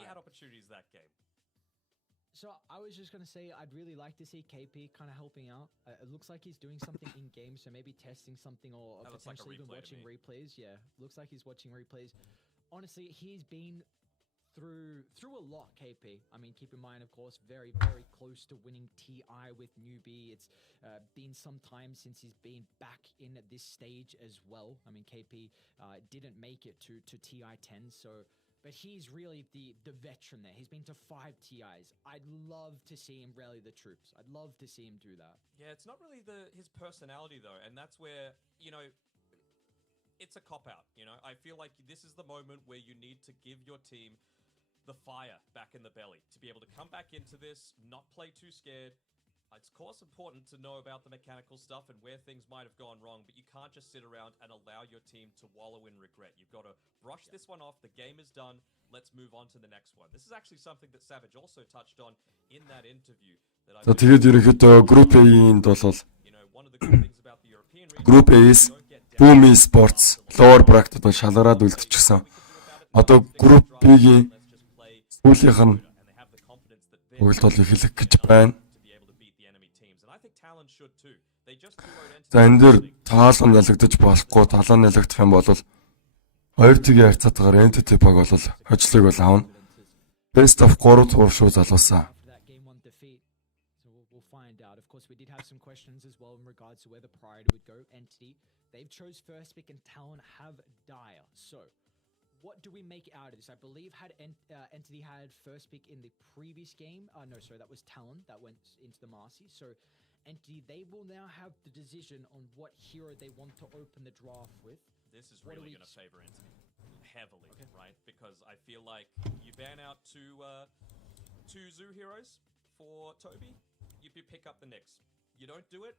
had opportunities that game. So I was just gonna say I'd really like to see KP kind of helping out. It looks like he's doing something in game, so maybe testing something or That looks like a potentially even replay to watching me. replays. Yeah, looks like he's watching replays. Honestly, he's been through a lot. KP. I mean, keep in mind, of course, very close to winning TI with newbie. It's been some time since he's been back in at this stage as well. I mean, KP didn't make it to TI10, so. But he's really the veteran there. He's been to 5 TIs. I'd love to see him rally the troops. I'd love to see him do that. Yeah, it's not really his personality though, and that's where, you know, it's a cop out, you know. I feel like this is the moment where you need to give your team the fire back in the belly to be able to come back into this, not play too scared. It's of course important to know about the mechanical stuff and where things might have gone wrong, but you can't just sit around and allow your team to wallow in regret. You've got to brush this one off. The game is done. Let's move on to the next one. This is actually something that Savage also touched on in that interview. That За тэгээд ерөнхийдөө Group A-нд бол you know, one of the good things about the European region, Group A-с Boom Esports lower bracket бол шалгараад үлдчихсэн. Одоо Group B-ийн сүүлийнх нь тоглолт бол эхлэх гэж байна. За энэ дээр таалан ялагдаж болохгүй, талан ялагдах юм бол хоёр тгийн харьцаатаагаар entity баг бол хожлыг бол аавна. Best of 3 тур шүү залуусаа. After that game 1 defeat. So we'll find out. Of course, we did have some questions as well in regards to where the priority would go. Entity, they've chose first pick and Talon have Dire. So what do we make out of this? I believe Entity had first pick in the previous game. No, sorry, that was Talon that went into the Marcy. So Entity, they will now have the decision on what hero they want to open the draft with. This is really going to favor Entity heavily, right? Because I feel like you ban out two Zoo heroes for Toby, you pick up the Nyx. You don't do it,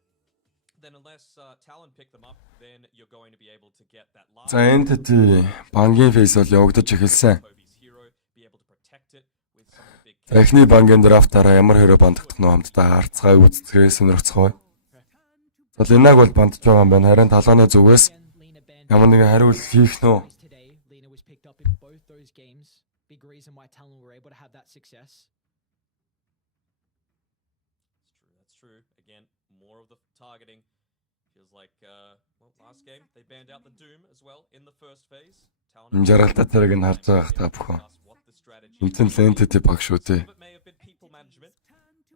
then unless Talon pick them up, then you're going to be able to get that last. За entity бангийн фейс бол явагдаж эхэлсэн. Toby's hero, be able to protect it with some of the big. За эхний бангийн драфтаараа ямар хэрэг бандагдах нь хамтдаа харцгай үздэхээ сонирхцгоё. За Линаг бол бандж байгаа юм байна. Харин талааны зүгээс ямар нэгэн хариулт хийх нь үү? Today, Lena was picked up in both those games. Big reason why Talon were able to have that success. That's true. Again, more of the targeting. Feels like, well, last game they banned out the Doom as well in the first phase. Энэ жаргалтай тэрэг нь харж байгаа та бүхэн. What the strategy. Энд нь entity баг шүү дээ. Some of it may have been people management,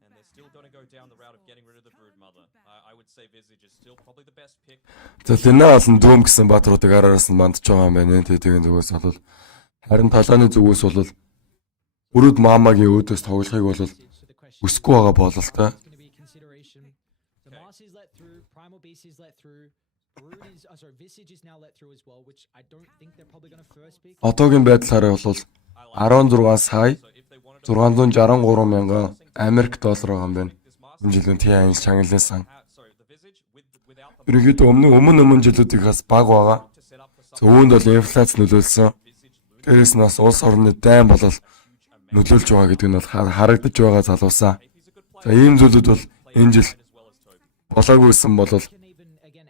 and they're still going to go down the route of getting rid of the Broodmother. I would say Visage is still probably the best pick. За Лина болон Doom гэсэн баатруудыг араас нь бандж байгаа юм байна. Entity-ийн зүгээс бол харин талааны зүгээс бол бүрүүд Мамагийн өөдөөс тоглохыг бол So the question өсөхгүй байгаа бололтой. is going to be consideration. The Marcy's let through, Primal Beast is let through, Brood is, Visage is now let through as well, which I don't think they're probably going to first pick. Одоогийн байдлаараа бол 16 сая 663 мянган Америк доллар байгаа юм байна. Энэ жилийн Ti11 чангалын сан. Sorry, the Visage without the Ерөнхийдөө өмнө жилүүдийнхээс бага байгаа. to set up for За үүнд бол инфляц нөлөөлсөн. Дээрээс нь бас улс орны дайн болол нөлөөлж байгаа гэдэг нь бол харагдаж байгаа залуусаа. За ийм зүйлүүд бол энэ жил as well as Toby. болоогүйсэн бол Can even again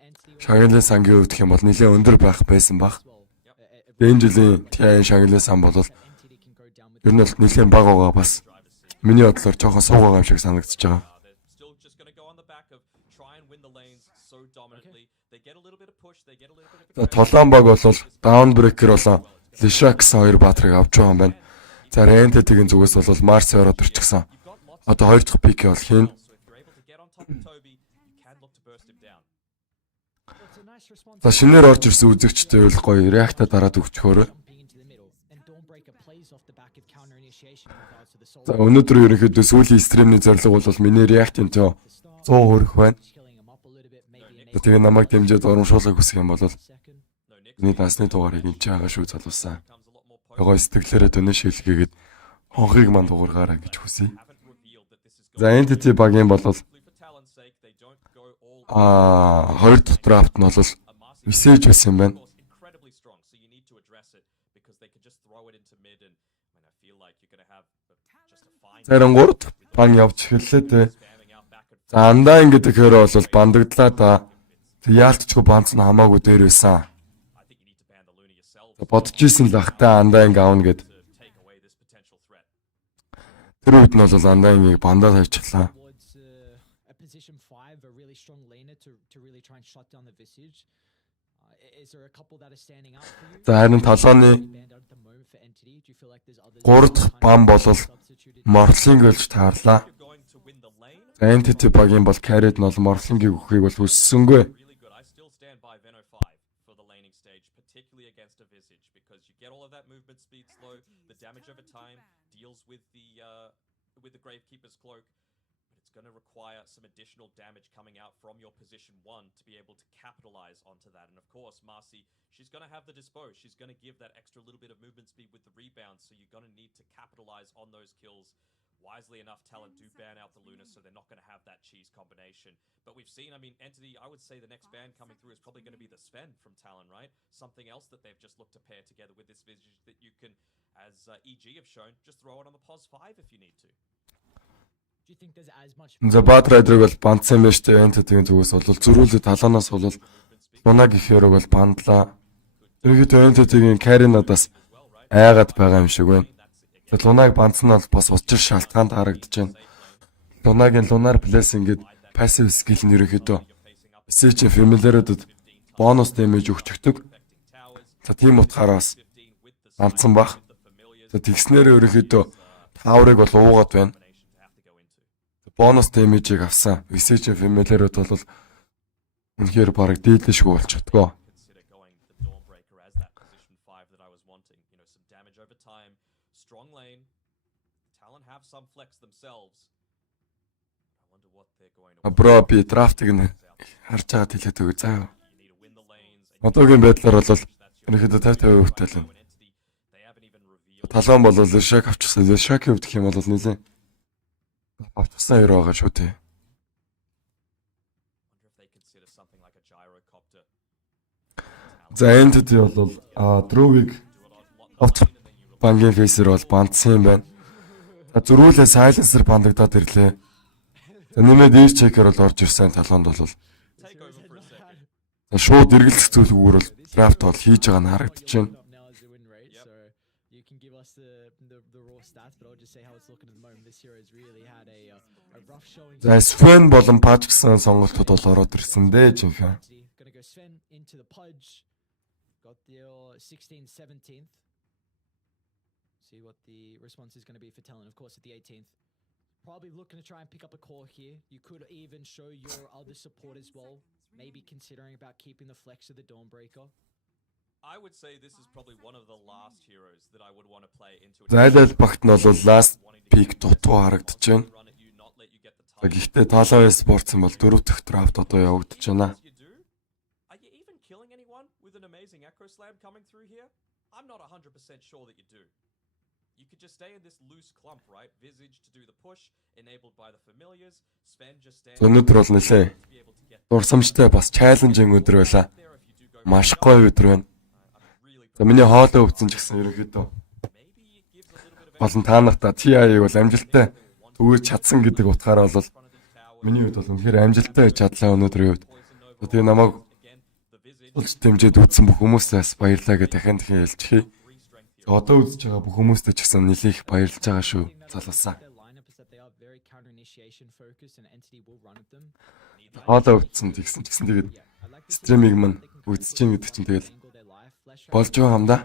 шагналын сангийн хувьд гэх юм бол нэлээд өндөр байх байсан баг. Энэ жилийн TI шагналын сан бол ер нь бол нэлээд бага байгаа бас. Миний бодлоор жоохон сууг байгаа юм шиг санагдаж байгаа. За толон баг бол даунбрекер болон Лишакс хоёр баатрыг авч байгаа юм байна. За Рентетигийн зүгээс бол Марс ороод ирчихсэн. Одоо хоёр дахь пик бол хийн. За шинээр орж ирсэн үзэгчтэй бол гоё реакта дараад өгчөөр. За өнөөдөр ерөнхийдөө сүүлийн стримний зорилго бол миний реактинтэй 100 хүрэх байна. Тэгээ намайг дэмжиж урамшуулгыг хүсэх юм бол миний дасны дугаарыг энэ чагаа шүү залуусаа. Гой сэтгэлээрээ дөнөш шилгээгээд хонхыг манд дуургаарай гэж хүсье. За Entity багийн бол хоёр дахь драфт нь бол мессеж байсан юм байна. Зарим 3 дахь баг явж эхэллээ дээ. За Андаан гэдэг хэрэг бол бандаглаа да. Яалтчгүй банц нь хамаагүй дээр байсан. Бодож исэн л ахтай Андаанг аавна гэд. Тэр үед нь бол Андаангийг бандаа тавьчихлаа. За харин толгойн 3 дахь бам бол Морлинг болж таарлаа. Entity багийн бол carried нь бол Морлингийг өгөхийг бол хүссэнгүй. Going to require some additional damage coming out from your position 1 to be able to capitalize onto that. And of course, Marcy, she's going to have the dispose. She's going to give that extra little bit of movement speed with the rebound, so you're going to need to capitalize on those kills. Wisely enough, Talon do ban out the Luna, so they're not going to have that cheese combination. But we've seen, I mean, Entity, I would say the next ban coming through is probably going to be the Sven from Talon, right? Something else that they've just looked to pair together with this visage that you can, as EG have shown, just throw it on the POS 5 if you need to. За Баатрайдрыг бол бандсан байж тээ Entity-ийн зүгээс бол зөрүүлээ талаанаас бол Лунаг их хэрэг бол бандлаа. Тэргээд Entity-ийн carry надаас айгаад байгаа юм шиг байна. Лунаг бандсан нь бас учир шалтгаанд харагдаж байна. Лунагийн Lunar Plus ингээд passive skill нь ерөнхийдөө Sage familiar-уудад бонус damage өгчдөг. За тийм утгаараа бас бандсан баг. За тэгснээр ерөнхийдөө Tower-ыг бол уугаад байна. Бонус damage-ийг авсан. Visage familiar-ууд бол үнэхээр бараг дээдлэшгүй болж чадгаа. Бро би драфтыг нь харж байгаа хэлээд өгөө заа. Одоогийн байдлаар бол ерөнхийдөө 50-50 хөвтэй л. Талан бол Лишак авчихсан. Лишакийн хувьд гэх юм бол нэлээ авчихсан хэрэг байгаа шүү дээ. За Entity бол Drug-ыг бангийн фейсер бол бандсан юм байна. За зөрүүлээ Silencer бандагдаад ирлээ. За нэмээд Air Checker бол орж ирсэн талаанд бол шууд эргэлзэх зүйлгүүр бол драфт бол хийж байгаа нь харагдаж байна. За Sven болон Pudge гэсэн сонголтууд бол ороод ирсэн дээ жинхэнэ. See what the response is going to be for Talon, of course, at the 18th. Probably looking to try and pick up a core here. You could even show your other support as well. Maybe considering about keeping the flex of the Dawnbreaker. I would say this is probably one of the last heroes that I would want to play into. Зайлал багт нь бол last pick дутуу харагдаж байна. Гэхдээ Talon Sports нь бол 4 дахь драфт одоо явагдаж байна. Are you even killing anyone with an amazing Echo Slam coming through here? I'm not 100% sure that you do. You could just stay in this loose clump, right? Visage to do the push, enabled by the familiars. Sven just stands. Өнөөдөр бол нэлээ дурсамжтай бас чаленжинг өдөр байлаа. Маш гоё өдөр байна. За миний хоолой өвцөн ч гэсэн ерөнхийдөө болон та нартай TI-ийг бол амжилттай төгөөж чадсан гэдэг утгаараа бол миний хувьд бол үнэхээр амжилттай чадлаа өнөөдрийн хувьд. Тэгээ намайг Улж дэмжиж үзсэн бүх хүмүүстээс баярлалаа гэж дахин хэлчихье. Одоо үзэж байгаа бүх хүмүүстээ ч гэсэн нэлээх баярлж байгаа шүү. Залуусаа. Хоолоо өвдсөн тэгсэн ч гэсэн тэгээд стримийг мань үзэж чинь гэдэг чинь тэгэл болж байгаа юм да.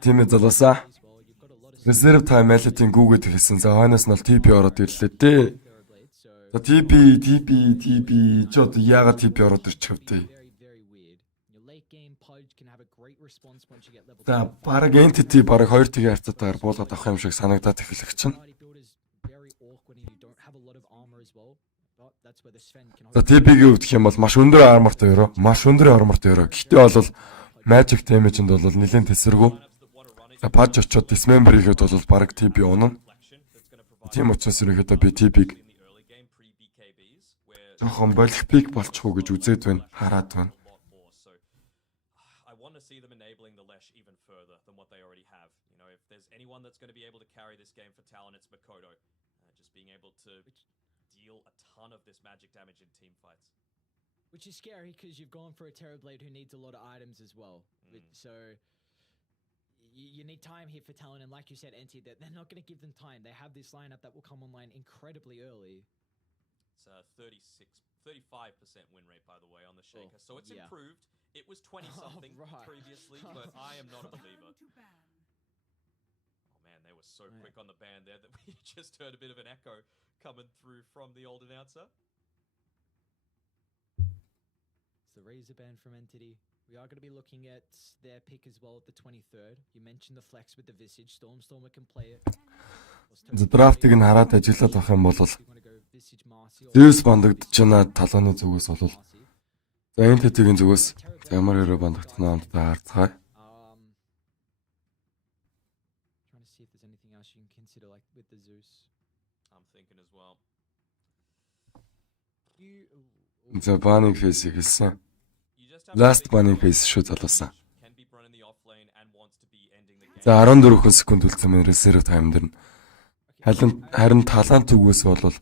Тийм ээ залуусаа. Reserve time элитийн гүүгээд хэлсэн. За хойноос нь бол TP ороод ирлээ дээ. За TP ч одоо яагаад TP ороод ирчих вэ? За баг entity баг 2 тгийн харьцаатаар буулгаад авах юм шиг санагдаад эхлэх чинь. За TP-гийн хувьд гэх юм бол маш өндөр армортой өрөө. Гэхдээ бол magic damage-нд бол нэлээд тесэргүй. За паж очоод dismember хийхэд бол баг TP унана. Тийм учраас ерөнхийдөө би TP-г жоохон болох пик болчихоо гэж үзээд байна. Хараад байна. Anyone that's going to be able to carry this game for Talon, it's Makoto. Just being able to deal a ton of this magic damage in team fights. Which is scary because you've gone for a Terrorblade who needs a lot of items as well. So you need time here for Talon, and like you said, NT, that they're not going to give them time. They have this lineup that will come online incredibly early. It's a 35% win rate, by the way, on the Shaker. So it's improved. It was 20-something previously, but I am not a believer. They were so quick on the ban there that we just heard a bit of an echo coming through from the old announcer. It's the Razor ban from Entity. We are going to be looking at their pick as well at the 23rd. You mentioned the flex with the Visage. Stormstormer can play it. За драфтыг нь хараад ажиллаад авах юм бол Zeus бандагдж байна талааны зүгээс бол за Entity-гийн зүгээс ямар хэрэг бандагдсан нь харцгаая. With the Zeus. I'm thinking as well. За банинг фейс хэлсэн. Last банинг фейс шүү залуусаа. За 14 секунд үлдсэн мэн reserve time дээр нь. Харин талаан зүгээс бол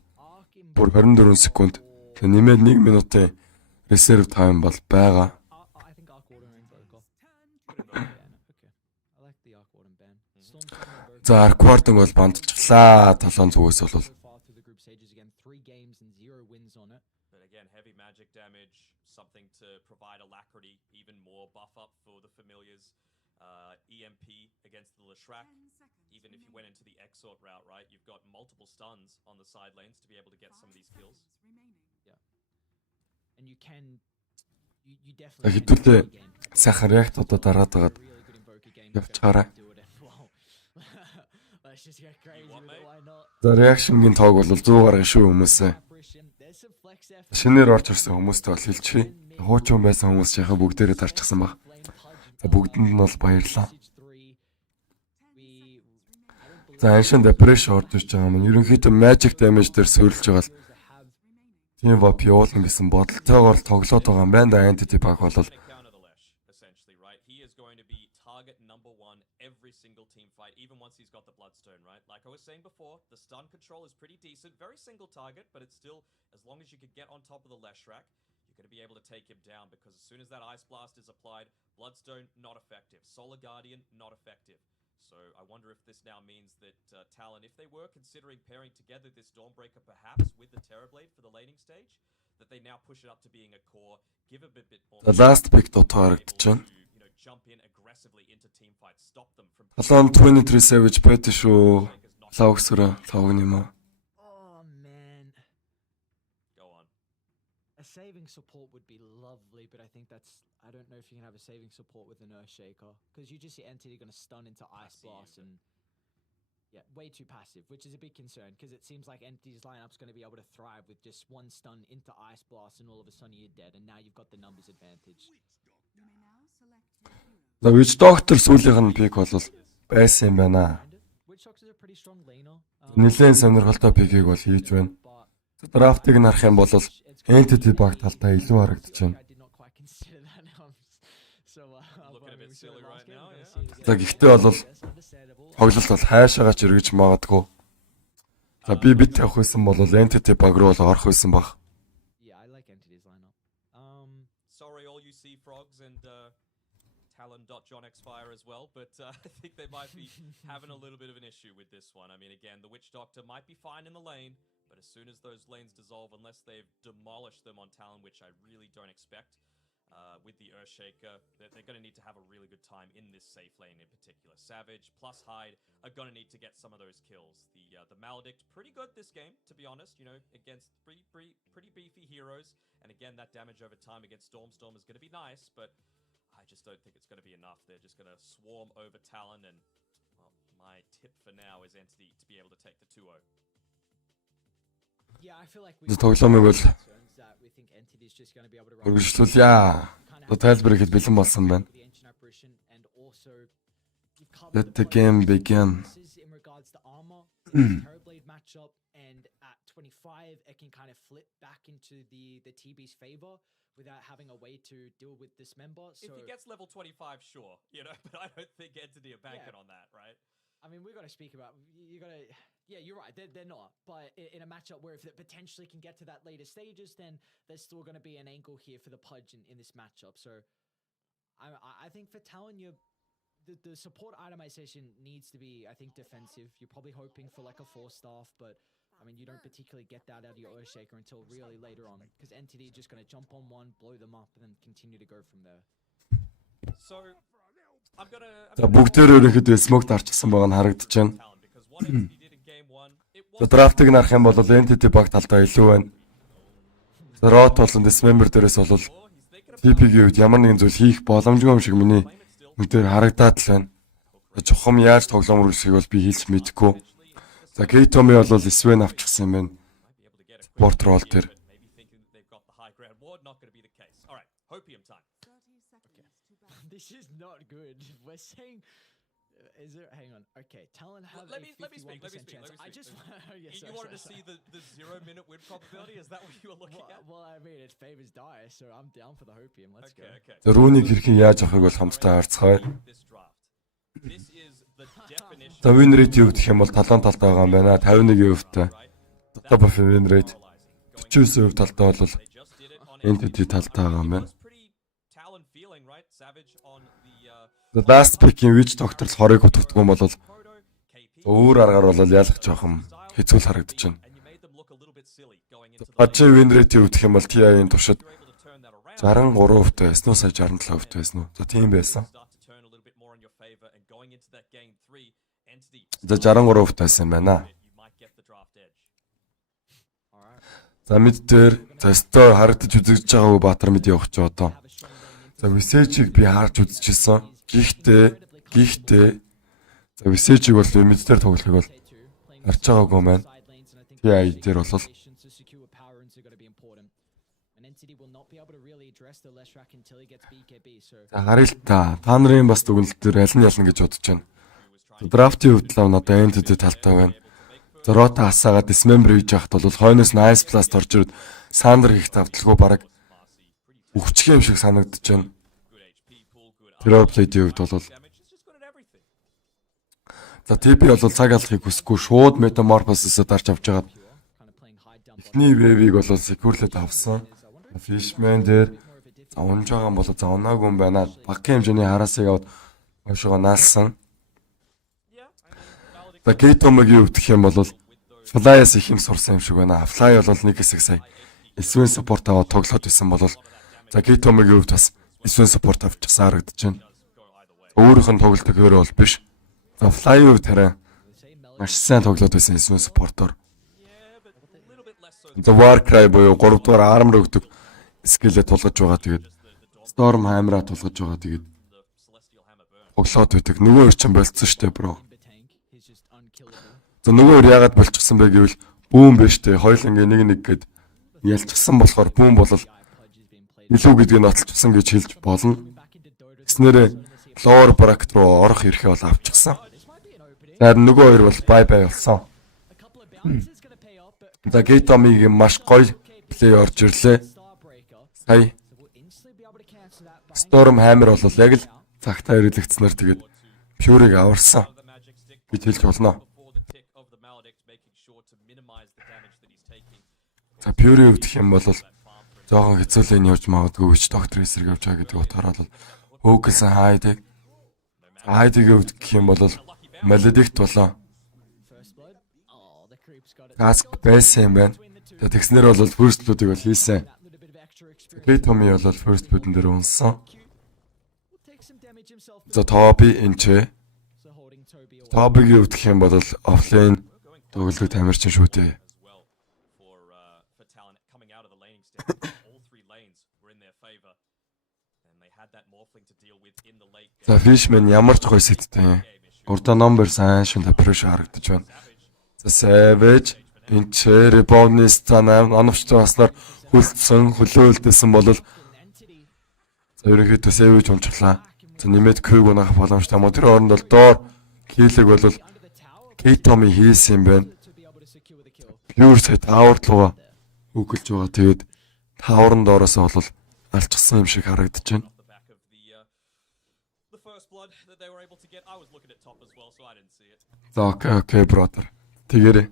бүр 24 секунд. Нэмээд 1 минутын reserve time бол байгаа. За Arc-Warden бол бандчихлаа. Талаан зүгээс бол. But again, heavy magic damage, something to provide alacrity, even more buff up for the familiars. EMP against the Leshrac. Even if you went into the Exort route, right, you've got multiple stuns on the side lanes to be able to get some of these kills. Yeah. And you can you definitely хэдүүлээ сайхан реактуудаа дараад байгаад явчихаарай. За реакшнгийн тоог бол 100 гарсан шүү хүмүүсээ. Шинээр орж ирсэн хүмүүстээ бол хэлчихье. Хуучин байсан хүмүүс яхаа бүгдээрээ тарчихсан баг. За бүгдэнд нь бол баярлалаа. За аншин depression орж ирж байгаа юм. Ерөнхийдөө magic damage дээр суурилж байгаа л тийм вап явуулна гэсэн бодолтойгоор тоглоод байгаа юм байна да entity баг бол. Every single team fight, even once he's got the Bloodstone, right? Like I was saying before, the stun control is pretty decent. Very single target, but it's still, as long as you could get on top of the Leshrac, you're going to be able to take him down, because as soon as that Ice Blast is applied, Bloodstone, not effective. Solar Guardian, not effective. So I wonder if this now means that Talon, if they were considering pairing together this Dawnbreaker perhaps with the Terrorblade for the laning stage, that they now push it up to being a core, give a bit more... The last pick дотоорогдчихэв. Jump in aggressively into team fights, stop them from... Талон 23 Savage бэт шүү. Лавгсраа лавгн юм аа. Oh man. Go on. A saving support would be lovely, but I think that's... I don't know if you can have a saving support with an Earthshaker, because you just see Entity going to stun into Ice Blast and... Yeah, way too passive, which is a big concern, because it seems like Entity's lineup's going to be able to thrive with just one stun into Ice Blast and all of a sudden you're dead, and now you've got the numbers advantage. За Witch Doctor сүүлийнх нь пик бол байсан юм байна. Нэлээд сонирхолтой пикийг бол хийж байна. Драфтыг нарах юм бол Entity баг талдаа илүү харагдаж байна. За гэхдээ бол тоглолт бол хайшаагач эргэж магадгүй. За би бит явах байсан бол Entity баг руу бол орох байсан баг. Yeah, I like Entity's lineup. Sorry, all you sea frogs and Talon.John Xfire as well, but I think they might be having a little bit of an issue with this one. I mean, again, the Witch Doctor might be fine in the lane, but as soon as those lanes dissolve, unless they've demolished them on Talon, which I really don't expect, with the Earthshaker, they're going to need to have a really good time in this safe lane in particular. Savage plus Hyde are going to need to get some of those kills. The Maledict, pretty good this game, to be honest, you know, against pretty beefy heroes. And again, that damage over time against Storm is going to be nice, but I just don't think it's going to be enough. They're just going to swarm over Talon, and, well, my tip for now is Entity to be able to take the 2-0. Yeah, I feel like За тоглоомыг бол that we think Entity's just going to be able to run үргэлжлүүлье. Одоо тайлбар хийхэд бэлэн болсон байна. the engine apparition, and also you've covered Let the game begin. in regards to armor. It's a Terrorblade matchup, and at 25 it can kind of flip back into the TB's favor without having a way to deal with Dismember. So If he gets level 25, sure, you know, but I don't think Entity are banking Yeah. on that, right? I mean, we've got to speak about. You got to. Yeah, you're right. They're not. But in a matchup where if they potentially can get to that later stages, then there's still going to be an angle here for the Pudge in this matchup. So I think for Talon, the support itemization needs to be, I think, defensive. You're probably hoping for like a 4-staff, but I mean, you don't particularly get that out of your Earthshaker until really later on, because Entity just going to jump on one, blow them up, and then continue to go from there. So, I'm gonna... За бүгдээр өөрөөхөдөө смог дарчихсан байгаа нь харагдаж байна. Talon, because what Entity did in game 1, it За was... драфтыг нарах юм бол Entity баг талдаа илүү байна. За Rot болон Dismember дээрээс бол TP-ийн үед ямар нэгэн зүйл хийх боломжгүй юм шиг миний нүдээр харагдаад л байна. Жохом яаж тоглоом үргэлжлэхийг бол би хэлж мэдэхгүй. За Keitomi бол Sven авчихсан юм байна. Sport role дээр. Maybe thinking that they've got the high ground ward, not going to be the case. All right, Hopium time. This is not good. We're saying. Is there? Hang on. Okay, Talon have Let a me 51% speak. chance. I just. Yeah, You sorry, wanted to sorry, see the 0-minute win probability? Is that what you were looking at? Well, I mean, it favors Dire, so I'm down for the Hopium. Let's go. Okay. За Rune-ийг хэрхэн яаж авахыг бол хамтдаа харцгаая. This draft. This is the definition. За win rate юу гэх юм бол талаан талтай байгаа юм байна. 51%-тай. Dota buff win rate 49% талтай бол They just did it on Entity талтай байгаа юм байна. It was pretty Talon feeling, right? Savage on The last pick-ийн Witch Doctor л хорыг утгадаг юм бол Proto, KP, өөр аргаар бол ялах жоохон хэцүү л харагдаж байна. and you made them look a little bit silly going into the Бажи win rate юу гэх юм бол TI-ийн туршид You're able to turn that around. 63% байсан уу, сая 67% байсан уу. За тийм байсан. Start to turn a little bit more in your favor, and going into that game 3, Entity, За 63% байсан юм байна. you might get the draft edge. За мид дээр за өстой харагдаж үзэж байгаагүй Баатар мид явах ч одоо. За Visage-ийг би харж үзчихсэн. Гэхдээ за Visage-ийг бол мид дээр тоглохыг бол харж байгаагүй юм байна. TI дээр бол за харъя л та. Та нарын бас дүгнэлт дээр аль нь ялна гэж бодож байна. Драфтын хувьд л одоо Entity талтай байна. За Rota асаагаад Dismember хийж яхад бол хойноос Nice Plus орж ирээд Sander хийх тавталгүй бараг өвчг юм шиг санагдаж байна. Terrorblade-ийн хувьд бол Damage is just good at everything. за TP бол цаг алахыг хүсэхгүй шууд Metamorphosis-д дарж авч байгаа. Эхний wave-ийг бол Secure-лээд авсан. Fishman дээр за унж байгаа юм бол за унаагүй юм байна. Багийн хэмжээний хараасыг аваад хойшоо наалсан. За Keitomi-гийн хувьд гэх юм бол Fly-аас их юм сурсан юм шиг байна. Fly бол нэг хэсэг сая Sven support аваад тоглоод байсан бол за Keitomi-гийн хувьд бас Sven support авчихсан харагдаж байна. Өөрийнх нь тоглолтог өөрөө бол биш. За Fly-ийн хувьд харин маш сайн тоглоод байсан Sven support-оор. За Warcry буюу 3 дугаар armor өгдөг skill-ээ тулгаж байгаа. Тэгээд Storm Hammer-а тулгаж байгаа. Тэгээд тоглоод байдаг. Нөгөө хоёр ч болцсон штэ бро. За нөгөө хоёр яагаад болчихсон бэ гэвэл Boom биш те. Хоёул ингээ нэг гээд ялчихсан болохоор Boom бол илүү гэдгийг нотлчихсан гэж хэлж болно. Тэснэрээ lower bracket руу орох эрхээ бол авчихсан. За нөгөө хоёр бол bye bye болсон. За Keitomi-гийн маш гоё плей орж ирлээ. Сая Storm Hammer бол яг л цагтаа ирэлэгдснээр тэгээд Furi-г аварсан гэж хэлж болно. За Furi өвдөх юм бол жоохон хэцүүлэн явж магадгүй гэж доктор эсрэг явж байгаа гэдэг утгаараа бол хөөгсөн хайдыг өвдөх гэх юм бол Maledict болоо. Каск байсан юм байна. Тэгснэр бол first blood-ыг бол хийсэн. K-Tommy бол first blood-ын дээр унсан. За Toby энэ Toby-г өвдөх юм бол offlane тоглолт тамирчин шүү дээ. За Fishman ямар ч гоё сэттэй. Урдаа номер сайн шин прessure харагдаж байна. За Savage энэ rebound-ны станаа оновчтой баснаар хүлцсэн хөлөөлдсөн бол за ерөнхийдөө Savage унчлаа. За нэмээд Q-г унах боломжтой юм. Тэр оронд бол доор хийлэг бол K-Tommy хийсэн юм байна. Pure сая Tower руугаа үгэлж байгаа. Тэгээд Tower-ын доороос бол алчсан юм шиг харагдаж байна. За окей brother. Тэгээрэй.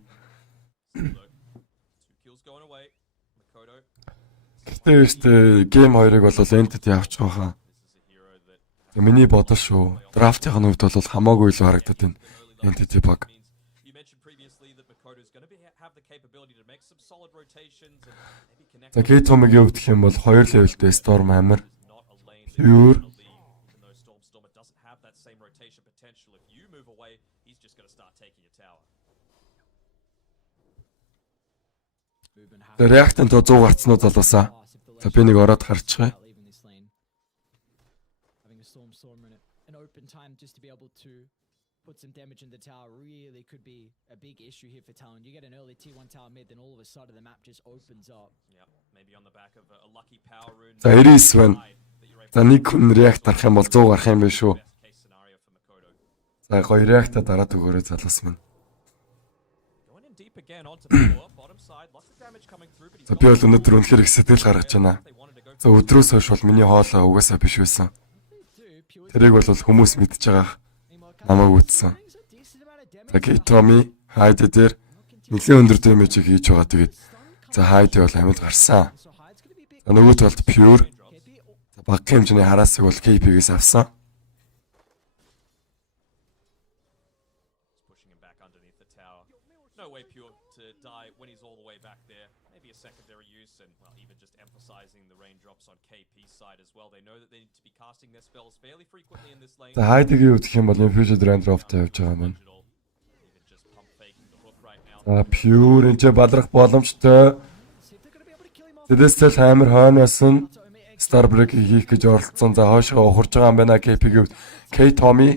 Гэтэ өстэй гейм 2-ыг бол Entity авч байгаа. Миний бодол шүү. Драфтын хувьд бол хамаагүй илүү харагдаад байна. Entity баг. За K-Tommy-гийн өвдөх юм бол 2 левелтэй Storm амир. Pure React-ын 100 гарцнууд залуусаа. За би нэг ороод харчихъя. Put some damage in the tower really could be a big issue here for Talon. You get an early T1 tower mid, then all of a sudden the map just opens up. Yeah, maybe on the back of a lucky power rune. За 99 байна. За нэг хүн React арах юм бол 100 гарах юм биш үү? За гоё React-а дараад өгөөрэй залуус минь. За би бол өнөөдөр үнэхээр их сэтгэл гаргаж байна. За өдрөөс хойш бол миний хоолой угаасаа биш байсан. Тэрийг бол хүмүүс мэдж байгаа. Намайг үтсэн. За K-Tommy хайд дээр нэлээд өндөр дэмэжийг хийж байгаа. Тэгээд за хайд бол амьд гарсан. За нөгөөт бол Pure. За баг хэмжээний хараасыг бол KP-гээс авсан. За хайдгийн өвдөх юм бол Infusion Raindrop-тай явж байгаа маань. За Pure энэ балрах боломжтой. Тэдэсэл хамер хойноос нь Starbreak хийх гэж оролцсон. За хойшоо ухарж байгаа юм байна KP-гийн өвд. K-Tommy.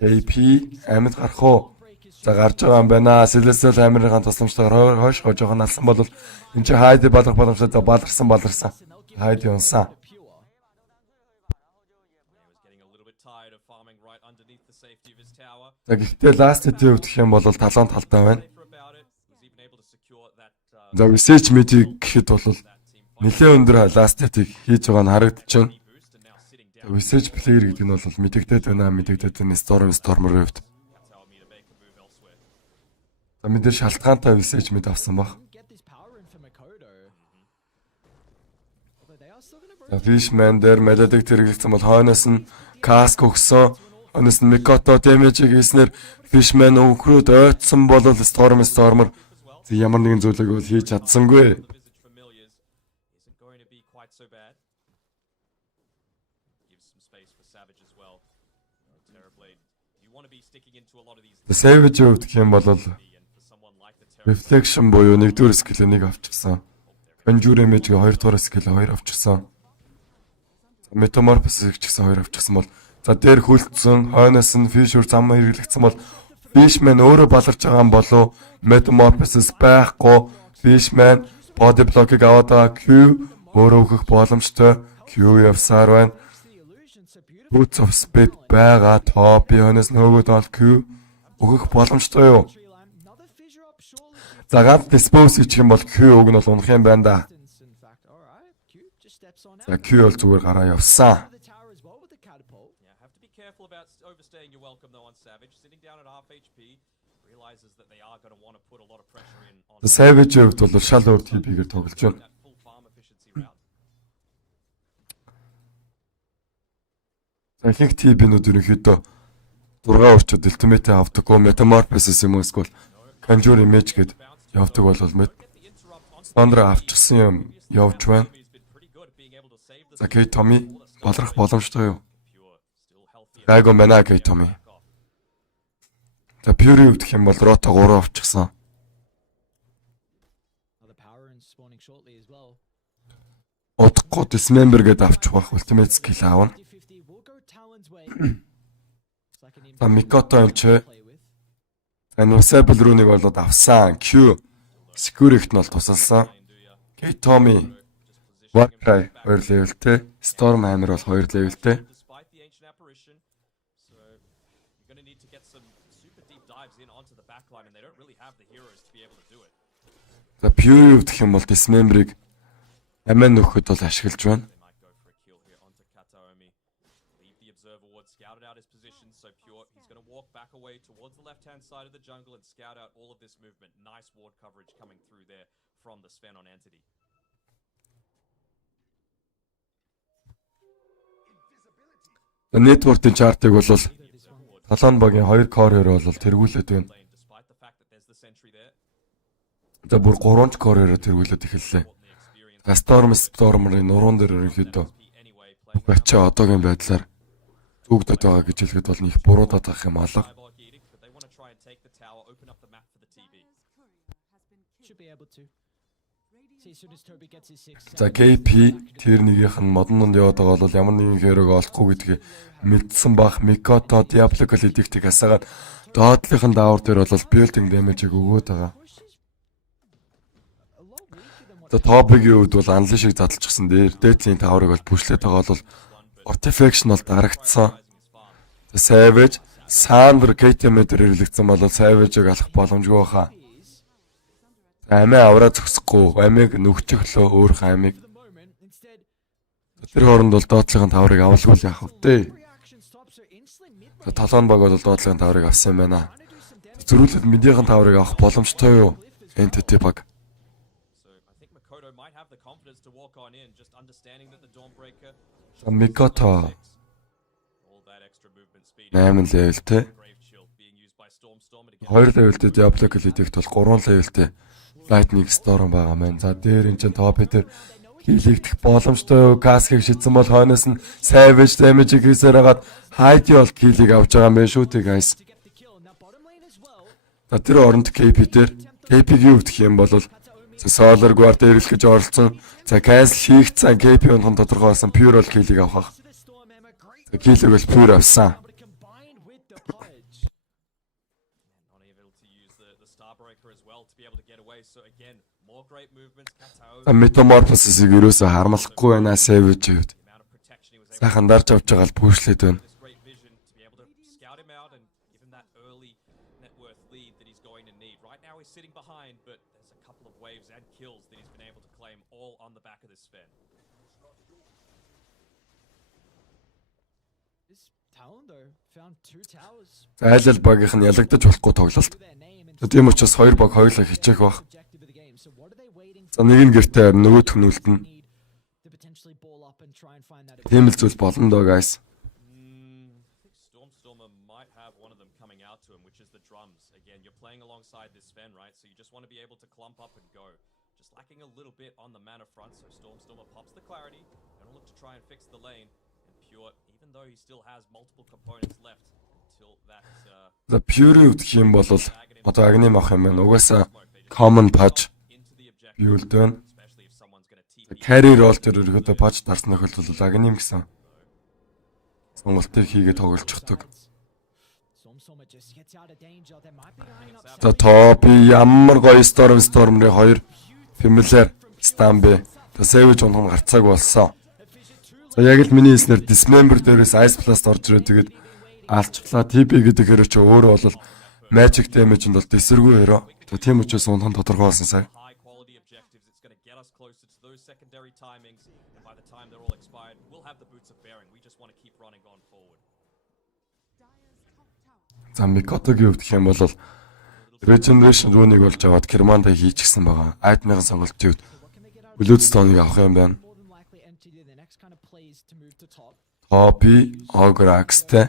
KP амьд гарах уу? За гарч байгаа юм байна. Celestial Hammer-ийн тусламжтайгаар хойшоо жоохон алсан бол энэ чи хайд балрах боломжтой. За баларсан. Хайд унсан. За гэхдээ last hit-ийн өвдөх юм бол талон талтай байна. За Visage mid-ийг гэхэд бол нэлээд өндөр last hit-ийг хийж байгаа нь харагдаж байна. Visage player гэдэг нь бол мэдэгдээд байна Stormer-ийн хувьд. За мэдээ шалтгаантай Visage mid авсан баг. За Fishman дээр Maledict хэрэглэсэн бол хойноос нь Cask өгсөн. Хойноос нь Mikoto damage-ийг хийснээр Fishman өнгөрөөд ойцсон бол Stormer ямар нэгэн зүйлийг бол хийж чадсангүй. Savage өвдөх юм бол Reflection буюу нэгдүгээр skill-ийг авчихсан. Conjure damage-ийг 2 дугаар skill 2 авчихсан. Metamorphosis ч гэсэн 2 авчихсан бол за дээр хүлцсэн хойноос нь Fisher зам хэрэглэгдсэн бол Fishman өөрөө баларч байгаа юм болов Metamorphosis байхгүй. Fishman body block-ыг аваад байгаа. Q өөрөө өгөх боломжтой. Q явсаар байна. Boots of Speed байгаа. Top хойноос нь хөөгд бол Q өгөх боломжтой юу? За ганц Dispose хийх юм бол Q өг нь бол унах юм байна да. За Q бол зүгээр гараа явсан. realizes that they are going to want to put a lot of pressure in on Savage-ийн хувьд бол шал өөр TB-гээр тоглож байна. that full farm efficiency route. За ихэнх TB-нүүд ерөнхийдөө 6 орчууд Ultimate авдаг, Metamorphosis юм уу эсвэл Conjure Image гэд явдаг болол мэд. Сандра авчихсан юм явж байна. За Кей Томи балрах боломжтой юу? Гайго мана Кей Томи. За Furi өвдөх юм бол Рота 3 авчихсан. Удахгүй Dismember гэд авчих бах Ultimate skill аавна. За Mikoto энэ ч Enusable рүүнийг болоод авсан. Q Security нь бол тусалсан. Кей Томи Warcry 2 levelтэй, Storm Hammer бол 2 levelтэй. Despite the ancient apparition, so you're going to need to get some super deep dives in onto the backline, and they don't really have the heroes to be able to do it. За Furi өвдөх юм бол Dismember-ыг амин нөхөд бол ашиглаж байна. They might go for a kill here onto Kataomi. Leave the observer ward, scouted out his position, so Pure, he's going to walk back away towards the left-hand side of the jungle and scout out all of this movement. Nice ward coverage coming through there from the Sven on Entity. Network-ийн chart-ыг бол Талан багийн 2 core hero бол тэргүүлээд байна. Despite the fact that there's the sentry there, За бүр 3 core hero тэргүүлээд эхэллээ. Stormer-ын нуруунд дээр ерөнхийдөө anyway, бачаа одоогийн байдлаар зүгдэд байгаа гэж хэлэхэд бол их буруудаад байх юм алга. Cyborg edict, but they want to try and take the tower, open up the map for the TB. Should be able to. See, as soon as Toby gets his 6. За KP тэр нэгийнх нь модонд яваад байгаа бол ямар нэгэн херог олохгүй гэдгийг мэдсэн бах. Mikoto Diabolical Edict-ийг асаагаад доотлынхын даавар дээр бол building damage-ийг өгөөд байгаа. За Toby-гийн хувьд бол Unleash-ийг задлчихсан дээр Deadly Tower-ыг бол пүшлээд байгаа бол Artifaction бол дарагдсан. Savage Sandra KTM-ээр хэрэглэгдсэн бол Savage-ыг алах боломжгүй баха. Амиа авраа зөксөхгүй, амиг нүгчөглөө өөрхөн амиг. Тэр хооронд бол доотлогын таврыг авалгүй л яах вэ? Талон баг бол доотлогын таврыг авсан юм байна. Зөрүүлээд мэдийнхэн таврыг авах боломжтой юу? Entity баг. So I think Makoto might have the confidence to walk on in, just understanding that the Dawnbreaker, Mikoto all that extra movement speed, 8 levelтэй, Grave Shield being used by Storm again. 2 levelтэй Diabolical Edict бол 3 levelтэй Lightning Storm байгаа маань. За дээр эн чин топ дээр хийлэгдэх боломжтой юу? Каскийг шидсэн бол хойноос нь Savage damage-ийг хийсээр хагаад Heidi бол киллийг авч байгаа юм байна шүү дээ guys. За тэр оронд KP дээр KP-ийг өвдөх юм бол Solar Guard дээрэлж гэж оролцсон. За cancel хийгдсэн KP унхан тодорхой болсон Pure бол киллийг авах. За киллийг бол Pure авсан. Unable to use the Starbreaker as well to be able to get away. So again, more great movements. Kataomi, Metamorphosis-ыг юусоо хармалахгүй байна Savage хувьд. the amount of protection he was able Сайхан дарж авч байгаа л пүүшлээд байна. this great vision to be able to scout him out and give him that early net worth lead that he's going to need. Right now he's sitting behind, but there's a couple of waves and kills that he's been able to claim all on the back of this Sven. This Talon though found 2 towers. Айлал багийнх нь ялагдаж болохгүй тоглолт. Their name and Тийм учраас 2 баг хоёулаа хичээх бах. objective of the game. So what are they waiting За нэг нь гэртээ нөгөөх нь үлдэн. need to potentially ball up and try and find that Тийм л зүйл болно доо guys. I think Stormer might have one of them coming out to him, which is the drums. Again, you're playing alongside this Sven, right? So you just want to be able to clump up and go. Just lacking a little bit on the mana front, so Stormer pops the clarity and look to try and fix the lane. And Pure, even though he still has multiple components left until that За Pure өвдөх юм бол одоо агним авах юм байна. Угаасаа common patch into the objective, биулд байна. especially if someone's going to TP. Carry role дээр өргөдөө patch дарсан тохиолдолд бол агним гэсэн сонголтыг хийгээд тоглолцдог. Stormer just gets out of danger. They might be lining up. За Toby ямар гоё Stormer-ийн 2 familiar stamp. За Savage унхан гарцааг болсон. За яг л миний хэлснээр Dismember дээрээс Ice Blast орж ирээ тэгээд алчглаа. TB гэдэг хэрэг чи өөрөө бол Magic damage-нд бол дэсэргүй хэрэг. Тийм учраас унхан тодорхой болсон сая. High quality objectives, it's going to get us closer to those secondary timings. And by the time they're all expired, we'll have the boots of bearing. We just want to keep running on forward. За Mikoto-гийн өвдөх юм бол Regeneration рүүнийг болж аваад Керманда хийчихсэн байгаа. Айдмын сонголтын үед Блүүдстоуныг авах юм байна. Тоби, Огракстэй.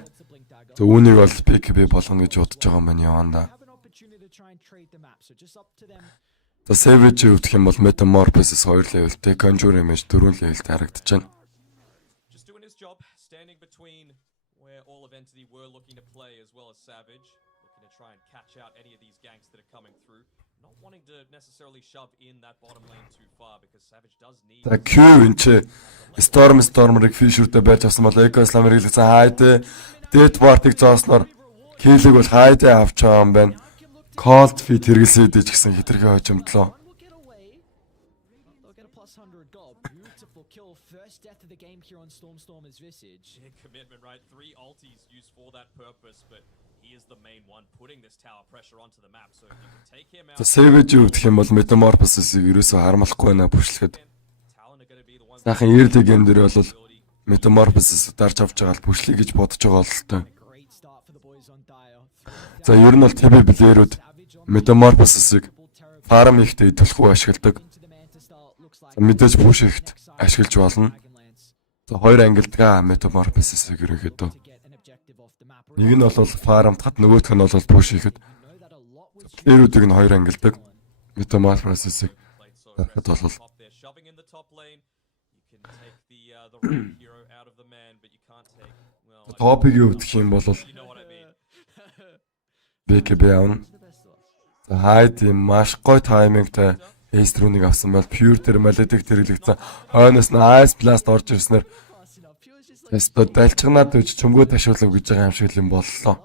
Үүнийг бол PKB болгоно гэж бодож байгаа юм байна яванда. За Savage өвдөх юм бол Metamorphosis 2 levelтэй, Conjure Image 4 levelтэй харагдаж байна. Just doing his job, standing between where all of Entity were looking to play as well as Savage, looking to try and catch out any of these ganks that are coming through. Not wanting to necessarily shove in that bottom lane too far because Savage does need. За Q энэ Stormer-ыг Fisher-тэй байж авсан бол Echo Slammer хэлсэн хайдэ. Dead Part-ыг зоосноор Kill-ыг бол хайдэ авч байгаа юм байна. Cold Feet хэрэгэлсэн үдэ ч гэсэн хитрхээ хожимдлоо. Big commitment, right? 3 ultis used for that purpose, but he is the main one putting this tower pressure onto the map. So if you can take him out. За Savage өвдөх юм бол Metamorphosis-ыг ерөөсөө харамлахгүй байна бүшлэхэд. Сайхан early game дээр бол Metamorphosis дарж авч байгаа л бүшлэе гэж бодож байгаа бол тоо. За ер нь бол TB плеерүүд Metamorphosis-ыг farm ихтэй төлхөө ашигладаг. За мэдээж push ихт ашиглаж болно. За хоёр ангилдгаа Metamorphosis-ыг ерөөхдөө. Нэг нь бол farm тат нөгөөх нь бол push ихэд. Плеерүүдийг нь хоёр ангилдаг. Metamorphosis-ыг дарахад бол Топиг өвдөх юм бол BKB явна. За хайд юм маш гоё таймингтай Ace рүүнийг авсан бол Pure тэр Maledic хэрэглэгдсэн. Хойноос нь Ice Blast орж ирснээр тест далчгнаад үж чөмгөө ташуулав гэж байгаа юм шиг юм боллоо.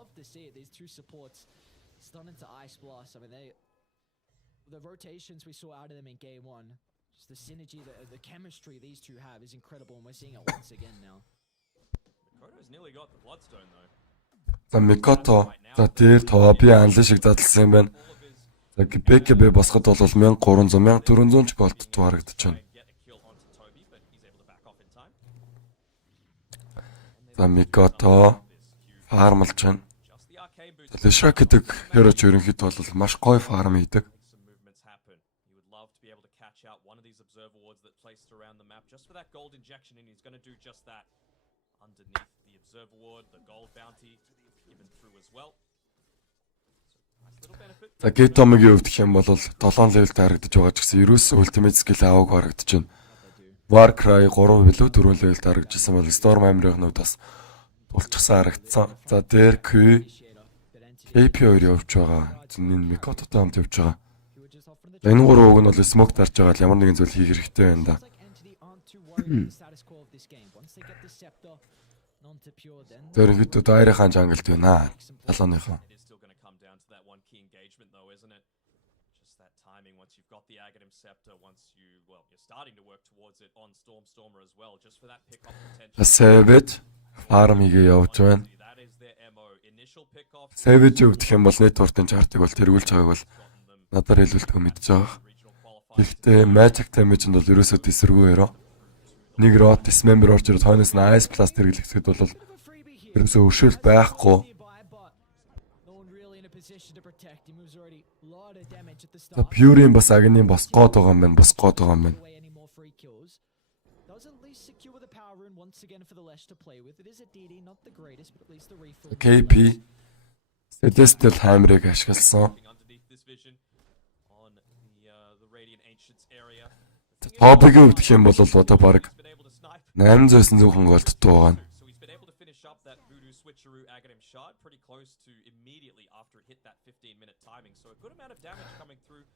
The rotations we saw out of them in game 1, just the synergy, the chemistry these two have is incredible, and we're seeing it once again now. Mikoto's nearly got the bloodstone though. За Mikoto за дээр Тоби анлын шиг задлсан юм байна. За BKB босгод бол 1300 1400 ч голд харагдаж байна. За Mikoto фармлж байна. Leshak гэдэг херож ерөнхийдөө бол маш гоё фарм хийдэг. Just for that gold injection, and he's going to do just that underneath the observer ward, the gold bounty given through as well. Nice little benefit. За Gate-омгийн өвдөх юм бол 7 level харагдаж байгаа ч гэсэн ерөөсөө ultimate skill аваг харагдаж байна. Warcry 3 билүү 4 level харагдажсэн бол Storm амирын хувьд бас тулчихсан харагдсан. За дээр Q AP2 явж байгаа. Энэ Mikoto-той хамт явж байгаа. Энэ гурав уг нь бол smoke дарж байгаа л ямар нэгэн зүйл хийх хэрэгтэй байна да. Тэрэгт дайрхан жангалд байна. Талааныхаа. Savage farm-ийг явж байна. Savage өвдөх юм бол network-ын chart-ыг бол тэргүүлж байгааг бол надаар хэлүүлдэг мэдж байгаа. Гэхдээ magic damage-нд бол ерөөсөө тесэргүй яруу. Нэг rot dismember орж ирээд хойноос нь Ice Blast хэрэглэхэд бол ерөөсөө өршөөл байхгүй. За Pure-ийн бас агны босгоод байгаа юм байна. Босгоод байгаа юм байна. KP Celestial Hammer-ыг ашигласан. Топигийн өвдөх юм бол одоо баг 800 голд дутуу байгаа.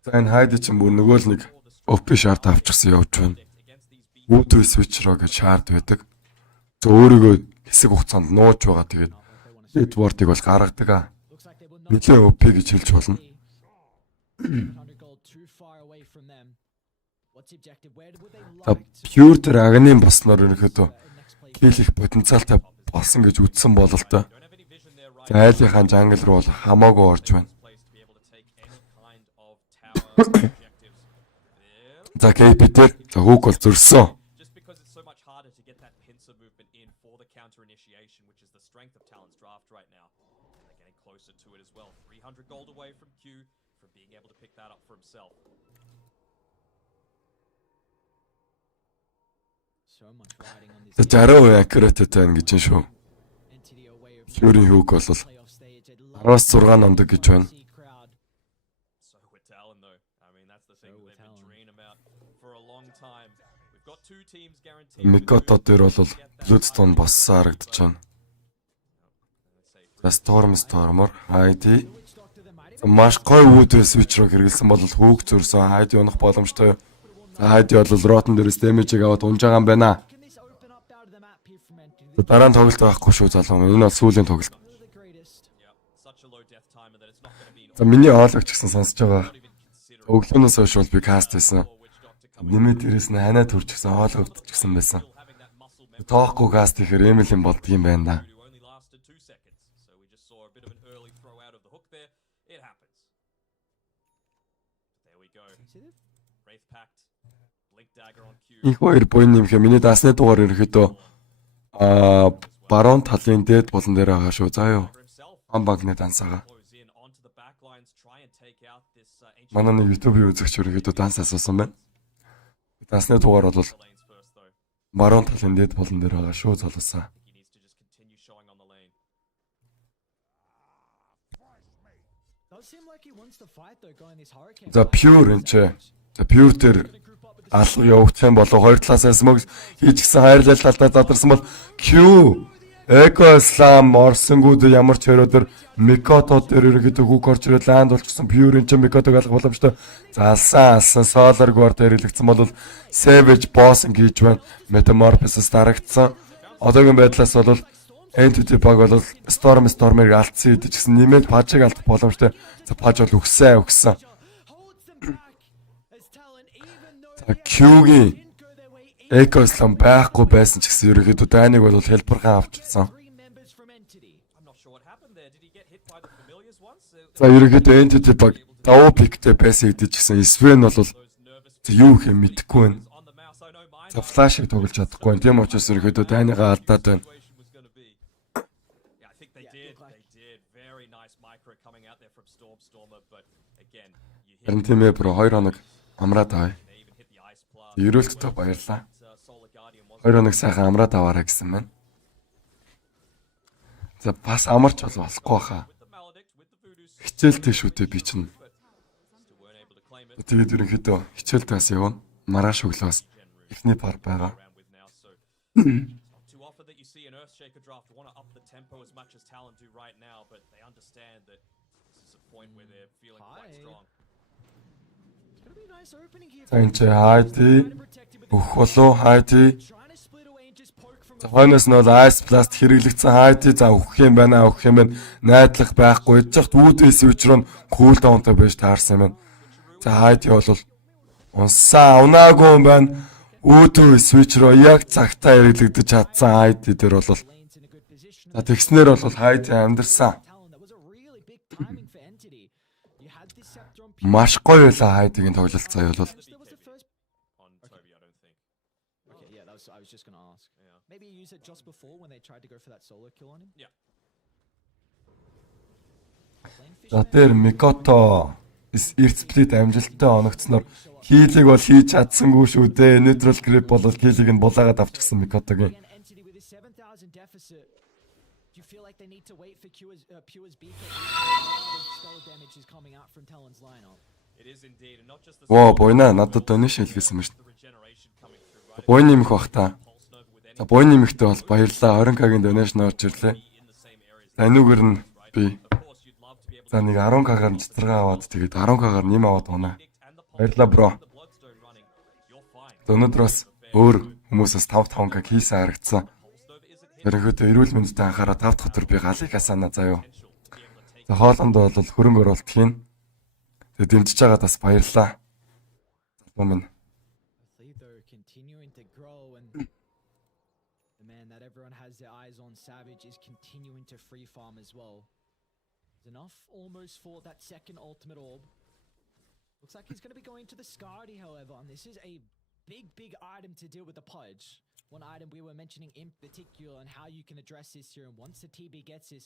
За энэ хайд чинь бүр нөгөө л нэг OP шарт авчихсан явж байна. Үүдээ switcher гэж шарт байдаг. За өөрийгөө хэсэг хугацаанд нууж байгаа тэгээд network-ыг бол гаргадаг аа. Нэлээ OP гэж хэлж болно. Pure тэр агны босноор ерөнхийдөө хийх потенциалтай болсон гэж үзсэн бол л доо. Зайлынхаа жангл руу бол хамаагүй орж байна. За KP дээр за хүүг бол зөрсөн. So much riding on this 60% accurate байна гэж байна шүү. entity a way of Furi hook бол playoff stage. I'd love 16 нундаг гэж байна. see crowd. So with Talon though, I mean that's the thing So that with they've been Talon. dreaming about for a long time. We've got two teams guaranteed. Микото дээр бол Bloodstone боссон харагдаж байна. За Stormor ID маш гоё үүд switch руу хэрэгэлсэн бол хүүг зөрсөн ID унах боломжтой. ID бол Rotten дээрээс damage-ийг аваад унж байгаа юм байна. Can this open up out of the map here from entity? Дараа нь тоглолт байхгүй шүү залуу. Энэ бол сүүлийн тоглолт. One of the greatest. Yeah, such a low death timer that it's not going to be За миний оолог ч гэсэн сонсож байгаа. not even considered. Өглөөнөөс хойш бол би каст хийсэн. Which doctor coming Нэмээд дээрээс нь ханаа төрч гэсэн оолог өвдөж гсэн байсан. still having that muscle memory Тоохгүй каст хийхээр Эмилин болдго юм байна да. who only lasted 2 seconds. So we just saw a bit of an early throw out of the hook there. It happens. There we go. See that? Wraith packed. Blink dagger on cue. Их хоёр буйн нэмхэ миний дасны дугаар ерөөхдөө баруун талын дээд болон дээр байгаа шүү. За юу. For himself, Амбагны дансаага. close in onto the back lines, try and take out this ancient Манай нэг YouTube-ийн үзэгч ерөөхдөө данс асуусан байна. Дасны дугаар бол lanes first though. баруун талын дээд болон дээр байгаа шүү залуусаа. He needs to just continue showing on the lane. Does seem like he wants to fight though, going this hurricane. За Pure энэ ч. За Pure дээр алга явагдсан болоо хоёр талаас смог хийж гисэн хайрлал талдаа задарсан бол Q Эко Слам орсонгууд ямар ч хөрөдөр Микото дээр ерөөхдөө хүүк орж ирээд ланд болчихсон Pure энэ ч Микотог алах боломжтой. За алсан Solar Guard хэрэглэгдсэн бол Savage Boss гэж байна. Metamorphosis дарагдсан. Одоогийн байдлаас бол Entity баг бол Stormer-ыг алдсан идэж гисэн нэмээд пажыг алдах боломжтой. За паж бол өгсөн. Holds them back as Talon, even though Q-гийн didn't go their way in. Экослам байхгүй байсан ч гэсэн ерөөхдөө дайныг бол хэлбэрхэн авчихсан. 3 members from entity. I'm not sure what happened there. Did he get hit by the familiars once? За ерөөхдөө Entity баг давуу пиктэй байсан идэж гисэн. Sven бол Those nervous юу их юм мэдэхгүй байна. on the mouse. I know mine. За флашыг тоглож чадахгүй байна. Тийм учраас ерөөхдөө дайныгаа алдаад байна. Situation was going to be. Yeah, I think they did. They did. Very nice micro coming out there from Stormer, but again, you hit. Харин тийм ээ бро 2 хоног амраад авъя. They even hit the ice blast. Ерөөлтөд баярлаа. Solar Guardian was 2 хоног сайхан амраад аваарай гэсэн байна. За бас амарч бол болохгүй хаа. with the maledict, with the voodoo suit, Хичээлтэй шүү дээ би чинь. but still weren't able to claim it. Тэгээд ерөнхийдөө хичээлтээс явна. Маргааш өглөөс эхний пар байгаа. Around with now, so not too often that you see an Earthshaker draft want to up the tempo as much as Talon do right now, but they understand that this is a point where they're feeling quite Hi. strong. It's gonna be a nice opening here. За энэ чи хайти өгөх болов хайти. Trying to split away and just poke from За хойноос нь бол Ice Blast хэрэглэгдсэн хайти за өгөх юм байна. Найдлах байхгүй. Идчихт үүдээ switch руу cool down-тай байж таарсан юм байна. За хайти бол унсаа унаагүй юм байна. Үүдээ switch руу яг цагтаа хэрэглэгдэж чадсан хайти дээр бол lanes in a good position. за тэгснээр бол хайти амьдэрсэн. Talon, that was a really big timing for entity. You had this scepter on Маш гоё байлаа хайдигийн тоглолт заяа бол. That was the first. On Toby, I don't think. Okay, yeah, I was just gonna ask. Yeah. Maybe you used it just before when they tried to go for that solo kill on him. Yeah. Lane За дээр Микото эрт сплит амжилттай оногцсноор хилийг бол хийж чадсангүй шүү дээ. Neutral grip бол хилийг нь булаагаад авчихсан Микотогийн. Again, entity with his 7,000 deficit. Do you feel like they need to wait for Pure's beacon? Spell damage is coming out from Talon's lineup. It is indeed, and not just the Воо буйна надад донешн хэлгээсэн мэт. the regeneration coming through, right? Буйн нэмэх бах та. Pulse Nova with За буйн нэмэхтэй бол баярлаа. 20k-гийн донешн орж ирлээ. in the same areas. За энүүгээр нь би Of course, you'd love to be able за нэг 10k-гаар нь цэцэргээ аваад тэгээд 10k-гаар нэм аваад унаа. to and the pulse Баярлаа бро. the bloodstone running. You're fine. Өнөөдрөөс өөр хүмүүсээс 5-5k хийсэн харагдсан. Pulse Nova isn't hit Ерөнхийдөө эрүүл мэндэд анхаараа 5 дахь өдөр би галыг асаана заяа. potential to be able to take За хоолонд бол хөрөнгө оруулалт хийн. Тэгээд дэмжиж байгаад бас баярлаа. Залуу минь. Though continuing to grow and the man that everyone has their eyes on, Savage, is continuing to free farm as well. There's enough almost for that second ultimate orb. Looks like he's going to be going to the Scardy, however, and this is a big item to deal with the Pudge. One item we were mentioning in particular and how you can address this here, and once the TB gets this,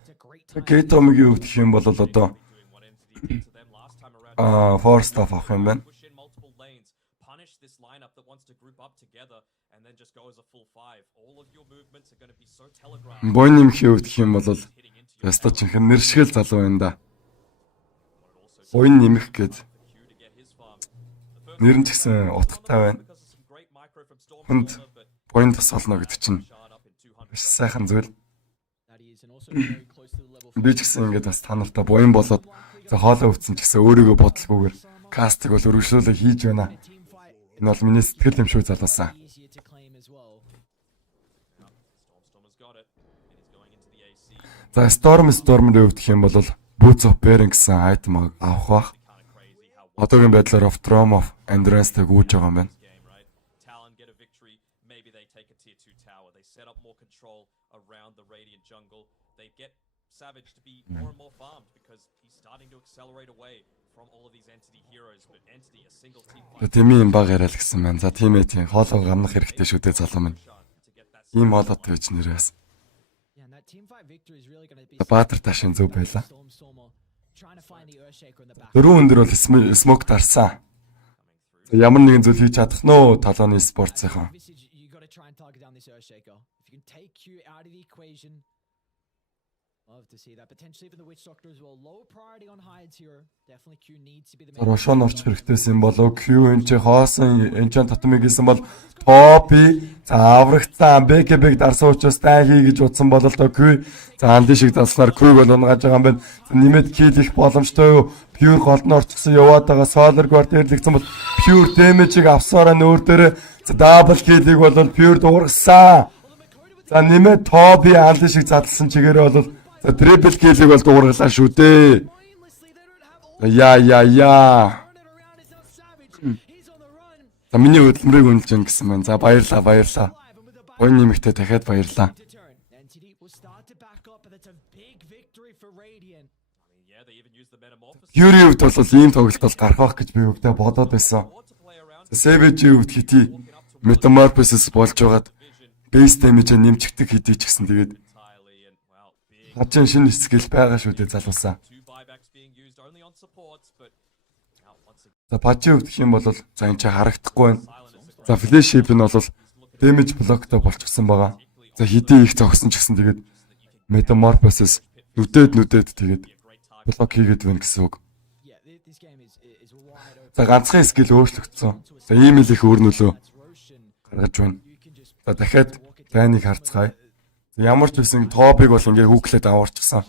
it's a great time. Гейтомгийн өвдөх юм бол одоо doing what entity did to them last time around. Force Staff авах юм байна. Push in multiple lanes, punish this lineup that wants to group up together and then just go as a full five. All of your movements are going to be so telegraphed. Бой нэмэх үед гэх юм бол яста чихэн нэршгэл залуу байна да. Бой нэмэх гээд нэр нь ч гэсэн утгатай байна. Хүнд бойн тас олно гэдэг чинь биш сайхан зүйл. Би ч гэсэн ингээд бас та нартай буян болоод за хоолой өвцөн ч гэсэн өөрийгөө бодлогүйгээр кастыг бол өргөжлүүлээ хийж байна. Энэ бол миний сэтгэл юм шүү залуусаа. За Storm дээр өвдөх юм бол Boots of Bearing гэсэн айтем авах бах. Одоогийн байдлаар of Drum of Endurance-тэй гүйж байгаа юм байна. Talon get a victory, maybe they take a tier 2 tower. They set up more control around the Radiant jungle. They get Savage to be more and more farmed because he's starting to accelerate away from all of these Entity heroes, but Entity a single team fight. Тэмийн баг яриад гэсэн маань. За тийм ээ тийм хоолоо гамнах хэрэгтэй шүү дээ залуу минь. Ийм хоолойтой байж нэрээс. Баатар ташин зөв байла. Дөрөв өндөр бол смок тарсан. Ямар нэгэн зүйл хийж чадах нөө талааны спортсынхан. Рошон орчих хэрэгтэйсэн болов Q энэ ч хоосон энэ ч татмыг хийсэн бол топи за аврагцсан бэкбэг дарсан учраас тай хий гэж утсан бол л Q за анди шиг заснаар Q-г бол унгааж байгаа юм байна. Нэмээд kill их боломжтой юу? Pure голдно орчихсон яваад байгаа Solar Guard нэрлэгдсэн бол Pure damage-ийг авсараа нөөр дээр за double kill-ийг бол Pure дуургасан. За нэмээд топи анди шиг задлсан чигээрээ бол за triple kill-ийг бол дуургалаа шүү дээ. Яа. За миний хөдөлмөрийг үнэлж гин гэсэн байна. За баярлаа. Бой нэмэгтэй дахиад баярлаа. Furi хувьд бол ийм тоглолт бол гарах байх гэж би өвдөө бодоод байсан. Savage-ийн хувьд хити Metamorphosis болж байгаад base damage нэмчихдэг хитий ч гэсэн тэгээд хажин шинэ скил байгаа шүү дээ залуусаа. За пажи өвдөх юм бол за энэ ч харагдахгүй байна. За flash shape нь бол damage blockтай болчихсон байгаа. За хитий их зогсон ч гэсэн тэгээд Metamorphosis нүдэд тэгээд блок хийгээд байна гэсэн үг. За ганцхан скил өөрчлөгдсөн. За ийм л их өөрнөлөө гаргаж байна. За дахиад тайныг харцгаая. Ямар ч байсан топыг бол ингээ хүүклээд аварчихсан.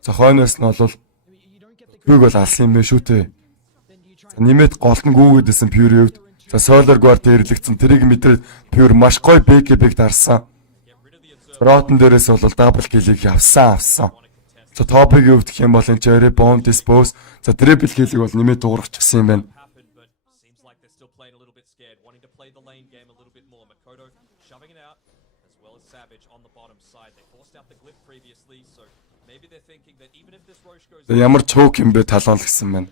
За хойноос нь бол Pure бол алсан юм бэ шүү дээ. За нэмээд голтон гүгээдсэн Pure хувьд. За Solar Guard нэрлэгдсэн тэрийг мэдрээд Pure маш гоё бэкбэг дарсан. Ротон дээрээс бол double kill-ийг авсан. За топыг өвдөх юм бол энэ чэрэ bomb dispose. За triple kill-ийг бол нэмээд дуургачихсан юм байна. Ямар чок юм бэ талаал гэсэн байна.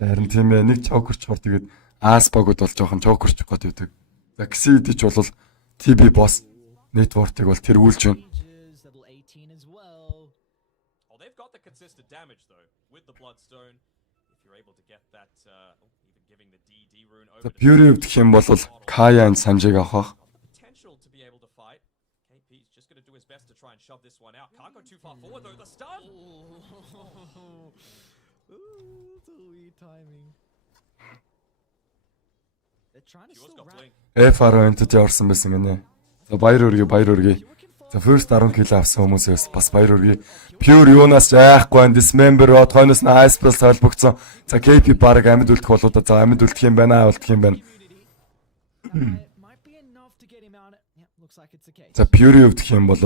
Харин тийм ээ нэг чокерч хор тэгээд Аспагууд бол жоохон чокерч гот өгдөг. За XD ч бол TB boss network-ыг бол тэргүүлж байна. За Fury өвдөх юм бол Kaya-ын Sanjay-г авах. Shove this one out. Can't go too far forward though. The stun. FR энтэд орсон байсан гинэ. За баяр хүргэе. За first 10 kill авсан хүмүүсээс бас баяр хүргэе. Pure юунаас яахгүй энэ dismember рот хойноос нь ice plus холбогдсон. За KP баг амьд үлдэх болоо да. За амьд үлдэх юм байна. За Pure өвдөх юм бол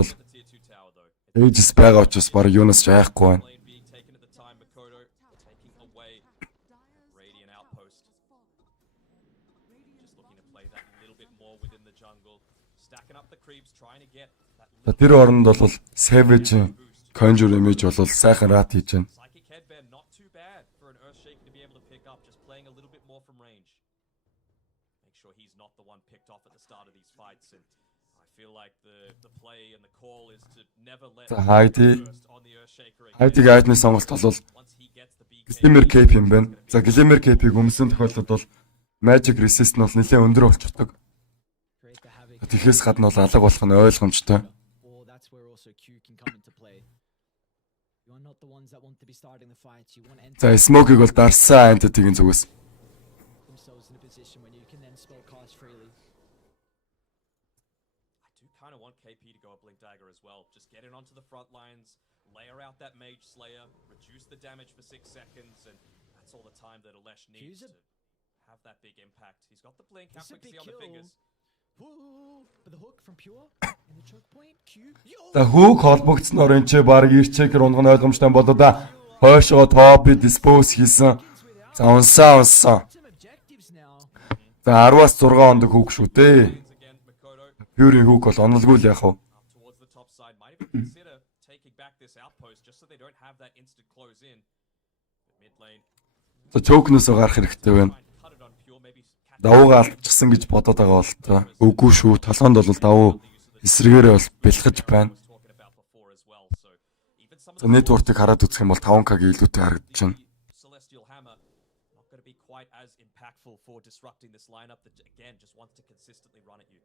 Aegis байгаа учраас баг юунаас яахгүй байна. За тэр оронд бол Savage Conjure image бол сайхан рат хийж байна. За Хайди гайдны сонголт бол Glimmer Cape юм байна. За Glimmer Cape-ийг өмсөн тохиолдолд бол Magic resist нь бол нэлээд өндөр болчихдог. create the havoc. Тэгэхээс гадна бол алга болох нь ойлгомжтой. Or that's where also Q can come into play. You are not the ones that want to be starting the fights. You want За Smoke-ыг бол дарсан Entity-гийн зүгээс. themselves in a position when you can then spell cast freely. I do kind of want KP to go a Blink Dagger as well. Just get it onto the front lines, layer out that Mage Slayer, reduce the damage for 6 seconds, and that's all the time that Alesh needs to have that big impact. He's got the blink. How It's a quick is big he on the kill. fingers? Woo! But the hook from Pure in the choke point. Q. За хүүг холбогдсноор энэ ч баг Earthshaker унган ойлгомжтой болоо да. Хойшоо топ dispose хийсэн. За унсаа. Some objectives now. За 10-аас 6 ондог хүүг шүү дээ. Again, Makoto Fury хүүг бол оноглгүй л яах вэ? up towards the top side. Might even consider taking back this outpost just so they don't have that instant close in. But mid lane, За choke-нөөсөө гарах хэрэгтэй байна. try and cut it on Pure. Maybe catch Давуугаа алдчихсан гэж бодоод байгаа бол та. Үгүй шүү. Толгоонд бол давуу эсрэгээрээ бол бэлхэж байна. was talking about before as well. So even some of За the network-ыг хараад үзэх юм бол 5K-гийн илүүтэй харагдаж байна. Celestial Hammer not going to be quite as impactful for disrupting this lineup that again just wants to consistently run at you.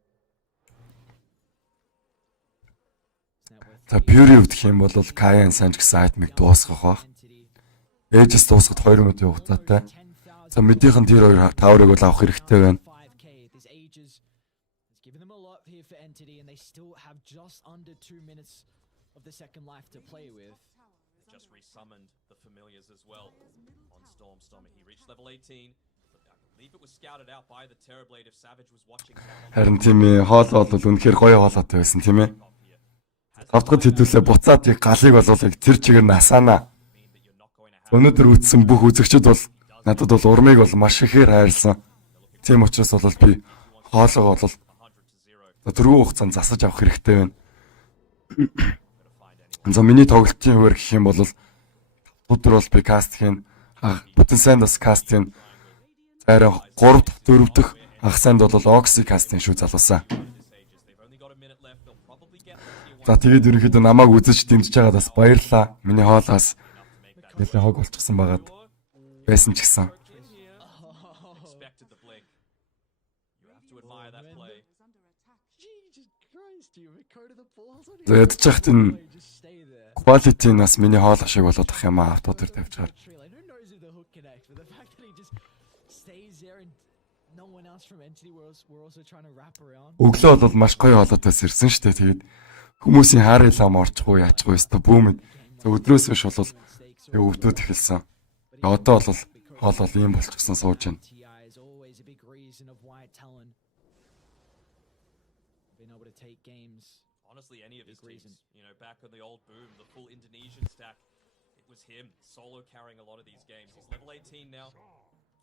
За Fury үдэх юм бол Kayan Sanj гэсэн айтмыг дуусгах бах. Ээжс дуусгад 2 минутын хугацаатай. За мэдийнхэн тэр 2 таврыг бол авах хэрэгтэй байна. 5K. This ages has given them a lot here for Entity, and they still have just under 2 minutes of the second life to play with. Just resummoned the familiars as well on Stormstormer. He reached level 18. But I believe it was scouted out by the Terrorblade if Savage was watching down on Харин тийм ээ хоол бол үнэхээр гоё хоолойтой байсан тийм ээ. top here. Has Тавтгад хэдүүлээ буцаад яг галыг болуулыг тэр чигээр насаана. mean that you're not going to have Өнөөдөр үтсэн бүх үзэгчд бол надад бол урмыг бол маш ихээр хайрлсан. Тийм учраас бол би хоолойгоо бол 100 to 0. тэргүй хугацаанд засаж авах хэрэгтэй байна. За миний тоглолтын хувьд гэх юм бол өдөр бол би каст хийн бүтэн сайн бас каст хийн. Арай 3 дахь 4 дахь ах санд бол Oxy кастинг шүү залуусаа. They've only got a minute left. They'll probably get the tier 1 За тэгээд ерөнхийдөө намайг үзэж дэмжиж байгаад бас баярлалаа. Миний хоолоос нэлээд хог болчихсон байгаад байсан ч гэсэн. expected the blink. You have to admire that play. Jesus Christ, you recorded the balls on За ядчих хат энэ Just stay there. quality нас миний хоолой шиг болоод ах юм аа автодор тавьчихаар. Like, who knows if the hook connects, but the fact that he just stays there and no one else from Entity were also trying to wrap around. Өглөө бол маш гоё хоолойтойс ирсэн шүү дээ. Тэгээд хүмүүсийн харилам орчихгүй яачгүй өстө бүүмэд. За өдрөөс биш бол өвдөөд эхэлсэн. Одоо бол хоол бол ийм болчихсон сууж байна. TI is always a big reason of why Talon been able to take games. Honestly, any of his Big teams, reason. you know, back on the old boom, the full Indonesian stack, it was him solo carrying a lot of these games. He's level 18 now,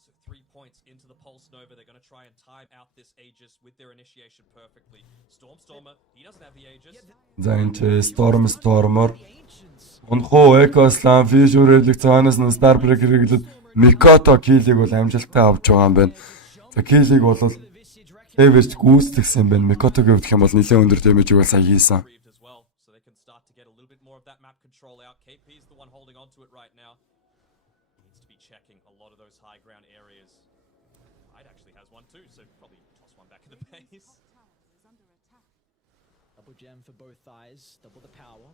so 3 points into the Pulse Nova. They're going to try and time out this Aegis with their initiation perfectly. Stormstormer, he doesn't have the Aegis. За энэ ч Stormer The ancients. Унхуу Eco-Slam Fishurelэг цаанаас нь Starbreaker хэрэглээд Mikoto киллийг бол амжилттай авч байгаа юм байна. За киллийг бол Savage гүйцэтгсэн юм байна. Mikoto-г өвдөх юм бол нэлээд өндөр дэмэжийг бол сая хийсэн. Retrieved as well, so they can start to get a little bit more of that map control out. KP is the one holding on to it right now. Needs to be checking a lot of those high ground areas. Hyde actually has one too, so probably toss one back in the base. Double gem for both thighs, double the power.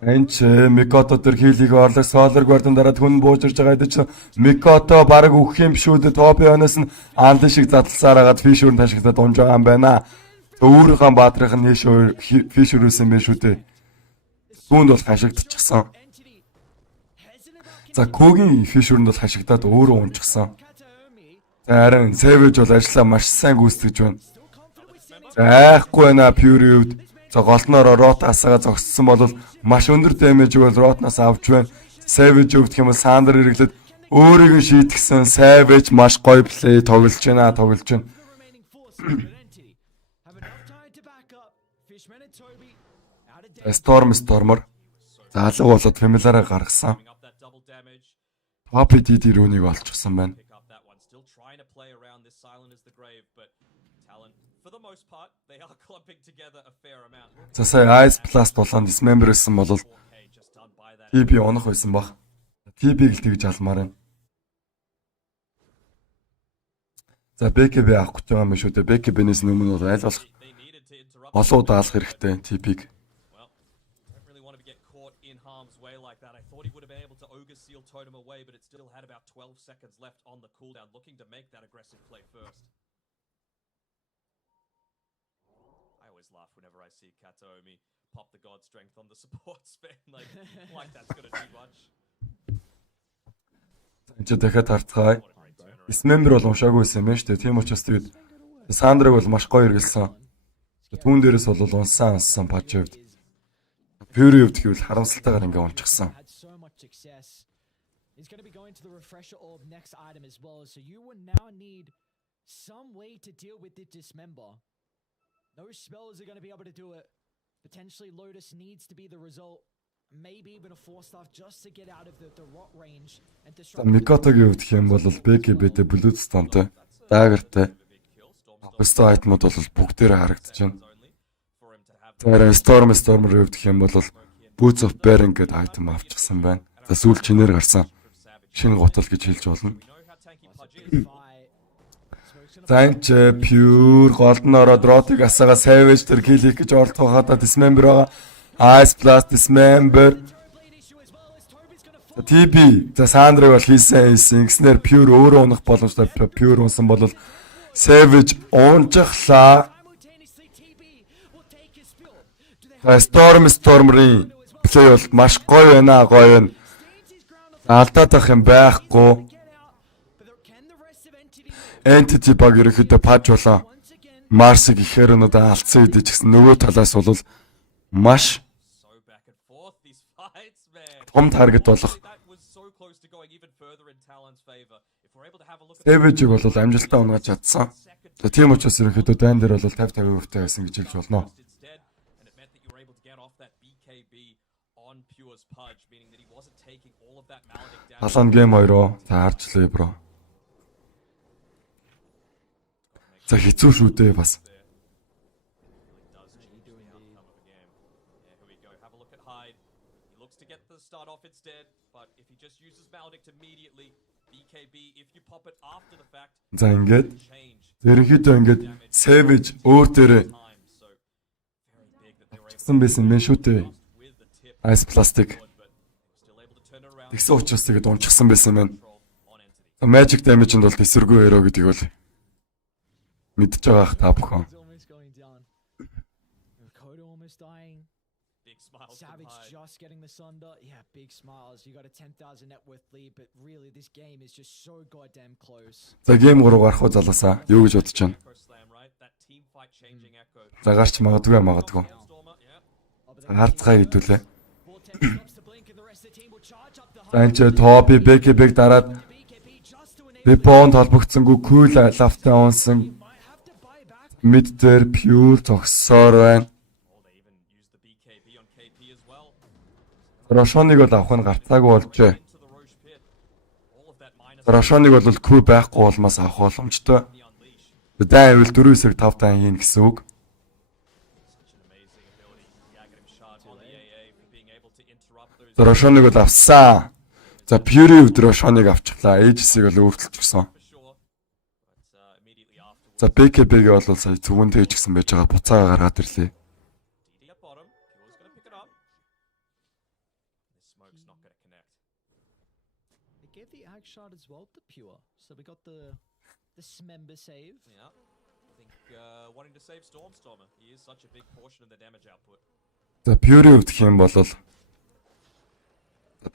Энд ч Mikoto төр киллийг орлоо Solar Guard-ын дараа хүн буужирж байгаа гэдэг чинь Mikoto баг өгөх юм шүү дээ. Топын өнөөс нь Андын шиг задлсаар хагаад Fisher-ын ташигтад унж байгаа юм байна. Өөрийнхөө баадрын нь Fisher-өөс юм байна шүү дээ. Түүнд бол хашигдчихсан. Entity hesitant about За Когийн Fisher-нд бол хашигдаад өөрөө унжчихсан. Kataomi. За харин Savage бол ажлаа маш сайн гүйцэтгэж байна. Still confident with Semi. За айхгүй байна Fury-д. За голноор Rota-асаа зогссон бол маш өндөр дэмэж бол Rota-наас авч байна. Savage өвдөх юм бол Sander хэрэглээд өөрийг нь шийтгсэн Savage маш гоё плей тоглож байна. Remaining forces, but Entity have enough time to back up. Fishman and Toby out of danger. Stormer. За алга болоод Familiar-аа гаргасан. Giving up that double damage. Top DD рүүнийг олчихсан байна. Pick up that one. Still trying to play around this silent as the grave, but Talon, for the most part, they are clumping together a fair amount. За сая Ice Plus болон Dismember гэсэн бол 4K just done by that. TB унах байсан баг. TB-г л тэгж алмаар байна. За BKB авах гэж байгаа юм шүү дээ. BKB-нээс өмнө бол аль болох They needed to interrupt. олон удаа алах хэрэгтэй TP-г. Well, don't really want to get caught in harm's way like that. I thought he would have been able to ogre seal totem away, but it still had about 12 seconds left on the cooldown, looking to make that aggressive play first. I always laugh whenever I see Kataomi pop the god strength on the support spin. Like that's gonna do much. Энд дахиад харцгаая. Dismember бол уншаагүй байсан юм байна шүү дээ. Тийм учраас тэгээд Сандраг бол маш гоё хэрэгэлсэн. Түүн дээрээс бол унсан Пачевд. Furi хувьд гэвэл харамсалтайгаар ингээ унчихсан. Had so much success. He's going to be going to the refresher orb next item as well, so you will now need some way to deal with the dismember. No spells are going to be able to do it. Potentially Lotus needs to be the result. Maybe even a 4-staff just to get out of the rot range and disrupt. Микотогийн хувьд хэм бол BKB-тэй Blue Stone-тэй дагgerтай. Өстө айтмууд бол бүгдээрээ харагдаж байна. За Stormer хувьд хэм бол Boots of Bearing гэдэг айтем авчихсан байна. За сүүл чинээр гарсан шинэ гутал гэж хэлж болно. За энэ ч Pure голдон ороод Rotыг асаага Savage тэр kill хийх гэж оролдох хадаа Dismember байгаа. Ice Plus Dismember. TB за Сандраг бол хийсэн ингэснээр Pure өөрөө унах боломжтой. Pure унсан бол Savage унжахлаа. Stormer-ийн плей бол маш гоё байна. Алдаад ах юм байхгүй. Entity баг ерөөхдөө паж болоо. Mars-ыг ихээр өнөдөө алдсан үед ч гэсэн нөгөө талаас бол маш том таргет болох. Savage-ыг бол амжилттай унгаж чадсан. За тийм учраас ерөөхдөө дайн дээр бол 50-50% байсан гэж хэлж болно. Талан гейм 2-оо та харчлаа бро. За хэцүү шүү дээ бас. За ингээд ерөнхийдөө ингээд Savage өөр дээрээ авчихсан байсан мэн шүү дээ. Ice Plastic. Тэгсэн учраас тэгээд унчихсан байсан байна. Magic damage-нд бол тэсвэргүй өрөө гэдгийг бол мэдж байгаа та бүхэн. Savage just getting the Sunder. Yeah, big smiles. You got a 10,000 net worth lead, but really this game is just so goddamn close. За гейм 3 гарах уу залуусаа. Юу гэж бодож байна? За гарч магадгүй. Харцгаа хэдүүлээ. За энэ ч Тоби BKB-г дараад Rebound холбогдсонгүй cool лафтай унсан. Mid дээр Pure зогсоор байна. Рошоныг бол авах нь гарцаагүй болжээ. Рошоныг бол Q байхгүй болмоос авах боломжтой. Дай ивэл 4 хэсэг 5 тань хийн гэсэн үг. Рошоныг бол авсан. За Pure өвд Рошоныг авчихлаа. Aegis-ийг бол өөрчилж гисэн. За BKB-г бол сая зүгэн тээж гисэн байж байгаа буцаага гаргаад ирлээ. Shot as well to Pure. So we got the Smember save. Yeah. I think wanting to save Stormer. He is such a big portion of the damage output. За Pure өвдөх юм бол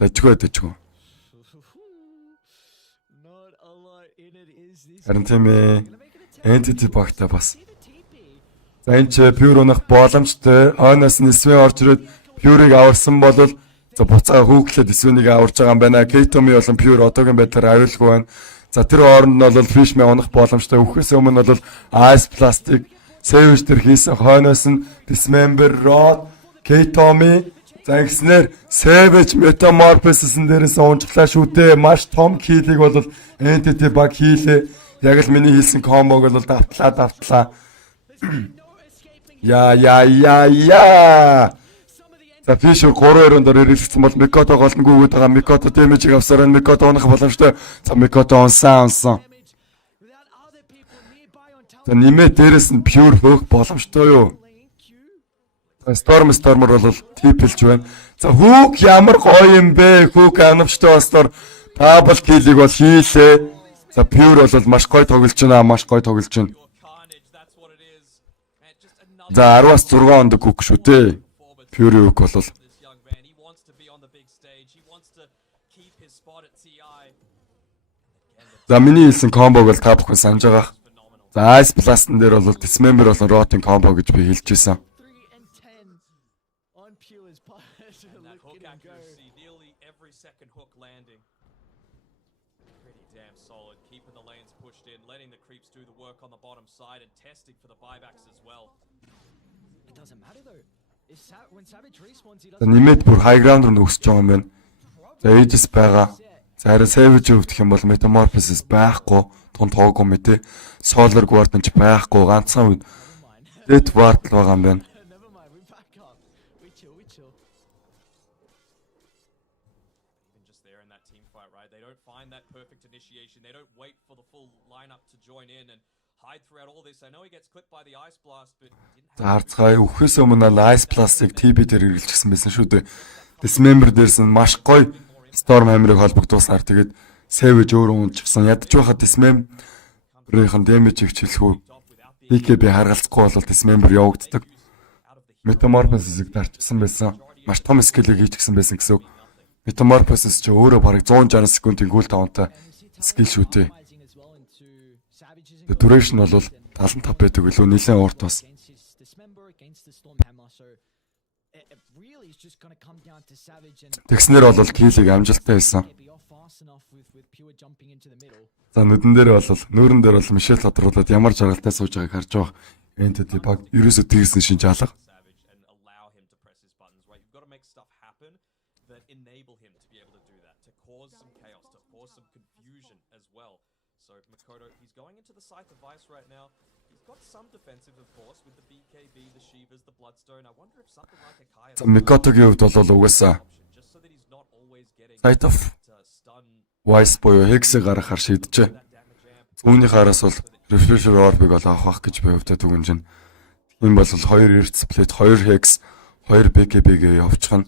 дэжгүй. Not a lot in it is this. Харин тийм ээ. Entity багтаа бас. За энэ ч Pure унах боломжтой. Ойноос нь Свэ орж ирээд Pure-ыг аварсан бол за буцаага хүүглээд Свэнийг аварж байгаа юм байна. Кейтоми болон Pure одоогийн байдлаар аюулгүй байна. За тэр хооронд нь бол Fishman унах боломжтой. Үхээс өмнө бол Ice Plastic Savage тэр хийсэн хойноос нь Dismember Rod Кейтоми за ингэснээр Savage Metamorphosis-ын дээрээс унжглаа шүү дээ. Маш том киллийг бол Entity баг хийлээ. Яг л миний хийсэн комбог бол давтлаа. Яа. За Fish 3-2-оор ирэлцсэн бол Mikoto голнгүй гээд байгаа. Mikoto damage-ийг авсараа Mikoto унах боломжтой. За Mikoto унсан. За нэмээ дээрэс нь pure хөөх боломжтой юу? Stormer бол типэлж байна. За хүүк ямар гоё юм бэ? Хүүк анамжтай бастаар double kill-ийг бол хийлээ. За pure бол маш гоё тоглож байна. Маш гоё тоглож байна. За 10-аас 6 онд хүүк шүү дээ. Pure хүүк бол за миний хэлсэн комбог бол та бүхэн санаж байгаа. За Ice Blast-н дээр бол Dismember болон Rotting combo гэж би хэлж байсан. За нэмээд бүр high ground руу өсөж байгаа юм байна. За Aegis байгаа. За харин Savage өвдөх юм бол Metamorphosis байхгүй. Тун тоогүй мэт. Solar Guard нь ч байхгүй. Ганцхан Death Ward л байгаа юм байна. За харцгаая өхөөс өмнө Ice Blast-ыг TB дээр хэрэгжилчихсэн байсан шүү дээ. Dismember дээрс нь маш гоё Storm Hammer-ыг холбогдуулсаар тэгээд Savage өөрөө унжчихсан. Ядаж байхад Dismember-ийн damage-ийг хилэхүү. BKB харгалзахгүй бол Dismember явагддаг. Metamorphosis-ыг дарчсан байсан. Маш том skill-ийг хийчихсэн байсан гэсэн үг. Metamorphosis ч өөрөө бараг 160 секундын гүйл тавантай skill шүү дээ. Duration бол 75 байдаг илүү нэлээд урт бас. Тэгснэр бол киллийг амжилттай хийсэн. За нүдэн дээр бол нүүрэн дээр бол Мишель тодруулаад ямар жаргалтай сууж байгааг харж байгаа. Entity баг ерөөсөө тэгсэн шинж алга. За Микотогийн хувьд бол угаасаа Sight of Wise буюу Hex-ийг гаргахаар шийджээ. Үүнийх араас бол Refresher Orb-ыг бол авах гэж би хөвдө түгэнж байна. Энэ бол 2 Earth Split, 2 Hex, 2 BKB-гээ явуулчихна.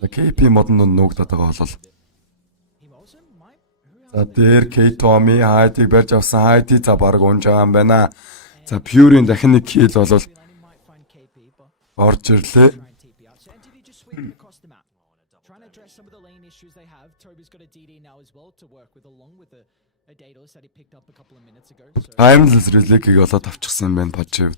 За KP модон нуугдаад байгаа бол за дээр K-Tommy хайдыг барьж авсан хайдыг за баг унж байгаа юм байна. За Pure-ийн дахин нэг kill бол орж ирлээ. Timeless Relic-ийг олоод авчихсан юм байна Пажив.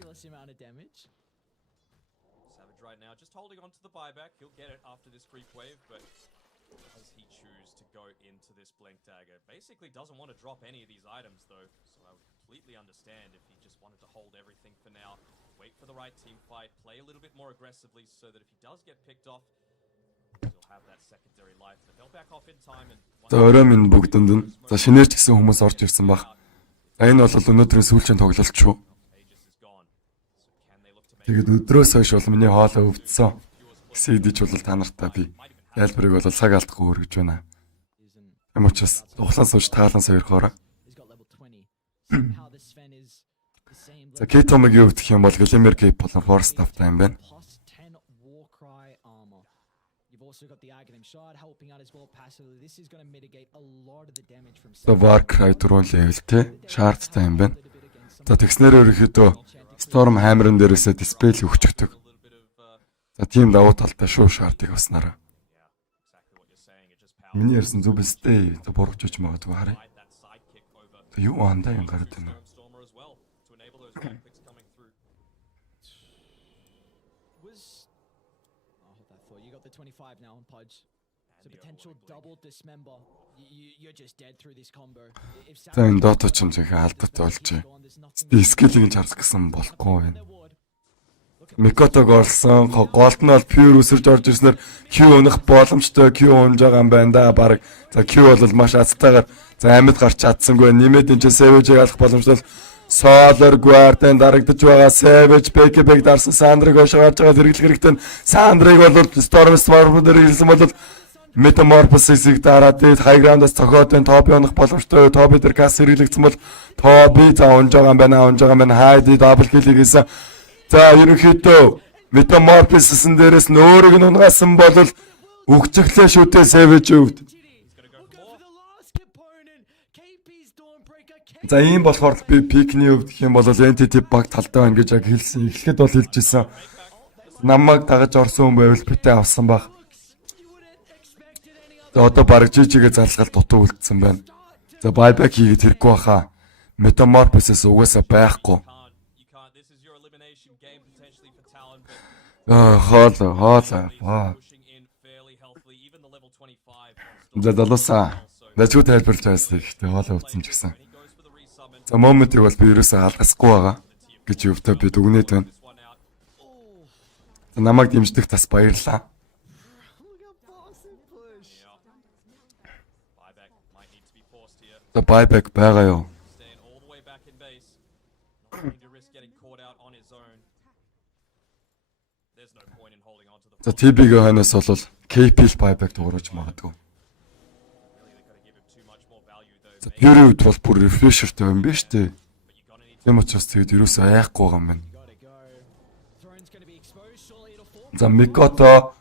Basically doesn't want to drop any of these items though, so I would completely understand if he just wanted to hold everything for now, wait for the right team fight, play a little bit more aggressively so that if he does get picked off, he'll have that secondary life. But they'll back off in time and За өрөө минь бүгдэнд нь за шинээр ч гэсэн хүмүүс орж ирсэн баг. Энэ бол өнөөдрийн сүүлчийн тоглолт шүү. Тэгээд өдрөөс хойш бол миний хоолой өвдсөн. Гэсэн идэж бол та нартай би ялбарыг бол цаг алдахгүй хөргөж байна. Юм учраас дуглан сууж таалан сойрхоорой. За K-Tommy-гийн хувьд гэх юм бол Glimmer Cape болон Force Staff-тай юм байна. За Warcry 4 levelтэй шаардтай юм байна. За тэгснээр ерөөхдөө Storm Hammer-ын дээрээсээ dispel өгчөгдөг. За тийм давуу талтай шүү шаардыг авснараа. Миний ярьсан зүг бистэй бургаж ич магадгүй харъя. Юу андаа юм гараад байна. За энэ Dota ч юм зөөхө алдаад болж. Скиллийг чарс гэсэн болохгүй байна. Микотог орсон голд нь бол Pure үсэрж орж ирснээр Q унах боломжтой Q унж байгаа юм байна да баг. За Q бол маш азтайгаар за амьд гарч чадсангүй нэмээд энэ Savage-ийг алах боломжтой Solar Guard-ын дарагдж байгаа Savage BKB-г дарсан Сандрыг хойш гарч байгаа зэрэглэх хэрэгтэй. Сандрыг бол Storm Storm дээр хэлсэн бол Metamorphosis-ийг дараад дээд high ground-аас цохоод энэ топ явах боломжтой. Топ дээр кас хэрэглэгдсэн бол топ за унж байгаа юм байна. Хайди дабл килийг хийсэн. За ерөнхийдөө Metamorphosis-ын дээрээс нь өөрийг нь унгасан бол өгчглээ шүү дээ Savage өвд. За ийм болохоор би пикний өвд гэх юм бол entity баг талдаа байна гэж яг хэлсэн. Эхлэхэд бол хэлжсэн. Намайг дагаж орсон хүн байвал битээ авсан баг. За одоо баг жижигээ залгал дутуу үлдсэн байна. За buyback хийгээд хэрэггүй баха. Metamorphosis угаасаа байхгүй. Хоолоо. За далууса. Начуу тайлбарлаж байсан гэхдээ хоолоо утсан ч гэсэн. За моментиг бол би ерөөсөө алгасахгүй байгаа гэж өвдөө би дүгнээд байна. За намайг дэмждэг тас баярлаа. За buyback байгаа юу? За TB-гийн хойноос бол KP-л buyback дуурайж магадгүй. За Furi үед бол бүр refresher-тэй юм биш үү? Тийм учраас тэгээд ерөөсөө айхгүй байгаа юм байна. За Mikoto,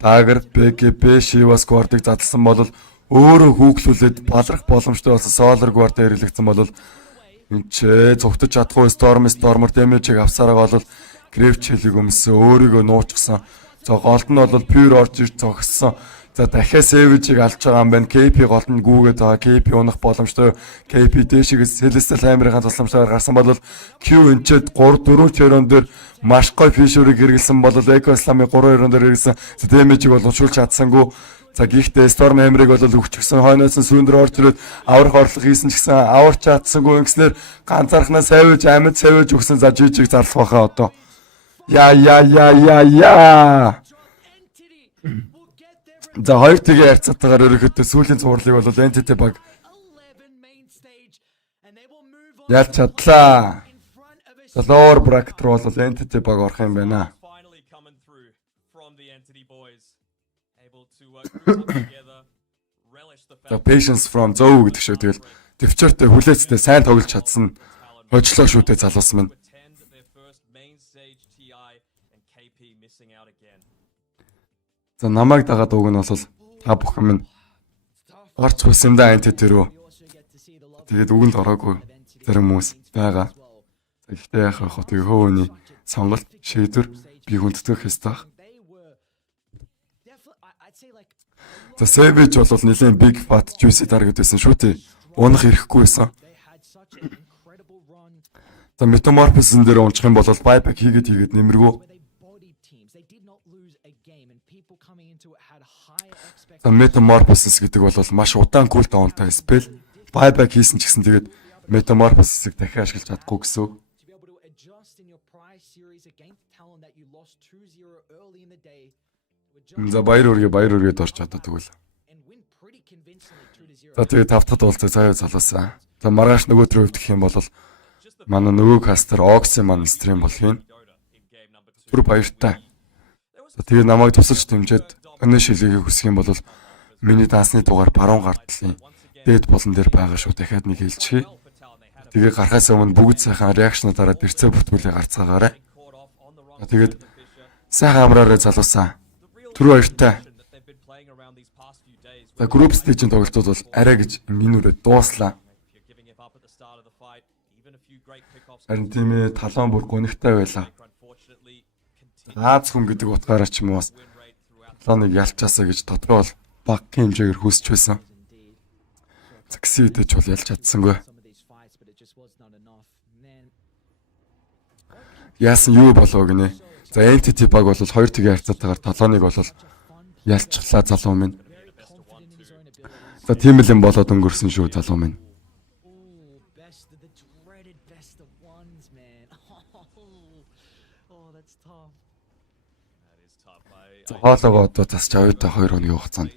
Tiger, BKB, Shivas Guard-ыг задлсан бол өөрөө хүүглүүлээд балрах боломжтой болсон Solar Guard хэрэглэгдсэн бол энэ ч зүгтж чадахгүй Stormer damage-ийг авсараа бол Grave Chill-ийг өмсөн өөрийгөө нуучсан. За голд нь бол Pure орж ирж зогссон. За дахиад Savage-ийг алж байгаа юм байна. KP голд нь гүүгээд байгаа. KP унах боломжтой. KP дээшээс Celestial Hammer-ийн тусламжтайгаар гарсан бол Q энчээд 3-4 чойрон дээр маш гоё Fisher-ыг хэрэгэлсэн бол Echo Slam-ыг 3-2 дээр хэрэгэлсэн. За damage-ийг бол учруулж чадсангүй. За гэхдээ Storm Hammer-ыг бол өгчихсөн. Хойноос нь сүүн дээр орж ирээд аврах орлого хийсэн ч гэсэн аварч чадсангүй. Ингэснээр ганцаархнаа Savage амьд Savage өгсөн. За жижиг зарлах байхаа одоо. Я. За хоёр тгийн харьцаатаагаар ерөнхийдөө сүүлийн цувралыг бол entity баг ялч чадлаа. За lower bracket руу бол entity баг орох юм байна. За patience from зөө гэдэг шиг тэгэл төвчөртэй хүлээцтэй сайн тоглож чадсан хожлоо шүү дээ залуус минь. За намайг дагаад уг нь бол та бүхэн минь орч байсан юм да entity рүү. Тэгээд үгэнд ороогүй зарим хүмүүс байгаа. Гэхдээ яах вэ хөө тэгээ хөөний сонголт шийдвэр би хүндэтгэх ёстой. За Savage бол нэлийн big fat juicy target байсан шүү дээ. Унах ирэхгүй байсан. За Metamorphosis дээр унчих юм бол buyback хийгээд нэмэргүй. За Metamorphosis гэдэг бол маш удаан кул даунтай спell. Buyback хийсэн ч гэсэн тэгээд Metamorphosis-ыг дахин ашиглаж чадахгүй гэсэн. За баяр үргээд орч чадаа тэгвэл. За тэгээд тавтахад уулзаа заяа залуусаа. За маргааш нөгөө төр өвдөх юм бол манай нөгөө кастер Ox-ийн маань стрим болох юм. Түр баяртай. За тэгээд намайг тусалж дэмжиж өнөө шилжихийг хүсэх юм бол миний даасны дугаар баруун гартлын дээд болон дээр байгаа шүү. Дахиад нэг хэлчихье. Тэгээ гарахаас өмнө бүгд сайхан реакшнуудаараа дэрцээ бүртгүүлээ гарцгаагаарай. Тэгээд сайхан амраарай залуусаа. Түр баяртай. За group stage-ийн тоглолтууд бол арай гэж энэ үрээ дууслаа. Харин тийм ээ талаан бүр гонигтай байлаа. Аз хүн гэдэг утгаараа ч юм уу бас талааныг ялчаасаа гэж тодорхой бол багийн хэмжээгээр хүсч байсан. Загсидэж бол ялж чадсангүй. Яасан юу болов гинэ. За entity баг бол хоёр тгийн харьцаатаагаар талааныг бол ялчглаа залуу минь. За тийм л юм болоод өнгөрсөн шүү залуу минь. За хоолоогоо одоо засч авъя 2 хоногийн хугацаанд.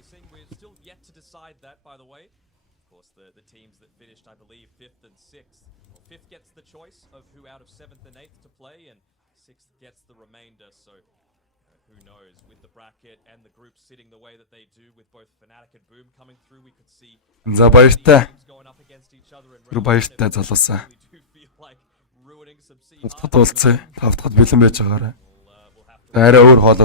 who knows? With the bracket and the group sitting the way that they do, with both Fnatic and Boom coming through, we could see За баяртай. teams going up against each other in Түр round баяртай one. залуусаа. Really do feel like ruining some C Тавтахад уулзъя. Тавтахад бэлэн байж байгаарай. We'll have to Арай өөр хоолой